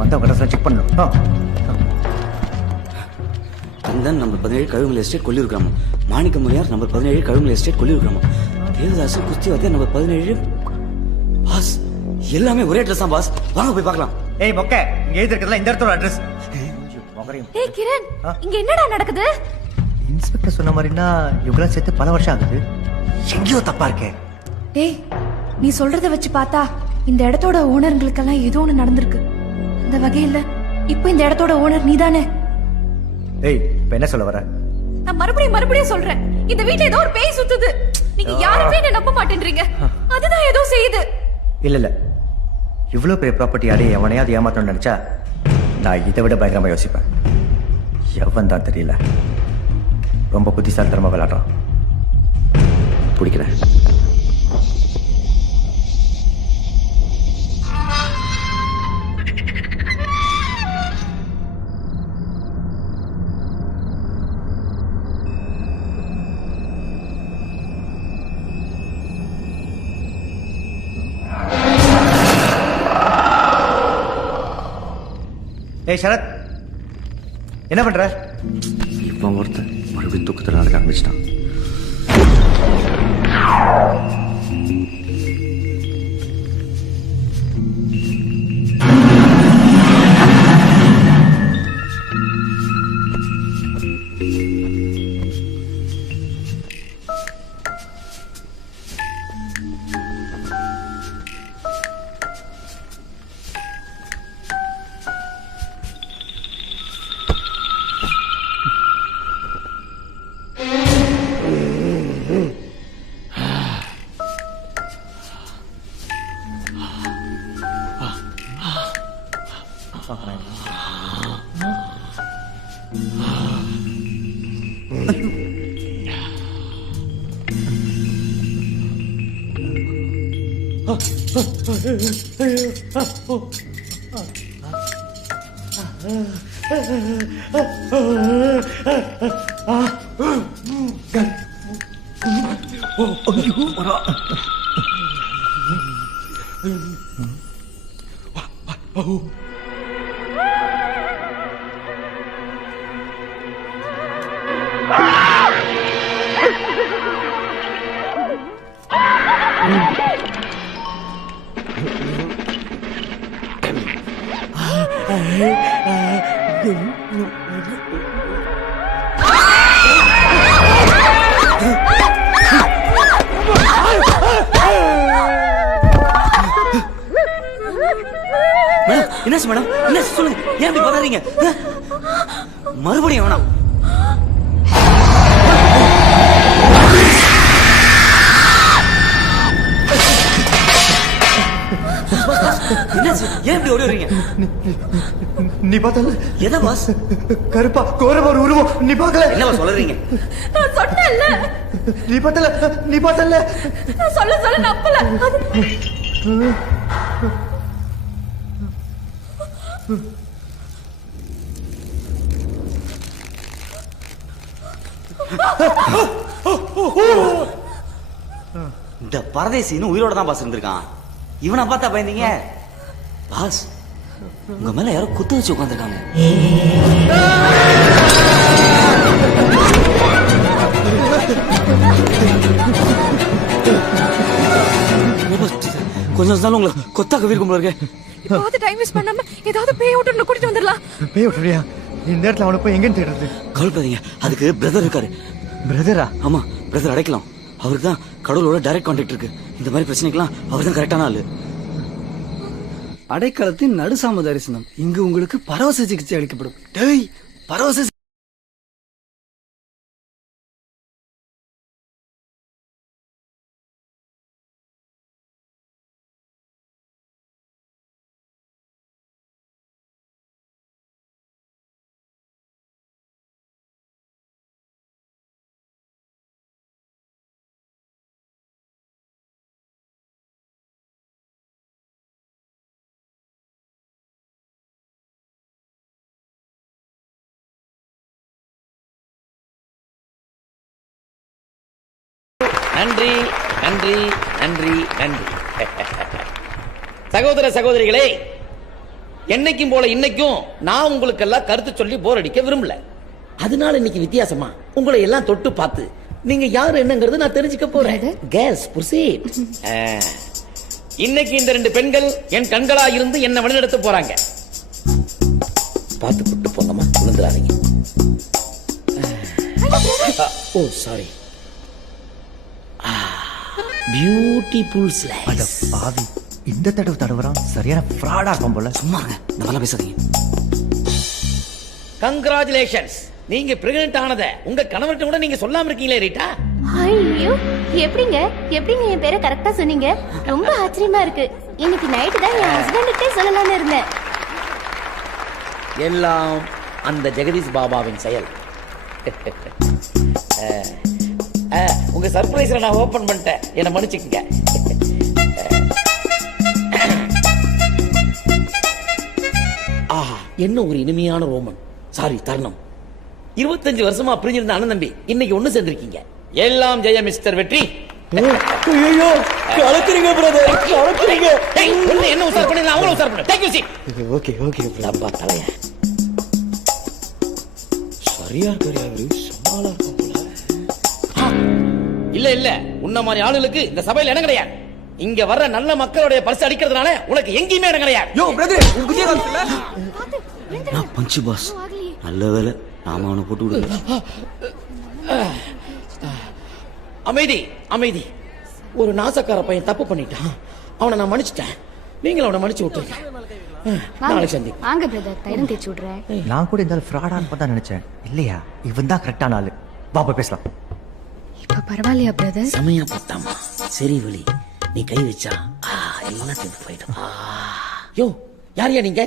வந்தவங்க எல்லாம் செக் பண்ணணும். கந்தன் நம்பர் 17 கழுமலை எஸ்டேட் கொல்லியூர் கிராமம். மாணிக்க முனியார் நம்பர் 17 கழுமலை எஸ்டேட் கொல்லியூர் கிராமம். தேவதாசு குஸ்திவாத்தியார் நம்பர் 17. பாஸ், எல்லாமே ஒரே அட்ரஸ் தான் பாஸ். வாங்க போய் பார்க்கலாம். ஏய் மொக்க, இங்க எழுதி இருக்கிறதுல இந்த இடத்தோட அட்ரஸ். ஏய் கிரண், இங்க என்னடா நடக்குது? இன்ஸ்பெக்டர் சொன்ன மாதிரினா இவங்களாம் செத்து பல வருஷம் ஆகுது. எங்கேயோ தப்பா இருக்கே. டேய், நீ சொல்றத வச்சு பார்த்தா இந்த இடத்தோட ஓனர்களுக்கெல்லாம் ஏதோ ஒண்ணு நடந்திருக்கு. இந்த வகையில இப்போ இந்த இடத்தோட ஓனர் நீதானே? ஏய், இப்ப என்ன சொல்ல வர? நான் மறுபடியும் சொல்றேன், இந்த வீட்ல ஏதோ ஒரு பேய் சுத்துது. நீங்க யாருமே என்ன நம்ப மாட்டேன்றீங்க. அதுதான் ஏதோ செய்யுது. இல்ல இவ்வளவு பெரிய ப்ராப்பர்ட்டி அடைய எவனையாவது ஏமாத்தணும்னு நினைச்சா நான் இதை விட பயங்கரமா யோசிப்பேன். எவன் தான் தெரியல, ரொம்ப புத்திசாலித்தனமா விளையாடுறான். பிடிக்கிறேன். ஏய் சரத், என்ன பண்ற? இப்போ ஒருத்தன் மறுபடியும் தூக்கத்தில் நடக்க ஆரம்பிச்சிட்டான். என்னாச்சு மேடம்? என்னாச்சு சொல்லுங்க. ஏன் இப்படி பதறீங்க? மறுபடியும் வேணாம். என்னாச்சு? ஏன் இப்படி ஓடி வரீங்க? நீ பார்த்தல? எதை பாஸ்? கருப்பா கோரமா ஒரு உருவம். நீ பார்க்கல? என்னவா சொல்றீங்க? நான் சொன்னேன்ல. நீ பார்த்தல? நீ பார்த்தல? நான் சொல்ல நம்பல. இந்த பரதேசி இன்னும் உயிரோட தான் பாஸ் இருந்திருக்கான். இவனை பார்த்தா பயந்தீங்க? பாஸ், உங்க மேல யாரோ குத்து வச்சு உட்காந்துருக்காங்க. கொஞ்சம் நாள் உங்களை கொத்தா கவிருக்கும் போல இருக்கு. இப்போ டைம் வேஸ்ட் பண்ணாம ஏதாவது பேய் விட்டு கூட்டிட்டு வந்துடலாம். பேய் விட்டுறியா? இந்த நேரத்துல அவனை போய் எங்கன்னு தேடுறது? கவலைப்படாதீங்க, அதுக்கு பிரதர் இருக்காரு. பிரதரா? ஆமா, பிரதர் அடைக்கலாம். அவருக்கு தான் கடவுளோட டைரக்ட் கான்டாக்ட் இருக்கு. இந்த மாதிரி பிரச்சனைக்கெல்லாம் அவர் தான் கரெக்டான ஆளு. அடைக்கலத்தின் நடுசாம தரிசனம். இங்கு உங்களுக்கு பரவச சிகிச்சை அளிக்கப்படும். டேய், பரவச நன்றி நன்றி நன்றி நன்றி. சகோதர சகோதரிகளே, என்னைக்கும் போல இன்னைக்கும் நான் உங்களுக்கு எல்லாம் கருத்து சொல்லி போர் அடிக்க விரும்பல. அதனால இன்னைக்கு வித்தியாசமா உங்களை எல்லாம் தொட்டு பார்த்து நீங்க யாரு என்னங்கிறது நான் தெரிஞ்சுக்க போறேன். Case proceed. இன்னைக்கு இந்த 2 பெண்கள் என் கண்களா இருந்து என்ன வழிநடத்த போறாங்க. பார்த்து கூட்டு போங்கம்மா, விழுந்துடாதீங்க. ஓ சாரி. Beautiful slice. பாவி, இந்த தடவை தடவறான். சரியான ஃப்ராடா இருக்கும் போல. சும்மாங்க, நல்லா பேசாதீங்க. கங்க்ராச்சுலேஷன்ஸ், நீங்க பிரெக்னன்ட் ஆனத உங்க கணவர்கிட்ட கூட நீங்க சொல்லாம இருக்கீங்களே ரீட்டா. ஐயோ, எப்படிங்க என் பேரை கரெக்டா சொன்னீங்க? ரொம்ப ஆச்சரியமா இருக்கு. இன்னைக்கு நைட்டு தான் என் ஹஸ்பண்டுக்கே சொல்லலாம்னு இருந்தேன். எல்லாம் அந்த ஜெகதீஷ் பாபாவின் செயல். உங்க சர்ப்ரைஸ்ல நான் ஓபன் பண்ணிட்டேன், என்ன மன்னிச்சுக்கங்க. ஆஹா, என்ன ஒரு இனிமையான ரோமன். சாரி, தருணம். 25 வருஷமா பிரிஞ்சிருந்த அண்ணன் தம்பி இன்னைக்கு ஒண்ணு சேர்ந்திருக்கீங்க. எல்லாம் ஜெய மிஸ்டர் வெற்றி. ஐயோ, கலக்குறீங்க பிரதர், கலக்குறீங்க. என்ன உசார் பண்ணி அவங்கள உசார் பண்ண. Thank you see. Okay okay. டப்பா தலைய சரியா இருக்காரு அவரு. சமாளா இருக்கும் போல. இல்ல இல்ல, உன்ன மாதிரி ஆளுகளுக்கு இந்த சபையில இடம் கிடையாது. இங்க வர்ற நல்ல மக்களுடைய பரிசு அடிக்கிறதுனால உனக்கு எங்கேயுமே இடம் கிடையாது. யோ பிரதர், உன் குதிய காமிச்சல. நான் பஞ்சு பாஸ். நல்ல வேலை நாம அவனை போட்டு விடுங்க. அமைதி அமைதி. ஒரு நாசக்கார பையன் தப்பு பண்ணிட்டான், அவனை நான் மன்னிச்சிட்டேன். நீங்களும் அவனை மன்னிச்சு விட்டுருங்க. நாளைக்கு சந்தி. வாங்க பிரதர், தைரம் தேய்ச்சி விடுறேன். நான் கூட இந்த ஃப்ராடான்னு பார்த்தா நினைச்சேன். இல்லையா, இவன் தான் கரெக்டான ஆளு. பாப்பா பேசலாம். இப்ப பரவாயில்லையா பிரதர்? சமயா பார்த்தாமா. சரி வழி, நீ கை வச்சா எல்லாம் சேர்ந்து போயிடும். யோ, யாரையா நீங்க?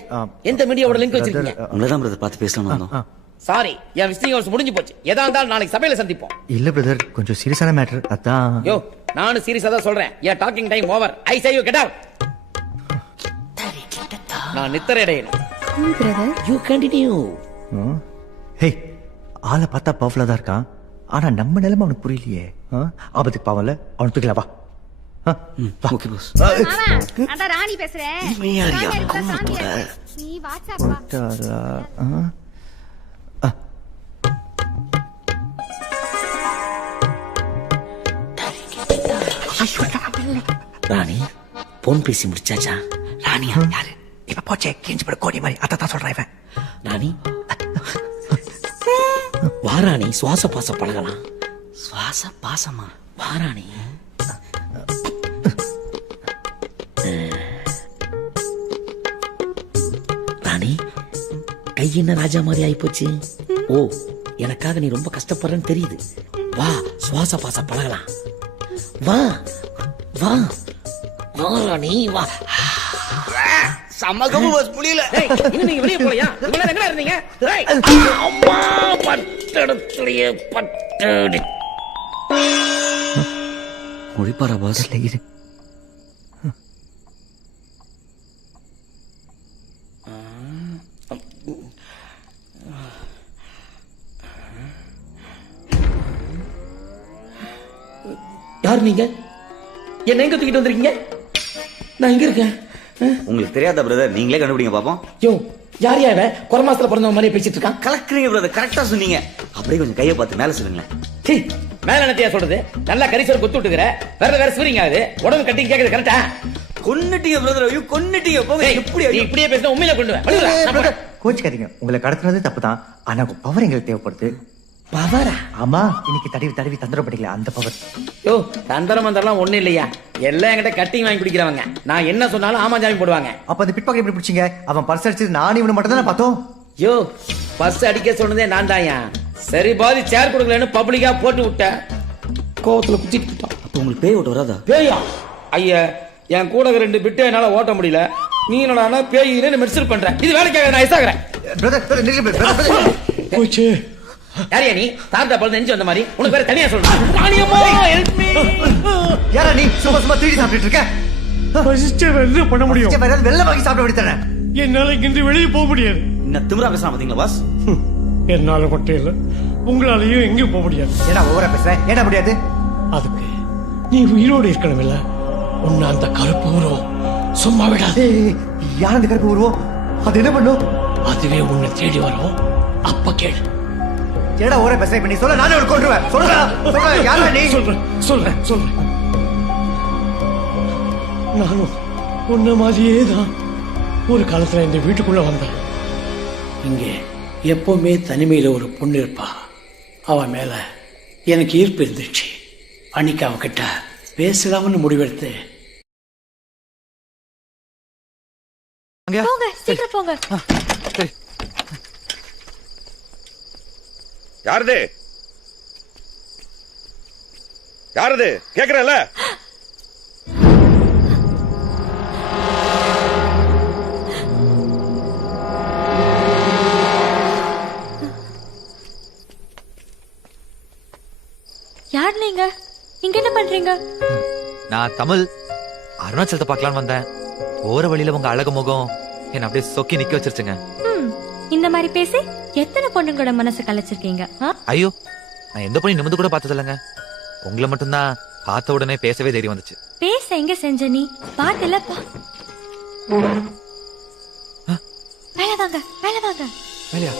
எந்த மீடியாவோட லிங்க் வச்சிருக்கீங்க? உங்களதான் பிரதர் பார்த்து பேசலாம் வந்தோம். சாரி, என் விசிட்டிங் ஹவர்ஸ் முடிஞ்சு போச்சு. எதா இருந்தாலும் நாளைக்கு சபையில சந்திப்போம். இல்ல பிரதர், கொஞ்சம் சீரியஸான மேட்டர். அதான். யோ, நானும் சீரியஸா தான் சொல்றேன். என் talking time over. I say you get out. நான் நித்திரை அடையணும். Brother, you continue. ஹே, ஆளை பார்த்தா பவர்ஃபுல்லா தான் இருக்கான். ஆனா நம்ம நிலைமை அவனுக்கு புரியலையே. ஆபத்துக்கு பாவம்ல, அவனுக்கு தூக்கல. வா. Okay boss. அட ராணி பேசுறேன். நீ வாட்ஸ்அப் வா. ராணி, போன் பேசி முடிச்சாச்சா? ராணியா யாரு? இப்ப போச்சே, கேஞ்சி பட கோடி மாதிரி. அதான் சொல்றேன் இவன். ராணி வாராணி, சுவாச பாசம் பழகலாம். சுவாச பாசமா? வாராணி. கை என்ன ராஜா மாதிரி ஆயிப்போச்சு. ஓ, எனக்காக நீ ரொம்ப கஷ்டப்படுறன்னு தெரியுது. வா, சுவாச பாச பழகலாம். வா வா வா ராணி வா. சமகமு பஸ் புரியல. இன்னும் நீங்க வெளியே போலையா? இவ்வளவு எங்க இருந்தீங்க? அம்மா பட்டடத்துலயே பட்டடி. மொழிப்பாரா பாஸ்? யார் நீங்க? என்ன எங்க தூக்கிட்டு வந்திருக்கீங்க? நான் இங்க இருக்கேன். உங்களுக்கு தெரியாத பிரதர், நீங்களே கண்டுபிடிங்க பாப்போம். யோ, யார் யாவ குறை மாசத்துல பிறந்தவங்க மாதிரி பேசிட்டு இருக்கான்? கலக்குறீங்க பிரதர், கரெக்டா சொன்னீங்க. அப்படியே கொஞ்சம் கையை பார்த்து மேல சொல்லுங்களேன். மேல என்னத்தையா சொல்றது? நல்லா கரிசோர் கொத்து விட்டுக்கிற, வேற ஸ்வீரிங் ஆகுது, உடம்பு கட்டி கேக்குது. கரெக்டா கொன்னுட்டீங்க பிரதர். ஐயோ கொன்னுட்டீங்க. போங்க. எப்படி இப்படியே பேசினா உண்மையில கொண்டு வா. கோச்சுக்காதீங்க, உங்களை கடத்துனது தப்பு தான். ஆனா பவர் எங்களுக்கு தேவைப்படுது. பவரா? ஆமா, இன்னைக்கு தடவி தடவி தந்திரம் பண்ணிக்கல அந்த பவர். யோ, தந்திரம் மந்திரம்லாம் ஒண்ணு இல்லையா, எல்லாம் என்கிட்ட கட்டிங் வாங்கி குடிக்கிறவங்க. நான் என்ன சொன்னாலும் ஆமா ஜாமி போடுவாங்க. அப்ப அந்த பிட்பாக்கெட் எப்படி பிடிச்சீங்க? அவன் பர்ஸ் அடிச்சது நான் இவனை மட்டும் தானே பார்த்தோம். யோ, பஸ் அடிக்க சொன்னதே நான் தாயா. சரி, பாதி சேர் கொடுக்கலன்னு பப்ளிக்கா போட்டு விட்டேன். கோவத்துல குத்திட்டு. அப்ப உங்களுக்கு பேய் ஓட்ட வராதா? பேயா? ஐயா, என் கூட 2 பிட்டு என்னால ஓட்ட முடியல. நீ என்னடா பேயின்னு மெடிசல் பண்ற? இது வேலைக்காக நான் ஐசாகிறேன். போச்சு. யாரியா நீ? தாத்தா பழுது நெஞ்சு வந்த மாதிரி உனக்கு வேற தனியா சொல்றேன். யாரா நீ? சும்மா சும்மா தீடி சாப்பிட்டு இருக்க. என்ன பண்ண முடியும்? வெள்ளை வாங்கி சாப்பிட விடுத்தறேன். என்னால இங்கிருந்து வெளியே போக முடியாது. என்ன திமிரா பேசுறான் பாத்தீங்களா பாஸ்? என்னால மட்டும் இல்ல, உங்களாலையும் எங்கேயும் போக முடியாது. ஏன்னா ஓவரா பேசுறேன். ஏன்னா முடியாது? அதுக்கு நீ உயிரோடு இருக்கணும் இல்ல. உன்னை அந்த கருப்பு உருவம் சும்மா விடாது. யார் அந்த கருப்பு உருவம்? அது என்ன பண்ணும்? அதுவே உன்னை தேடி வரும். அப்ப கேளு. ஏடா ஓவரா பேசுற? இப்ப நீ சொல்ல, நானே ஒரு கொன்றுவேன். சொல்றா யாரா நீ? சொல்றேன். நானும் உன்ன மாதிரியே தான் ஒரு காலத்துல இந்த வீட்டுக்குள்ள வந்தேன். இங்கே எப்பவுமே தனிமையில ஒரு பொண்ணு இருப்பா. அவ மேல எனக்கு ஈர்ப்பு இருந்துச்சு. அன்னைக்கு அவகிட்ட பேசலாம்னு முடிவெடுத்து. போங்க, சீக்கிரம் போங்க. யாருது? யாருது கேக்குறல? யார் நீங்க? இங்க என்ன பண்றீங்க? நான் தமிழ். அருணாச்சலத்தை பார்க்கலான்னு வந்தேன். போற வழியில உங்க அழகு முகம் என்ன அப்படியே சொக்கி நிக்க வச்சிருச்சுங்க. இந்த மாதிரி பேசி எத்தனை பொண்ணுங்களோட மனசு கலைச்சிருக்கீங்க? ஐயோ, நான் எந்த பொண்ணு நிமிந்து கூட பார்த்தது இல்லைங்க. உங்களை மட்டும்தான் பார்த்த உடனே பேசவே தைரியம் வந்துச்சு. பேச எங்க செஞ்ச நீ? பாத்துல மேல வாங்க, மேல வாங்க. மேலையா?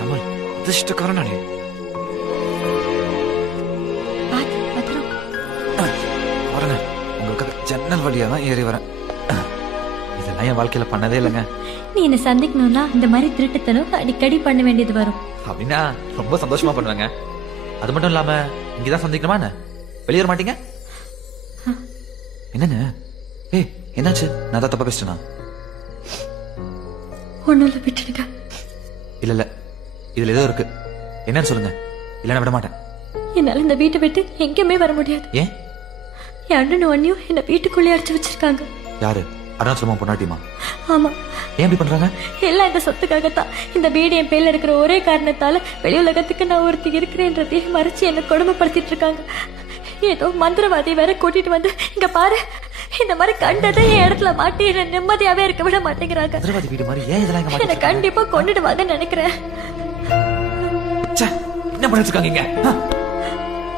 தமிழ் அதிர்ஷ்டக்காரன் நானே. வரங்க, உங்களுக்கு ஜன்னல் வழியா தான் ஏறி வரேன். இதெல்லாம் என் வாழ்க்கையில பண்ணதே இல்லைங்க. நீ என்ன சந்திக்கணும்னா இந்த மாதிரி திருட்டுத்தனம் அடிக்கடி பண்ண வேண்டியது வரும். அப்படின்னா ரொம்ப சந்தோஷமா பண்ணுவேங்க. அது மட்டும் இல்லாம இங்கதான் சந்திக்கணுமா என்ன? வெளியே வர மாட்டீங்க? என்னங்க? என்னாச்சு? நான் தான் தப்பா பேசிட்டேனா? ஒண்ணுல விட்டுடுங்க. இல்ல இதுல ஏதோ இருக்கு. என்னன்னு சொல்லுங்க, இல்லைன்னா விட மாட்டேன். என்னால இந்த வீட்டை விட்டு எங்கேயுமே வர முடியாது. ஏன்? என் அண்ணனும் அண்ணியும் என்ன வீட்டுக்குள்ளே அடைச்சு வச்சிருக்காங்க. யாரு? அருணாச்சலமா பொண்டாட்டியுமா? ஆமா. ஏன் இப்படி பண்றாங்க? எல்லாம் இந்த சொத்துக்காகத்தான். இந்த வீடு என் பேர்ல இருக்கிற ஒரே காரணத்தால வெளி உலகத்துக்கு நான் ஒருத்தி இருக்கிறேன்றதையும் மறைச்சு என்ன கொடுமைப்படுத்திட்டு இருக்காங்க. ஏதோ மந்திரவாதி வேற கூட்டிட்டு வந்து இங்க பாரு, இந்த மாதிரி கண்டதை என் இடத்துல மாட்டி என்ன நிம்மதியாவே இருக்க விட மாட்டேங்கிறாங்க. மந்திரவாதி வீடு மாதிரி ஏன் இதெல்லாம் என்ன கண்டிப்பா கொண்டுடுவாங்கன்னு நினைக்கிறேன். என்ன பண்ணிட்டு இருக்காங்க?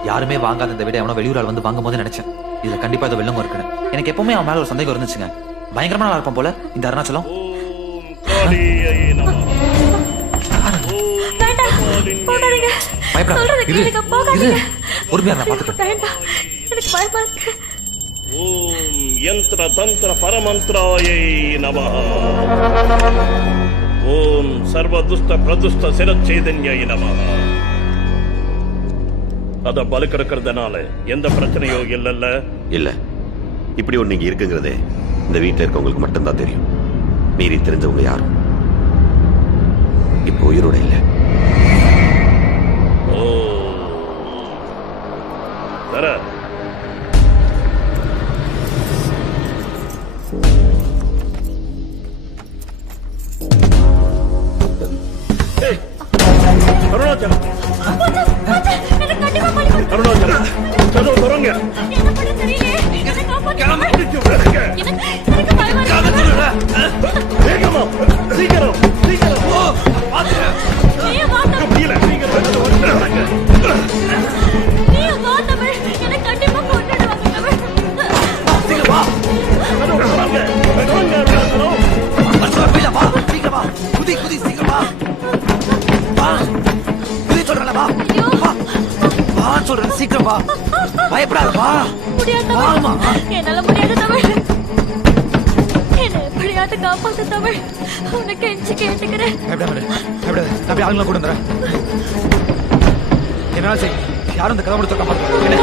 யாருமே வாங்காத இந்த வீட எவனோ வெளியூரால் வந்து வாங்கும் போது நினைச்சேன் இதுல கண்டிப்பா ஏதோ வெள்ளம் இருக்குன்னு. எனக்கு எப்பவுமே அவன் மேல ஒரு சந்தேகம் இருந்துச்சுங்க. பயங்கரமா நல்லா இருப்பான் போல இந்த அருணாச்சலம். ஓம் யந்திர தந்திர பரமந்திராயை நமஹ. ஓம் சர்வதுஷ்ட பிரதுஷ்ட சிரச்சேதன்யை நமஹ. அத பலு கிடக்கிறதுனால எந்த பிரச்சனையோ இல்லல்ல. இல்ல, இப்படி ஒண்ணு இங்க இருக்குங்கிறதே இந்த வீட்டுல இருக்கவங்களுக்கு மட்டும்தான் தெரியும். மீறி தெரிஞ்சவங்க யாரும் இப்போ உயிரோட இல்ல. ஓ தர அருணாச்சலம், அருணாச்சலம், கதவு திறங்க. வேகமா, சீக்கிரம், சீக்கிரம். முடியல, சீக்கிரம் திறங்க. சீக்கிரம் வா, பயப்படாத வா. என்னால முடியாது தமிழ், என்ன எப்படியாவது காப்பாத்து தமிழ், உனக்கு எஞ்சி கேட்டுக்கிறேன். தம்பி ஆளுங்களை கூட வந்துடுறேன். என்ன சரி, யாரும் இந்த கதை முடிச்சு காப்பாற்ற என்ன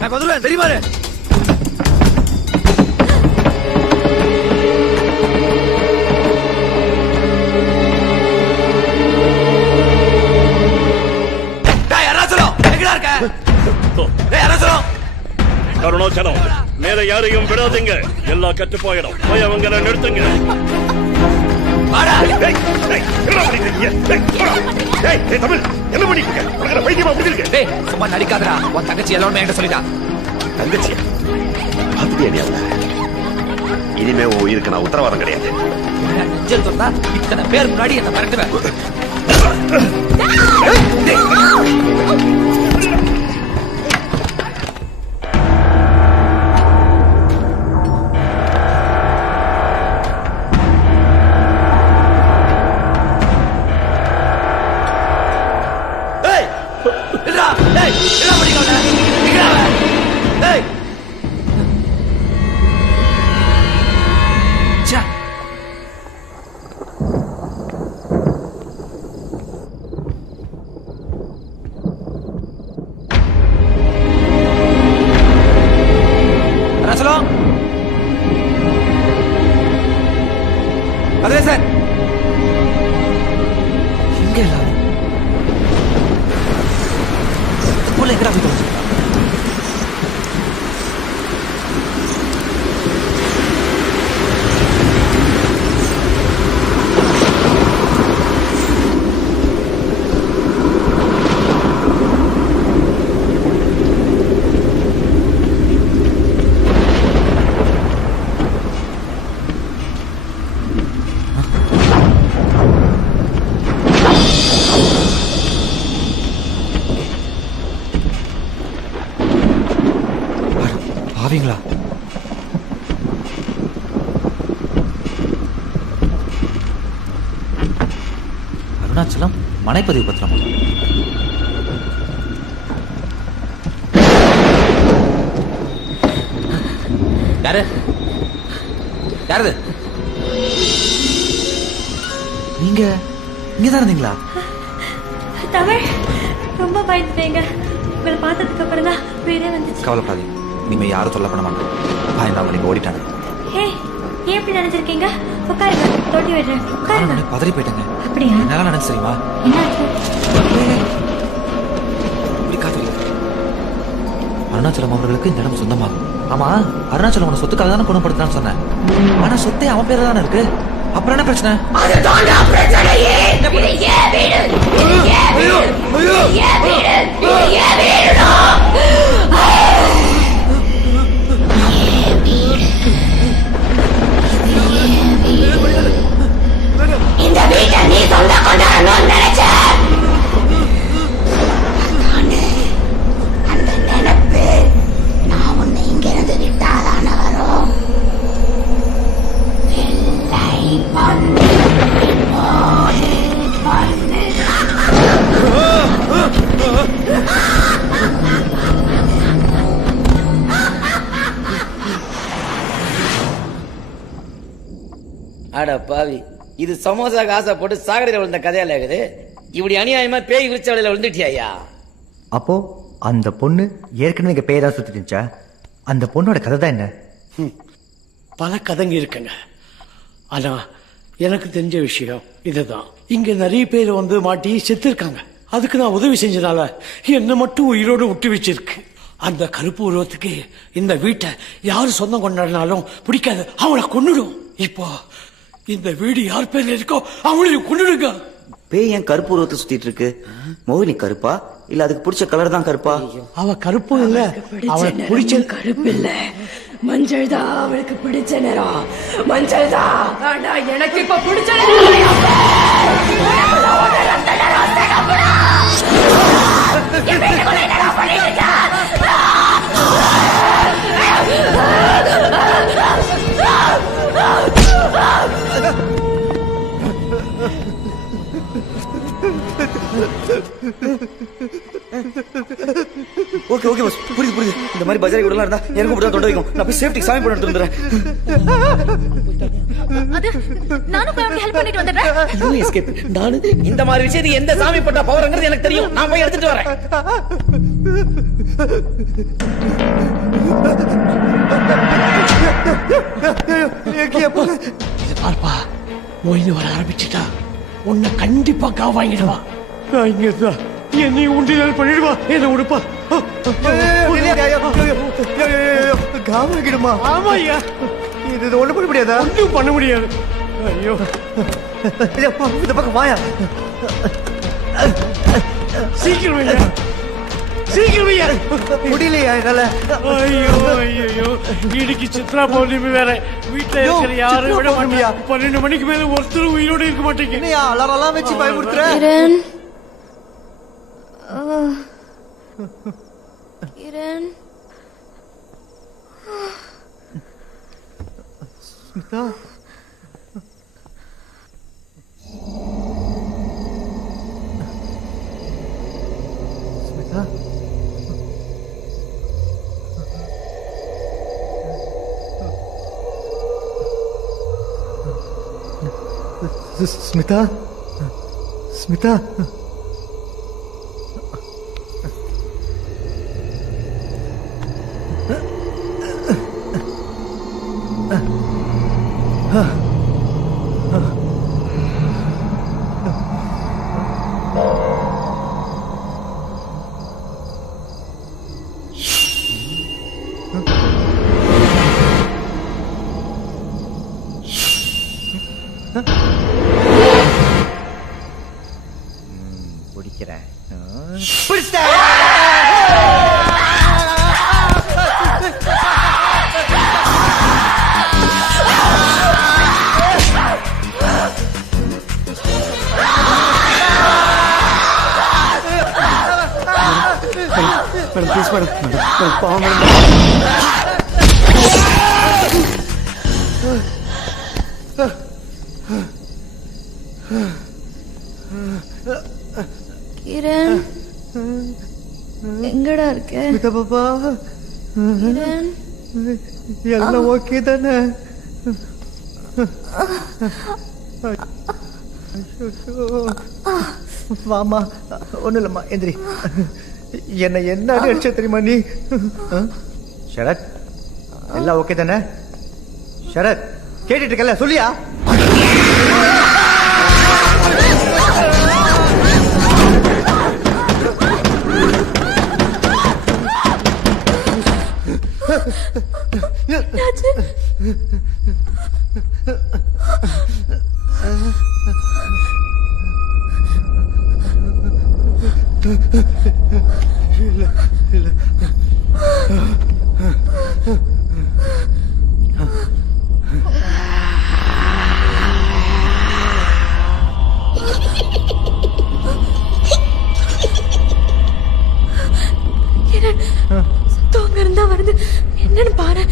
நான் வந்துடுவேன் தெரியுமா? அருணாச்சலம், மேல யாரையும் விடாதீங்க. எல்லா கட்டு போயிடும். போய் அவங்களை நிறுத்துங்க. என்ன பண்ணிட்டு சும்மா நடிக்காதடா. உன் தங்கச்சி எல்லாமே என்கிட்ட சொல்லிட்டா. தங்கச்சி அப்படியே இனிமே உன் உயிருக்கு நான் உத்தரவாதம் கிடையாது. நெஞ்சல் சொன்னா இத்தனை பேர் முன்னாடி என்ன மிரட்டுவேன். அதே சார் இங்க எல்லாரும் எங்கடா போயிட்டு பாவீங்களா? அருணாச்சலம் மனைப்பதிவு பத்திரம். யாரு யாரு நீங்க? இங்கதான் இருந்தீங்களா? தமிழ், ரொம்ப பயந்துட்டேங்க. உங்களை பார்த்ததுக்கு அப்புறம் தான் உயிரே வந்துச்சு. கவலைப்படாதீங்க, இனிமே யாரும் தொல்லை பண்ண மாட்டோம். பயந்தாங்க நீங்க ஓடிட்டாங்க. ஏய், ஏன் இப்படி நினைச்சிருக்கீங்க? உட்காருங்க, தொட்டி விடுறேன். உட்காருங்க. பதறி போயிட்டேங்க. அப்படியா? என்னால நினைச்சு தெரியுமா? அருணாச்சலம் அவர்களுக்கு இந்த இடம் சொந்தமாகும். ஆமா, அருணாச்சலம் உன சொத்துக்காக தானே குணப்படுத்தான்னு சொன்னேன். ஆனா சொத்தே அவன் பேர் தானே இருக்கு. அப்புறம் என்ன பிரச்சனை? இந்த வீட்டை நீ சொந்த கொண்டாடணும்னு நினைச்ச. அந்த நினைப்பு நான் உன்னை இங்கிருந்து விட்டாதான வரும். அட பாவி, இது சமோசா காசை போட்டு சாகடையில் விழுந்த கதையால இருக்குது. இப்படி அநியாயமா பேய் விரிச்சவளையில விழுந்துட்டியா? அப்போ அந்த பொண்ணு ஏற்கனவே இங்க பேய் தான் சுத்திட்டு இருந்துச்சா? அந்த பொண்ணோட கதை தான் என்ன? பல கதைங்க இருக்குங்க. ஆனா எனக்கு தெரிஞ்ச விஷயம் இதுதான். இங்க நிறைய பேர் வந்து மாட்டி செத்து இருக்காங்க. அதுக்கு நான் உதவி செஞ்சதால என்ன மட்டும் உயிரோடு விட்டு வச்சிருக்கு. அந்த கருப்பு உருவத்துக்கு இந்த வீட்டை யாரு சொந்தம் கொண்டாடினாலும் பிடிக்காது, அவளை கொன்னுடும். இப்போ இந்த வீடு யார் பேர்ல இருக்கோ அவளையும் கொன்னுடுங்க. பேய் ஏன் கருப்பு உருவத்தை சுத்திட்டு இருக்கு? மோகினி கருப்பா இல்ல அதுக்கு பிடிச்ச கலர் தான் கருப்பா? அவ கருப்பும் இல்ல, அவளுக்கு பிடிச்ச கருப்பு இல்ல, மஞ்சள் தான் அவளுக்கு பிடிச்ச நிறம். மஞ்சள் தான். ஆனா எனக்கு இப்ப பிடிச்ச ஓகே ஓகே பாஸ், புரியுது புரியுது. இந்த மாதிரி பஜாரி கூட இருந்தா எனக்கும் இப்படி தொண்டை வைக்கும். நான் போய் சேஃப்டிக்கு சாமி போட்டு வந்துடுறேன். நானும் போய் அவனுக்கு ஹெல்ப் பண்ணிட்டு வந்துடுறேன். எஸ்கேப். நானு இந்த மாதிரி விஷயத்துக்கு எந்த சாமி போட்டா பவர்ங்கிறது எனக்கு தெரியும். நான் போய் எடுத்துட்டு வரேன். பார்ப்பா, மொய்து வர ஆரம்பிச்சுட்டா உன்னை கண்டிப்பா காவு வாங்கிடுவா. இங்கதான் என்னை உண்டிதல் பண்ணிடுவா. என்ன உடுப்பா. காவாகிடுமா? ஆமா ஐயா, இது ஒண்ணு பண்ண முடியாதா? ஒன்றும் பண்ண முடியாது. ஐயோ, இந்த பக்கம் வாயா. சீக்கிரம் ஐயா, சீக்கிரம் ஐயா. முடியலையா என்னால? ஐயோ ஐயோ, இன்னைக்கு சித்ரா பௌர்ணமி வேற. வீட்டுல இருக்கிற யாரும் விட மாட்டியா? 12 மணிக்கு மேல ஒருத்தர் உயிரோடு இருக்க மாட்டீங்க. அலாரம் வச்சு பயமுறுத்துற. கிரண், ஸ்மிதா, ஸ்மிதா, ஸ்மிதா, ஸ்மிதா. பிடிக்கிறேன். மேடம் ப்ளீஸ் மேடம், பாவம் மேடம். கிரண், எங்கடா இருக்க? பாப்பா, கிரண், எல்லாம் ஓகே தானே? வாமா, ஒண்ணு இல்லம்மா, எந்திரி. என்ன என்ன அடிச்ச தெரியுமா நீ? சரத், எல்லாம் ஓகே தானே? சரத், கேட்டுட்டு இருக்கல, சொல்லியா? இல்ல இல்ல. கிரண், சத்தம் இருந்தா வருது, என்னன்னு பாரு.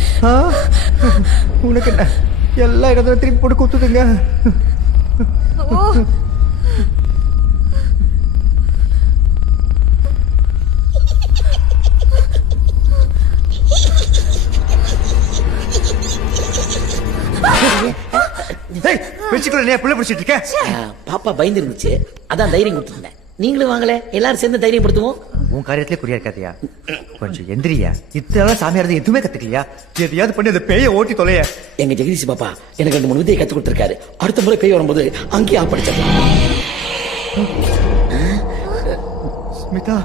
உனக்கு என்ன எல்லா இடத்துல திருப்பி போட்டு குத்துதுங்க. ஓ, புள்ள பிடிச்சிட்டு இருக்க. பாப்பா பயந்து இருந்துச்சு, அதான் தைரியம் கொடுத்துருந்தேன். நீங்களும் வாங்கல, எல்லாரும் சேர்ந்து தைரியப்படுத்துவோம். உன் காரியத்திலே குறியா இருக்காதியா கொஞ்சம் எந்திரியா இத்தனை சாமியார் எதுவுமே கத்துக்கலையா எதையாவது பண்ணி அந்த பேயை ஓட்டி தொலைய எங்க ஜெகதீஷ் பாப்பா எனக்கு 2 3 வித்தையை கத்து கொடுத்திருக்காரு அடுத்த முறை பேய் வரும்போது அங்கேயே ஆப்படிச்சிடலாம் ஸ்மிதா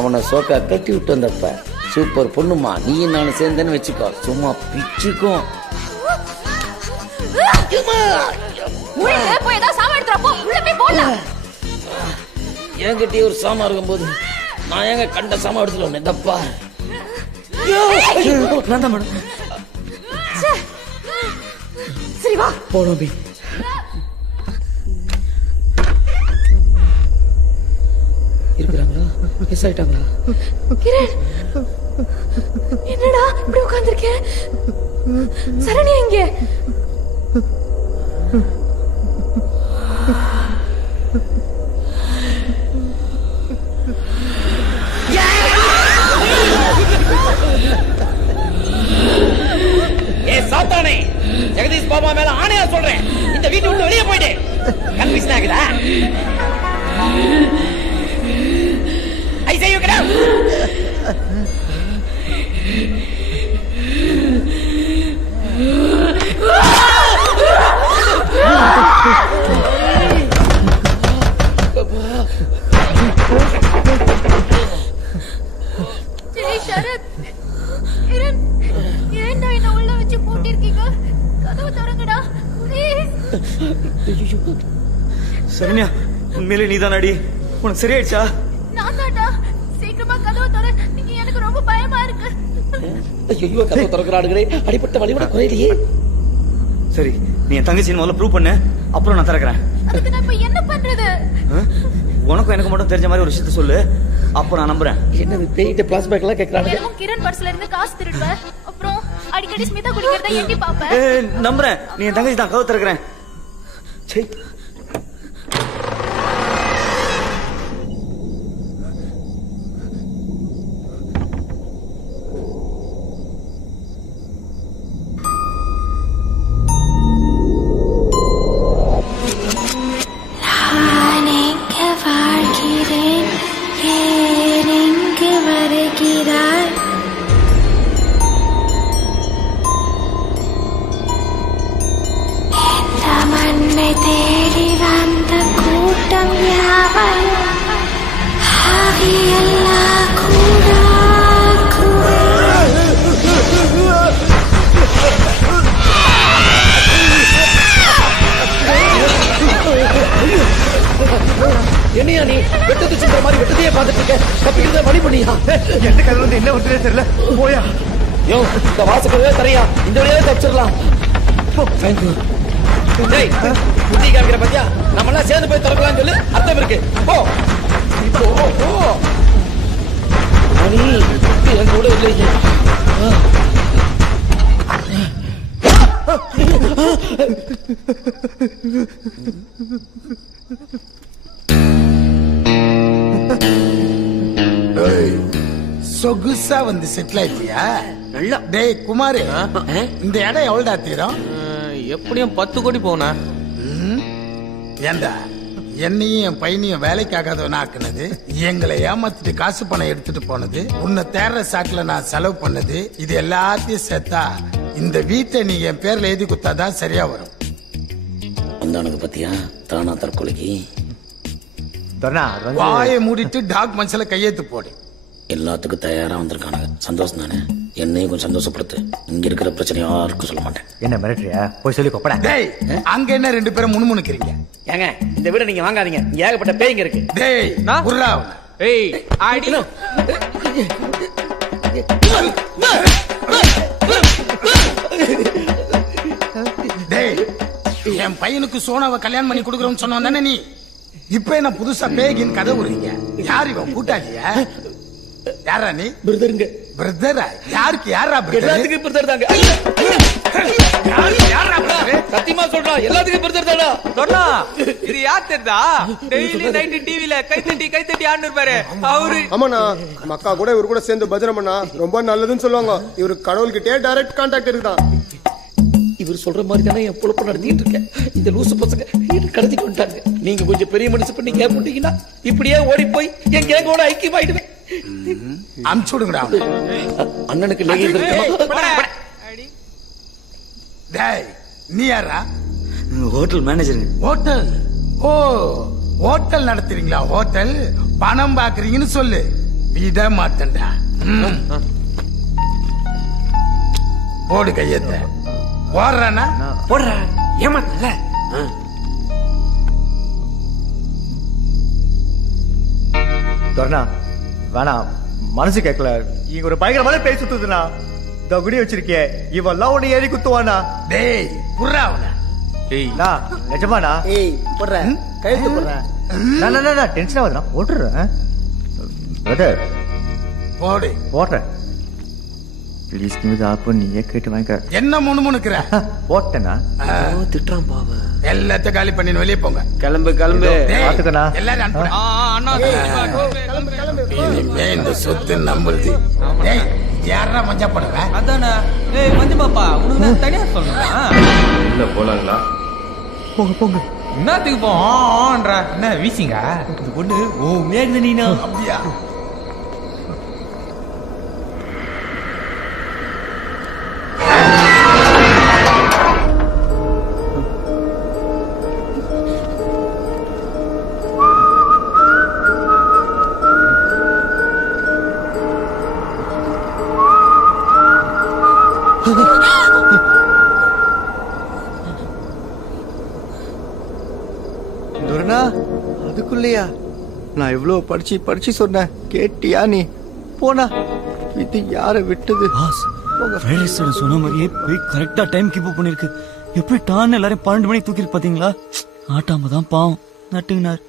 அவனை சோக்கா கட்டி விட்டு வந்தப்ப சூப்பர் பொண்ணுமா நீயும் நானும் சேர்ந்தேன்னு வச்சுக்கோ சும்மா பிச்சுக்கும் என்கிட்டயே ஒரு சாமா இருக்கும்போது நான் எங்க கண்ட சாமா எடுத்துல ஒண்ணு தப்பா மேடம் சரி வா போனோம் இருக்கிறாங்களா மிஸ் ஆயிட்டாங்களா கிரண் என்னடா இப்படி உட்கார்ந்திருக்க சரண்யா எங்க ஏ சாத்தானே ஜெகதீஷ் பாபா மேல ஆணையா சொல்றேன் இந்த வீட்டை விட்டு வெளியே போயிடு கன்ஃபியூஷன் ஆகுதா I say you get out! Sarath Kiran ஏன்டா என்ன உள்ள வச்சு பூட்டிருக்கீங்க கதவு திறங்கடா ப்ளீஸ் சரண்யா உண்மையிலே நீதானாடி உனக்கு சரியாயிடுச்சா நான் தான்டா சீக்கிரமா கதவு திற நீங்க எனக்கு ரொம்ப பயமா இருக்கு ஐயோ கதவு திறக்கறாடுகளே அடிபட்ட வலியோட குறையிலையே சரி நீ என் தங்கச்சின்னு முதல்ல ப்ரூவ் பண்ணு அப்புறம் நான் திறக்கிறேன் அதுக்கு நான் இப்ப என்ன பண்றது உனக்கும் எனக்கு மட்டும் தெரிஞ்ச மாதிரி ஒரு விஷயத்த சொல்லு அப்போ நான் நம்புறேன் என்னது பேய்கிட்ட பிளாஸ்பேக் எல்லாம் கேக்குறாங்க தினமும் கிரண் பர்ஸ்ல இருந்து காசு திருடுவ அப்புறம் அடிக்கடி ஸ்மிதா குடிக்கிறத எட்டி பாப்ப நம்புறேன் நீ என் தங்கச்சி தான் கதவு திறக்கிறேன் சரி தேடி வந்த கூட்டம் யாவன் ஆவியெல்லாம் கூட என்னையா நீ வெட்டத்து சுத்துற மாதிரி வெட்டத்தையே பார்த்துட்டு இருக்க தப்பிக்கிறத வழி பண்ணியா எந்த கதவு வந்து என்ன ஒருத்தரே தெரியல போயா யோ இந்த வாசக்கவே தரையா இந்த வழியாவே தப்பிச்சிடலாம் தேங்க்யூ டேய் புத்தி காமிக்கிற பத்தியா நம்ம எல்லாம் சேர்ந்து போய் திறக்கலாம்னு சொல்லி அர்த்தம் இருக்கு போ போ மணி என் கூட இல்லையே சொகுசா வந்து செட்டில் ஆயிட்டியா நல்லா டேய் குமார் இந்த இடம் எவ்வளோடா தீரும் எப்படியும் 10 கோடி போனா ஏண்டா என்னையும் என் பையனையும் வேலைக்காகாதவன ஆக்குனது எங்களை ஏமாத்திட்டு காசு பணம் எடுத்துட்டு போனது உன்னை தேர்ற சாக்குல நான் செலவு பண்ணது இது எல்லாத்தையும் சேர்த்தா இந்த வீட்டை நீ என் பேர்ல எழுதி குத்தாதான் சரியா வரும் வந்தானுக்கு பத்தியா தானா தற்கொலைக்கு வாயை மூடிட்டு டாக் மனசுல கையெழுத்து போடு எல்லாத்துக்கும் தயாரா வந்திருக்கானுங்க சந்தோஷம் தானே என்னையும் கொஞ்சம் சந்தோஷப்படுத்து இங்க இருக்கிற பிரச்சனை யாருக்கும் சொல்ல மாட்டேன் என்ன மிரட்டுறியா போய் சொல்லி கொப்படா டேய் அங்க என்ன 2 பேரும் முணுமுணுக்கிறீங்க ஏங்க இந்த வீட நீங்க வாங்காதீங்க இங்க ஏகப்பட்ட பேய்ங்க இருக்கு டேய் புர்ரா ஏய் ஆடி டேய் என் பையனுக்கு சோனாவை கல்யாணம் பண்ணி கொடுக்குறோம்னு சொன்னோம் தானே நீ இப்ப என்ன புதுசா பேகின்னு கதை விடுறீங்க யார் இவன் கூட்டாளியா யாரா நீ பிரதருங்க பிரதரா யாருக்கு யாரா பிரதர் பிரதர் தாங்க யாருக்கு யாரா பிரதர் சத்தியமா சொல்றா எல்லாத்துக்கும் பெருத்தாடா சொன்னா இது யார் தெரியுதா? டெய்லி நைட் டிவில கைத்தட்டி ஆன்னு இருப்பாரு அவரு. ஆமாண்ணா நம்ம அக்கா கூட இவரு கூட சேர்ந்து பஜனை பண்ணா ரொம்ப நல்லதுன்னு சொல்லுவாங்க. இவரு கடவுள்கிட்டே டைரக்ட் கான்டாக்ட் இருக்குதான். இவர் சொல்ற மாதிரி தானே என் பொழப்பு நடத்திட்டு இருக்கேன். இந்த லூசு பசங்க கடத்தி கொண்டாங்க. நீங்க கொஞ்சம் பெரிய மனசு பண்ணி கேட்டீங்கன்னா இப்படியே ஓடி போய் என் கேங்கோட ஐக்கியமாயிடுவேன். அமுச்சு விடுங்கடா. அண்ணனுக்கு லேகியம் டேய் நீ யாரா? ஹோட்டல் மேனேஜருங்க. ஹோட்டல்? ஓ ஹோட்டல் நடத்துறீங்களா? ஹோட்டல் பணம் பாக்குறீங்கன்னு சொல்லு, விட மாட்டேன்டா. போடு கையத்த. போடுறானா? போடுற ஏமாத்தல. தோரணா வேணாம், மனசு கேட்கல. இங்க ஒரு பயங்கரமான பேய் சுத்துதுண்ணா. தகுடி வச்சிருக்கே இவெல்லாம் உன்னை ஏறி குத்துவானா? டேய் புர்ரா அவன. ஏய்ண்ணா நிஜமாண்ணா? ஏய் போடுற கையெழுத்து போடுற. நான் டென்ஷன் ஆகுதுண்ணா. போட்டுறேன் பிரதர். போடு. போடுறேன் ப்ளீஸ். அப்போ நீயே கேட்டு வாங்கிக்க. என்ன முணுமுணுக்கிற? போட்டேண்ணா. திட்டுறான் பாவ. எல்லாத்தையும் காலி பண்ணி வெளியே போங்க. கிளம்பு கிளம்பு. பாத்துக்கண்ணா. எல்லாரும் அனுப்புறேன். இந்த சொத்து நம்புறது. டேய் யாரா மஞ்சா போடுவ? அதானே. ஏய் மஞ்சு பாப்பா, உனக்கு நான் தனியா சொல்லணும். இல்ல போலாங்களா? போங்க போங்க. என்னத்துக்கு போன்ற என்ன வீசிங்க? இந்த பொண்ணு ஓ மேக்ன நீனா? அப்படியா? துர்னா அதுக்குள்ளயா? நான் எவ்வளவு படிச்சு சொன்னேன், கேட்டியா நீ? போனா இது யார விட்டது? சொன்ன மாதிரியே போய் கரெக்டா டைம் கீப் பண்ணிருக்கு. எப்படி டான்னு எல்லாரும் 12 மணிக்கு தூக்கிட்டு பாத்தீங்களா? ஆட்டாம தான் பாவம் நட்டுங்கினார்.